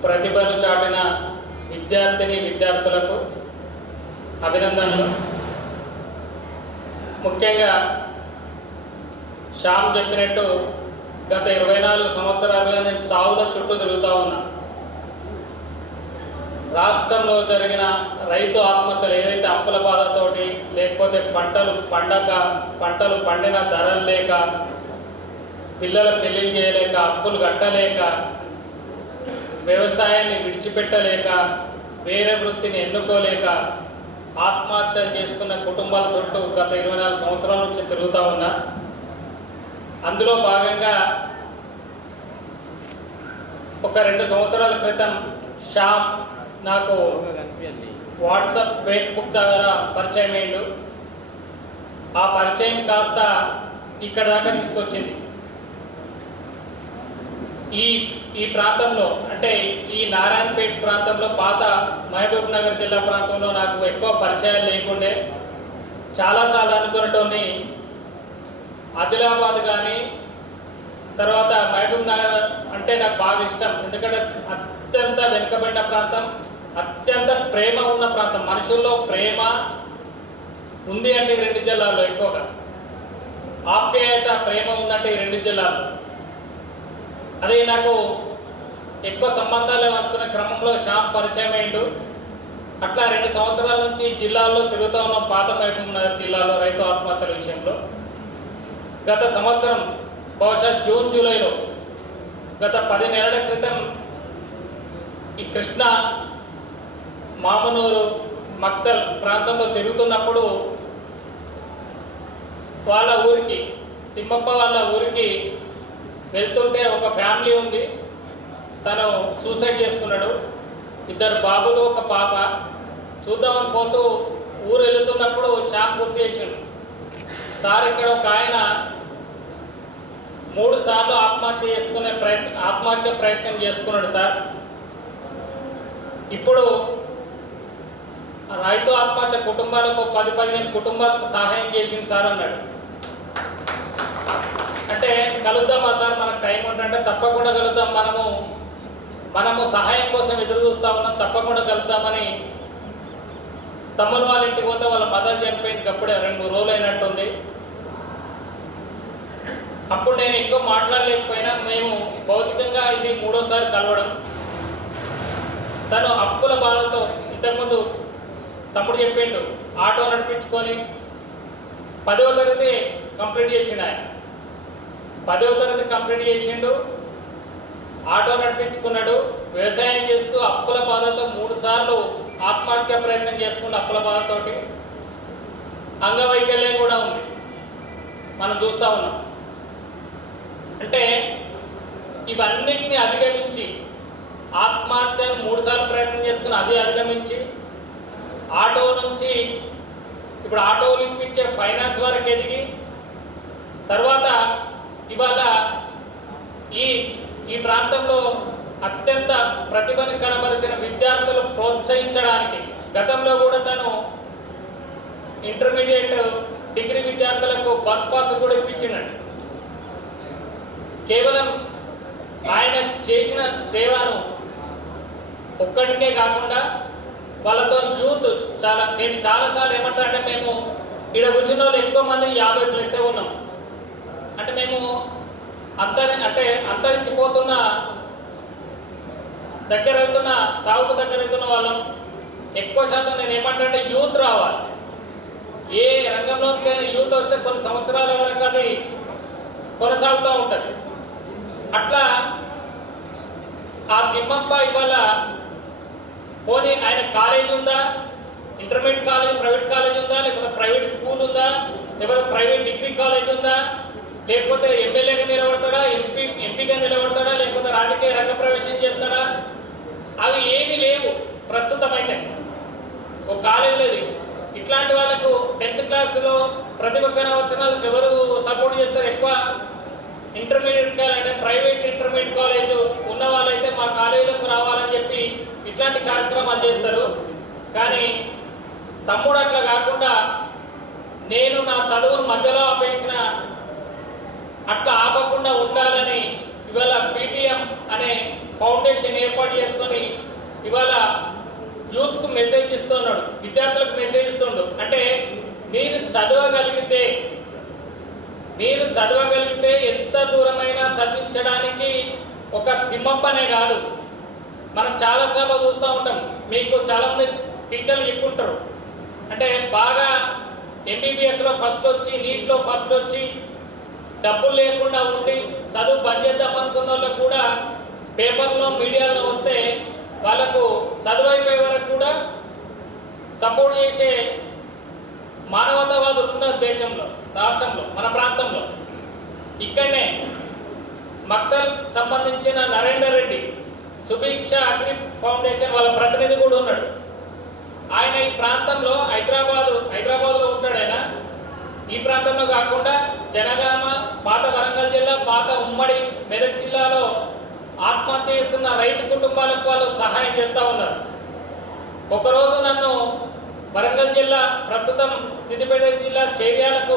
ప్రతిభను చాటిన విద్యార్థులకు అభినందనలు. ముఖ్యంగా శ్యామ్ చెప్పినట్టు గత 24 సంవత్సరాలుగా నేను సావుల చుట్టూ తిరుగుతూ ఉన్నా. రాష్ట్రంలో జరిగిన రైతు ఆత్మహత్యలు ఏదైతే అప్పుల బాధతోటి, లేకపోతే పంటలు పండిన ధరలు లేక, పిల్లల పెళ్లిళ్ళు చేయలేక, అప్పులు కట్టలేక, వ్యవసాయాన్ని విడిచిపెట్టలేక, వేరే వృత్తిని ఎన్నుకోలేక ఆత్మహత్యలు చేసుకున్న కుటుంబాల చుట్టూ గత 24 సంవత్సరాల నుంచి తిరుగుతూ ఉన్నా. అందులో భాగంగా ఒక 2 సంవత్సరాల క్రితం శ్యామ్ నాకు వాట్సాప్, ఫేస్బుక్ ద్వారా పరిచయం అయ్యిండు. ఆ పరిచయం కాస్త ఇక్కడ దాకా తీసుకొచ్చింది. ఈ ప్రాంతంలో అంటే ఈ నారాయణపేట ప్రాంతంలో, పాత మహబూబ్ నగర్ జిల్లా ప్రాంతంలో నాకు ఎక్కువ పరిచయాలు లేకుండే. చాలాసార్లు అనుకున్నటోని ఆదిలాబాద్ కానీ, తర్వాత మహబూబ్ నగర్ అంటే నాకు బాగా ఇష్టం. ఎందుకంటే అత్యంత వెనుకబడిన ప్రాంతం, అత్యంత ప్రేమ ఉన్న ప్రాంతం. మనుషుల్లో ప్రేమ ఉంది అంటే ఈ 2 జిల్లాల్లో ఎక్కువగా, ఆప్యాయత, ప్రేమ ఉందంటే ఈ 2 జిల్లాల్లో. అదే నాకు ఎక్కువ సంబంధాలు అనుకునే క్రమంలో శ్యామ్ పరిచయం అయ్యిండు. అట్లా 2 సంవత్సరాల నుంచి జిల్లాల్లో తిరుగుతూ ఉన్నాం. పాత మహబూబ్ నగర్ జిల్లాలో రైతు ఆత్మహత్యల విషయంలో గత సంవత్సరం బహుశా జూన్ జూలైలో, గత 10 నెలల క్రితం ఈ కృష్ణ మామనూరు మక్తల్ ప్రాంతంలో తిరుగుతున్నప్పుడు వాళ్ళ ఊరికి, తిమ్మప్ప వాళ్ళ ఊరికి వెళ్తుంటే ఒక ఫ్యామిలీ ఉంది, తను సూసైడ్ చేసుకున్నాడు. 2 బాబులు, ఒక పాప. చూద్దామని పోతూ ఊరు వెళుతున్నప్పుడు శ్యామ్ గుర్తు చేసిండు, సార్ ఇక్కడ ఒక ఆయన 3 సార్లు ఆత్మహత్య ప్రయత్నం చేసుకున్నాడు సార్. ఇప్పుడు రైతు ఆత్మహత్య కుటుంబాలకు 10-15 కుటుంబాలకు సహాయం చేసింది సార్ అన్నాడు. అంటే కలుద్దామా సార్, మనకు టైం ఉంటే తప్పకుండా కలుద్దాం, మనము సహాయం కోసం ఎదురు చూస్తూ ఉన్నాం, తప్పకుండా కలుద్దామని తమ్ముడు వాళ్ళ ఇంటికి పోతే వాళ్ళ మదర్ చనిపోయింది, అప్పుడే 2-3 రోజులు అయినట్టుంది. అప్పుడు నేను ఎక్కువ మాట్లాడలేకపోయినా మేము భౌతికంగా ఇది 3వసారి కలవడం. తను అప్పుల బాధతో ఇంతకుముందు తమ్ముడు చెప్పిండు ఆటో నడిపించుకొని 10వ తరగతి కంప్లీట్ చేసిండు. ఆయన 10వ తరగతి కంప్లీట్ చేసిండు, ఆటో నడిపించుకున్నాడు, వ్యవసాయం చేస్తూ అప్పుల బాధతో 3 సార్లు ఆత్మహత్య ప్రయత్నం చేసుకున్న అప్పుల బాధతోటి. అంగవైకల్యం కూడా ఉంది, మనం చూస్తూ ఉన్నాం. అంటే ఇవన్నిటిని అధిగమించి ఆత్మహత్యను 3 సార్లు ప్రయత్నం చేసుకుని అది అధిగమించి ఆటో నుంచి ఇప్పుడు ఆటోలు ఇప్పించే ఫైనాన్స్ వరకు ఎదిగి తర్వాత ఇవాళ ఈ ప్రాంతంలో అత్యంత ప్రతిభను కనబరిచిన విద్యార్థులు ప్రోత్సహించడానికి గతంలో కూడా తను ఇంటర్మీడియట్ డిగ్రీ విద్యార్థులకు బస్ పాస్ కూడా ఇప్పించినాడు. కేవలం ఆయన చేసిన సేవను ఒక్కడికే కాకుండా వాళ్ళతో యూత్ నేను చాలాసార్లు ఏమంటా అంటే మేము ఇక్కడ కూర్చున్న వాళ్ళు ఎక్కువ మంది 50+ ఉన్నాం. అంటే మేము అంతరించిపోతున్న సాగుకు దగ్గరవుతున్న వాళ్ళం. ఎక్కువ శాతం నేను ఏమంటే యూత్ రావాలి. ఏ రంగంలోకి యూత్ వస్తే కొన్ని సంవత్సరాల వరకు అది కొనసాగుతూ ఉంటుంది. అట్లా ఆ తిమ్మప్ప ఇవాళ పోనీ ఆయన కాలేజ్ ఉందా, ఇంటర్మీడియట్ కాలేజ్, ప్రైవేట్ కాలేజ్ ఉందా, లేకపోతే ప్రైవేట్ స్కూల్ ఉందా, లేకపోతే ప్రైవేట్ డిగ్రీ కాలేజ్ ఉందా, లేకపోతే ఎమ్మెల్యేగా నిలబడతాడా, ఎంపీగా నిలబడతాడా, లేకపోతే రాజకీయ రంగ ప్రవేశం చేస్తాడా, అవి ఏమీ లేవు ప్రస్తుతం. అయితే ఒక కాలేజ్ లేదు. ఇట్లాంటి వాళ్ళకు 10th క్లాస్లో ప్రతిభ కనవచ్చిన వాళ్ళకి ఎవరు సపోర్ట్ చేస్తారు? ఎక్కువ ఇంటర్మీడియట్ కాలేజ్ అంటే ప్రైవేట్ ఇంటర్మీడియట్ కాలేజ్ ఉన్న వాళ్ళైతే మా కాలేజీలకు రావాలని చెప్పి ఇట్లాంటి కార్యక్రమాలు చేస్తారు. కానీ తమ్ముడు అట్లా కాకుండా నేను నా చదువును మధ్యలో ఆపేసిన అట్లా ఆపకుండా ఉండాలని ఇవాళ పీటీఎం అనే ఫౌండేషన్ ఏర్పాటు చేసుకొని ఇవాళ యూత్కు మెసేజ్ ఇస్తున్నాడు, విద్యార్థులకు మెసేజ్ ఇస్తుండు. అంటే మీరు చదవగలిగితే ఎంత దూరమైనా చదివించడానికి ఒక తిమ్మప్పనే కాదు. మనం చాలాసార్లు చూస్తూ ఉంటాం, మీకు చాలామంది టీచర్లు చెప్పుకుంటారు, అంటే బాగా ఎంబీబీఎస్లో ఫస్ట్ వచ్చి, నీట్లో ఫస్ట్ వచ్చి, డబ్బులు లేకుండా ఉండి చదువు బంద్ చేద్దాం అనుకున్న వాళ్ళకు కూడా పేపర్లో మీడియాలో వస్తే వాళ్ళకు చదువు అయిపోయే వరకు కూడా సపోర్ట్ చేసే మానవతావాదులు ఉన్న దేశంలో, రాష్ట్రంలో, మన ప్రాంతంలో. ఇక్కడనే మక్తల్ సంబంధించిన నరేందర్ రెడ్డి సుభిక్ష అగ్రి ఫౌండేషన్ వాళ్ళ ప్రతినిధి కూడా ఉన్నాడు. ఆయన ఈ ప్రాంతంలో హైదరాబాద్లో ఉంటాడు. ఆయన ఈ ప్రాంతంలో కాకుండా జనగామ, పాత వరంగల్ జిల్లా, పాత ఉమ్మడి మెదక్ జిల్లాలో ఆత్మహత్య చేస్తున్న రైతు కుటుంబాలకు వాళ్ళు సహాయం చేస్తూ ఉన్నారు. ఒకరోజు నన్ను వరంగల్ జిల్లా, ప్రస్తుతం సిద్దిపేట జిల్లా చేర్యాలకు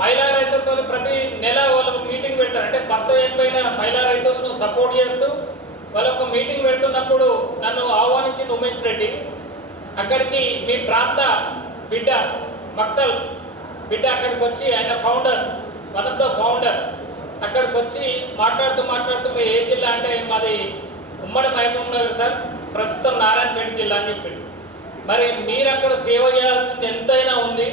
మహిళా రైతులతో ప్రతి నెల వాళ్ళు మీటింగ్ పెడతారు. అంటే భర్త చనిపోయిన మహిళా రైతులను సపోర్ట్ చేస్తూ వాళ్ళకు మీటింగ్ పెడుతున్నప్పుడు నన్ను ఆహ్వానించిన ఉమేష్ రెడ్డి అక్కడికి మీ ప్రాంత బిడ్డ, మక్తల్ బిడ్డ అక్కడికి వచ్చి, ఆయన founder, one of the founder, అక్కడికి వచ్చి మాట్లాడుతూ మీరు ఏ జిల్లా అంటే మాది ఉమ్మడి మహబూబ్ నగర్ సార్, ప్రస్తుతం నారాయణపేట జిల్లా అని చెప్పాడు. మరి మీరు అక్కడ సేవ చేయాల్సింది ఎంతైనా ఉంది,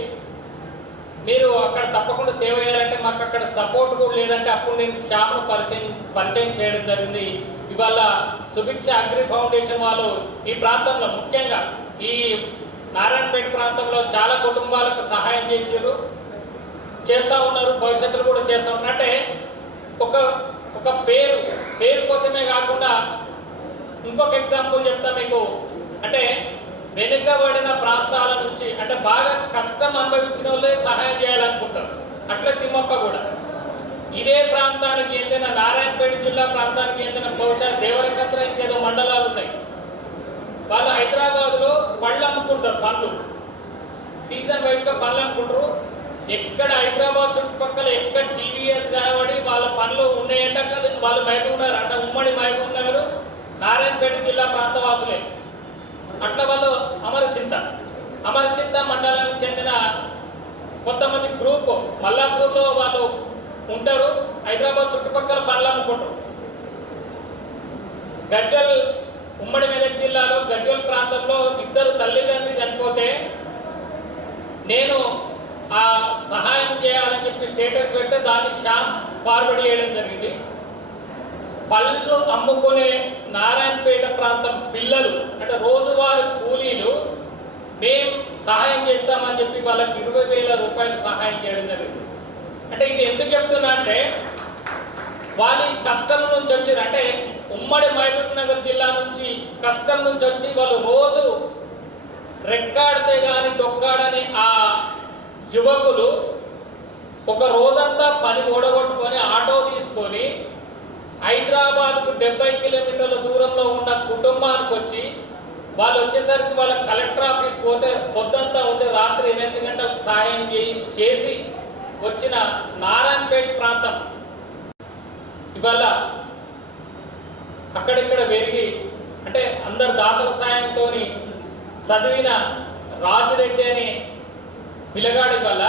మీరు అక్కడ తప్పకుండా సేవ చేయాలంటే మాకు అక్కడ సపోర్ట్ కూడా లేదంటే అప్పుడు నేను శ్యామ్ను పరిచయం చేయడం జరిగింది. ఇవాళ సుభిక్ష అగ్రి ఫౌండేషన్ వాళ్ళు ఈ ప్రాంతంలో, ముఖ్యంగా ఈ నారాయణపేట ప్రాంతంలో చాలా కుటుంబాలకు సహాయం చేస్తూ ఉన్నారు, భవిష్యత్తులో కూడా చేస్తూ ఉన్నారు. అంటే ఒక పేరు కోసమే కాకుండా ఇంకొక ఎగ్జాంపుల్ చెప్తా మీకు. అంటే వెనుకబడిన ప్రాంతాల నుంచి, అంటే బాగా కష్టం అనుభవించిన వాళ్ళే సహాయం చేయాలనుకుంటారు. అట్లా తిమ్మప్ప కూడా ఇదే ప్రాంతానికి చెందిన నారాయణపేట జిల్లా ప్రాంతానికి చెందిన బహుశా దేవరకత్ర ఇంకేదో మండలాలు ఉన్నాయి. వాళ్ళు హైదరాబాద్లో పళ్ళు అమ్ముకుంటారు. పండ్లు సీజన్ వైజ్గా పళ్ళు అమ్ముకుంటారు. ఎక్కడ హైదరాబాద్ చుట్టుపక్కల ఎక్కడ టీవీఎస్ కనబడి వాళ్ళ పనులు ఉన్నాయంట కదా, వాళ్ళు మహబూబ్ నగర్ అంటే ఉమ్మడి మహబూబ్ నగర్ నారాయణపేట జిల్లా ప్రాంతవాసులే. అట్లా వాళ్ళు అమరచింత మండలానికి చెందిన కొంతమంది గ్రూప్ మల్లాపూర్లో వాళ్ళు ఉంటారు. హైదరాబాద్ చుట్టుపక్కల పనులు అమ్ముకుంటారు. గజ్వల్ ఉమ్మడి మెదక్ జిల్లాలో గజ్వల్ ప్రాంతంలో ఇద్దరు తల్లిదండ్రులు చనిపోతే నేను ఆ సహాయం చేయాలని చెప్పి స్టేటస్ పెడితే దాన్ని శ్యామ్ ఫార్వర్డ్ చేయడం జరిగింది. పళ్ళు అమ్ముకునే నారాయణపేట ప్రాంతం పిల్లలు అంటే రోజువారీ కూలీలు మేము సహాయం చేస్తామని చెప్పి వాళ్ళకి 20,000 రూపాయలు సహాయం చేయడం జరిగింది. అంటే ఇది ఎందుకు చెప్తున్నా అంటే వాళ్ళ కష్టం నుంచి వచ్చారు. అంటే ఉమ్మడి మహబూబ్ నగర్ జిల్లా నుంచి కష్టం నుంచి వచ్చి వాళ్ళు రోజు రెక్కాడితే కానీ డొక్కాడని ఆ యువకులు ఒక రోజంతా పని ఓడగొట్టుకొని ఆటో తీసుకొని హైదరాబాద్కు 70 కిలోమీటర్ల దూరంలో ఉన్న కుటుంబానికి వచ్చి వాళ్ళు వచ్చేసరికి వాళ్ళ కలెక్టర్ ఆఫీస్కి పోతే పొద్దంతా ఉండి రాత్రి 8 గంటలకు సహాయం చేసి వచ్చిన నారాయణపేట ప్రాంతం ఇవాళ అక్కడిక్కడ పెరిగి అంటే అందరు దాతల సాయంతో చదివిన రాజురెడ్డి అనే పిల్లగాడి వల్ల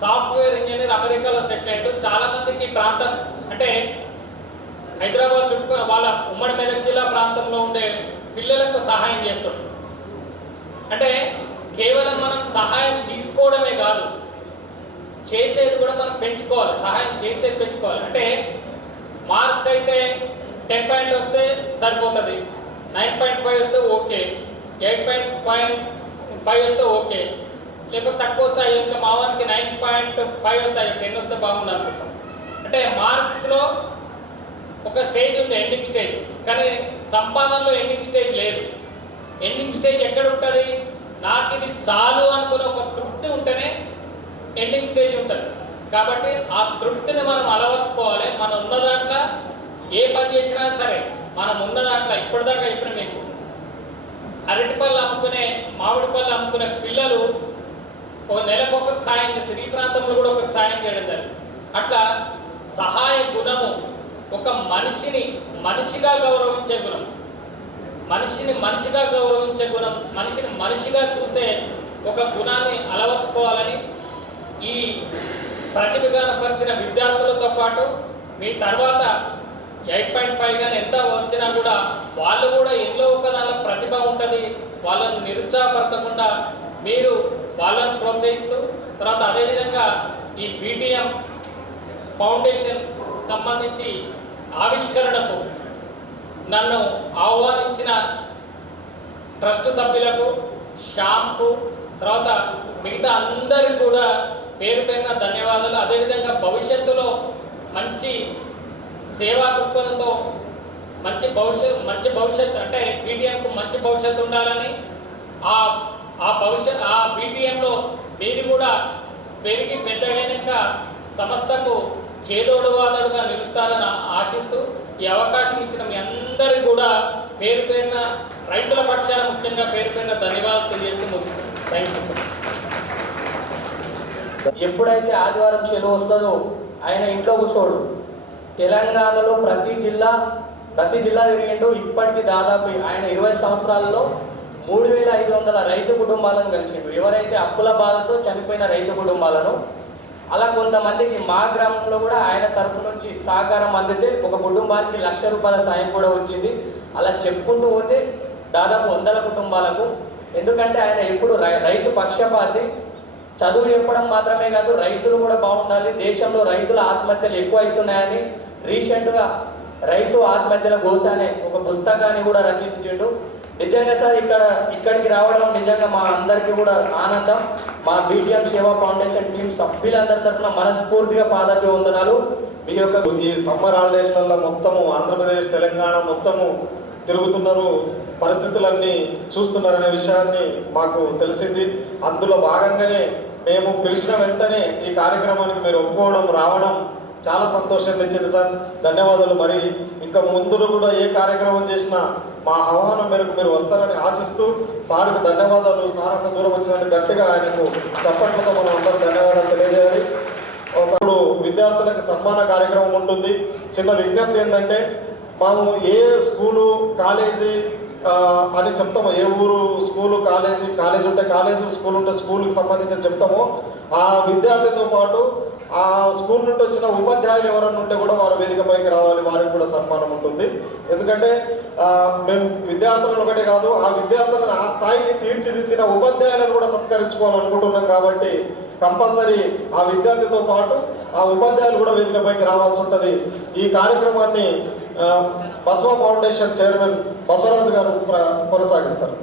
సాఫ్ట్వేర్ ఇంజనీర్ అమెరికాలో సెటిల్ అయ్యాడు. చాలామందికి ప్రాంతం అంటే హైదరాబాద్ చుట్టుపక్కల వాళ్ళ ఉమ్మడి మెదక్ జిల్లా ప్రాంతంలో ఉండే పిల్లలకు సహాయం చేస్తాడు. అంటే కేవలం మనం సహాయం తీసుకోవడమే కాదు, చేసేది కూడా మనం పెంచుకోవాలి. సహాయం చేసేది పెంచుకోవాలి. అంటే మార్క్స్ అయితే 10 వస్తే సరిపోతుంది, 9.5 వస్తే ఓకే, 8.5 వస్తే ఓకే, లేకపోతే తక్కువ వస్తాయి ఇంకా మావానికి 9.5 వస్తాయి, 10 వస్తే బాగుంది అనుకుంటాం. అంటే మార్క్స్లో ఒక స్టేజ్ ఉంది, ఎండింగ్ స్టేజ్. కానీ సంపాదనలో ఎండింగ్ స్టేజ్ లేదు. ఎండింగ్ స్టేజ్ ఎక్కడ ఉంటుంది? నాకు ఇది చాలు అనుకుని ఒక తృప్తి ఉంటేనే ఎండింగ్ స్టేజ్ ఉంటుంది. కాబట్టి ఆ తృప్తిని మనం అలవర్చుకోవాలి. మనం ఉన్న దాంట్లో ఏ పని చేసినా సరే మనం ఉన్న దాంట్లో ఇప్పటిదాకా ఇప్పుడు మీకు అరటిపళ్ళు అమ్ముకునే మామిడి పళ్ళు అమ్ముకునే పిల్లలు ఒక నెలకు ఒక్కొక్క సాయం చేస్తారు. ఈ ప్రాంతంలో కూడా ఒక్కొక్క సాయం చేయడం జరిగింది. అట్లా సహాయ గుణము ఒక మనిషిని మనిషిగా గౌరవించే గుణం, మనిషిని మనిషిగా గౌరవించే గుణం, మనిషిని మనిషిగా చూసే ఒక గుణాన్ని అలవర్చుకోవాలని ఈ ప్రతిభగానపరిచిన విద్యార్థులతో పాటు మీ తర్వాత 8.5 కానీ ఎంత వచ్చినా కూడా వాళ్ళు కూడా ఎన్నో ఒక దానిలో ప్రతిభ ఉంటుంది. వాళ్ళను నిరుత్సాహపరచకుండా మీరు వాళ్ళను ప్రోత్సహిస్తూ తర్వాత అదేవిధంగా ఈ బీటీఎం ఫౌండేషన్ సంబంధించి ఆవిష్కరణకు నన్ను ఆహ్వానించిన ట్రస్ట్ సభ్యులకు, శ్యామ్కు, తర్వాత మిగతా అందరికీ కూడా పేరు పేరున ధన్యవాదాలు. అదేవిధంగా భవిష్యత్తులో మంచి సేవా దృక్పథంతో మంచి భవిష్యత్తు అంటే బీటీఎంకు మంచి భవిష్యత్తు ఉండాలని ఆ బీటీఎంలో మీరు కూడా పెరిగి పెద్దగైనాక సంస్థకు చేదోడు వాదోడుగా నిలుస్తారని ఆశిస్తూ ఈ అవకాశం ఇచ్చిన మీ అందరికీ కూడా పేరు పేరున రైతుల పక్షాన ముఖ్యంగా పేరు పేరున ధన్యవాదాలు తెలియజేస్తూ ముగిస్తున్నాను. Thank you sir. ఎప్పుడైతే ఆదివారం సెలవు వస్తుందో ఆయన ఇంట్లో కూర్చోడు. తెలంగాణలో ప్రతి జిల్లా తిరిగిండు. ఇప్పటికీ దాదాపు ఆయన 20 సంవత్సరాల్లో 3,500 రైతు కుటుంబాలను కలిసిండు. ఎవరైతే అప్పుల బాధతో చనిపోయిన రైతు కుటుంబాలను, అలా కొంతమందికి మా గ్రామంలో కూడా ఆయన తరపు నుంచి సహకారం అందితే ఒక కుటుంబానికి ₹1,00,000 సాయం కూడా వచ్చింది. అలా చెప్పుకుంటూ పోతే దాదాపు 100 కుటుంబాలకు. ఎందుకంటే ఆయన ఎప్పుడు రైతు పక్షపాతి. చదువు చెప్పడం మాత్రమే కాదు, రైతులు కూడా బాగుండాలి. దేశంలో రైతుల ఆత్మహత్యలు ఎక్కువ అవుతున్నాయని రీసెంట్గా రైతు ఆత్మహత్యల ఘోష అనే ఒక పుస్తకాన్ని కూడా రచించిండు. నిజంగా సార్ ఇక్కడికి రావడం నిజంగా మా అందరికీ కూడా ఆనందం. మా బీటీఎం సేవా ఫౌండేషన్ టీం సభ్యులందరి తరఫున మనస్ఫూర్తిగా పాదాభివందనాలు. మీ యొక్క ఈ సమ్మర్ హాలిడేస్లలో మొత్తము ఆంధ్రప్రదేశ్ తెలంగాణ మొత్తము తిరుగుతున్నారు, పరిస్థితులన్నీ చూస్తున్నారనే విషయాన్ని మాకు తెలిసింది. అందులో భాగంగానే మేము పిలిచిన వెంటనే ఈ కార్యక్రమానికి మీరు ఒప్పుకోవడం రావడం చాలా సంతోషాన్ని ఇచ్చింది సార్. ధన్యవాదాలు. మరి ఇంకా ముందు కూడా ఏ కార్యక్రమం చేసినా మా ఆహ్వానం మేరకు మీరు వస్తారని ఆశిస్తూ సార్కి ధన్యవాదాలు. సార్ అంత దూరం వచ్చినందుకు గట్టిగా ఆయనకు చప్పట్లతో మనం అందరూ ధన్యవాదాలు తెలియజేయాలి. ఒకప్పుడు విద్యార్థులకు సన్మాన కార్యక్రమం ఉంటుంది. చిన్న విజ్ఞప్తి ఏంటంటే, మేము ఏ స్కూలు కాలేజీ అని చెప్తాము, ఏ ఊరు స్కూలు కాలేజీ ఉంటే కాలేజీ, స్కూల్ ఉంటే స్కూల్కి సంబంధించి చెప్తాము. ఆ విద్యార్థితో పాటు ఆ స్కూల్ నుండి వచ్చిన ఉపాధ్యాయులు ఎవరన్నా ఉంటే కూడా వారు వేదికపైకి రావాలి, వారికి కూడా సన్మానం ఉంటుంది. ఎందుకంటే మేము విద్యార్థులను ఒకటే కాదు, ఆ విద్యార్థులను ఆ స్థాయికి తీర్చిదిద్దిన ఉపాధ్యాయులను కూడా సత్కరించుకోవాలనుకుంటున్నాం. కాబట్టి కంపల్సరీ ఆ విద్యార్థితో పాటు ఆ ఉపాధ్యాయులు కూడా వేదికపైకి రావాల్సి ఉంటుంది. ఈ కార్యక్రమాన్ని బసవ ఫౌండేషన్ చైర్మన్ బసవరాజు గారు కొనసాగిస్తారు.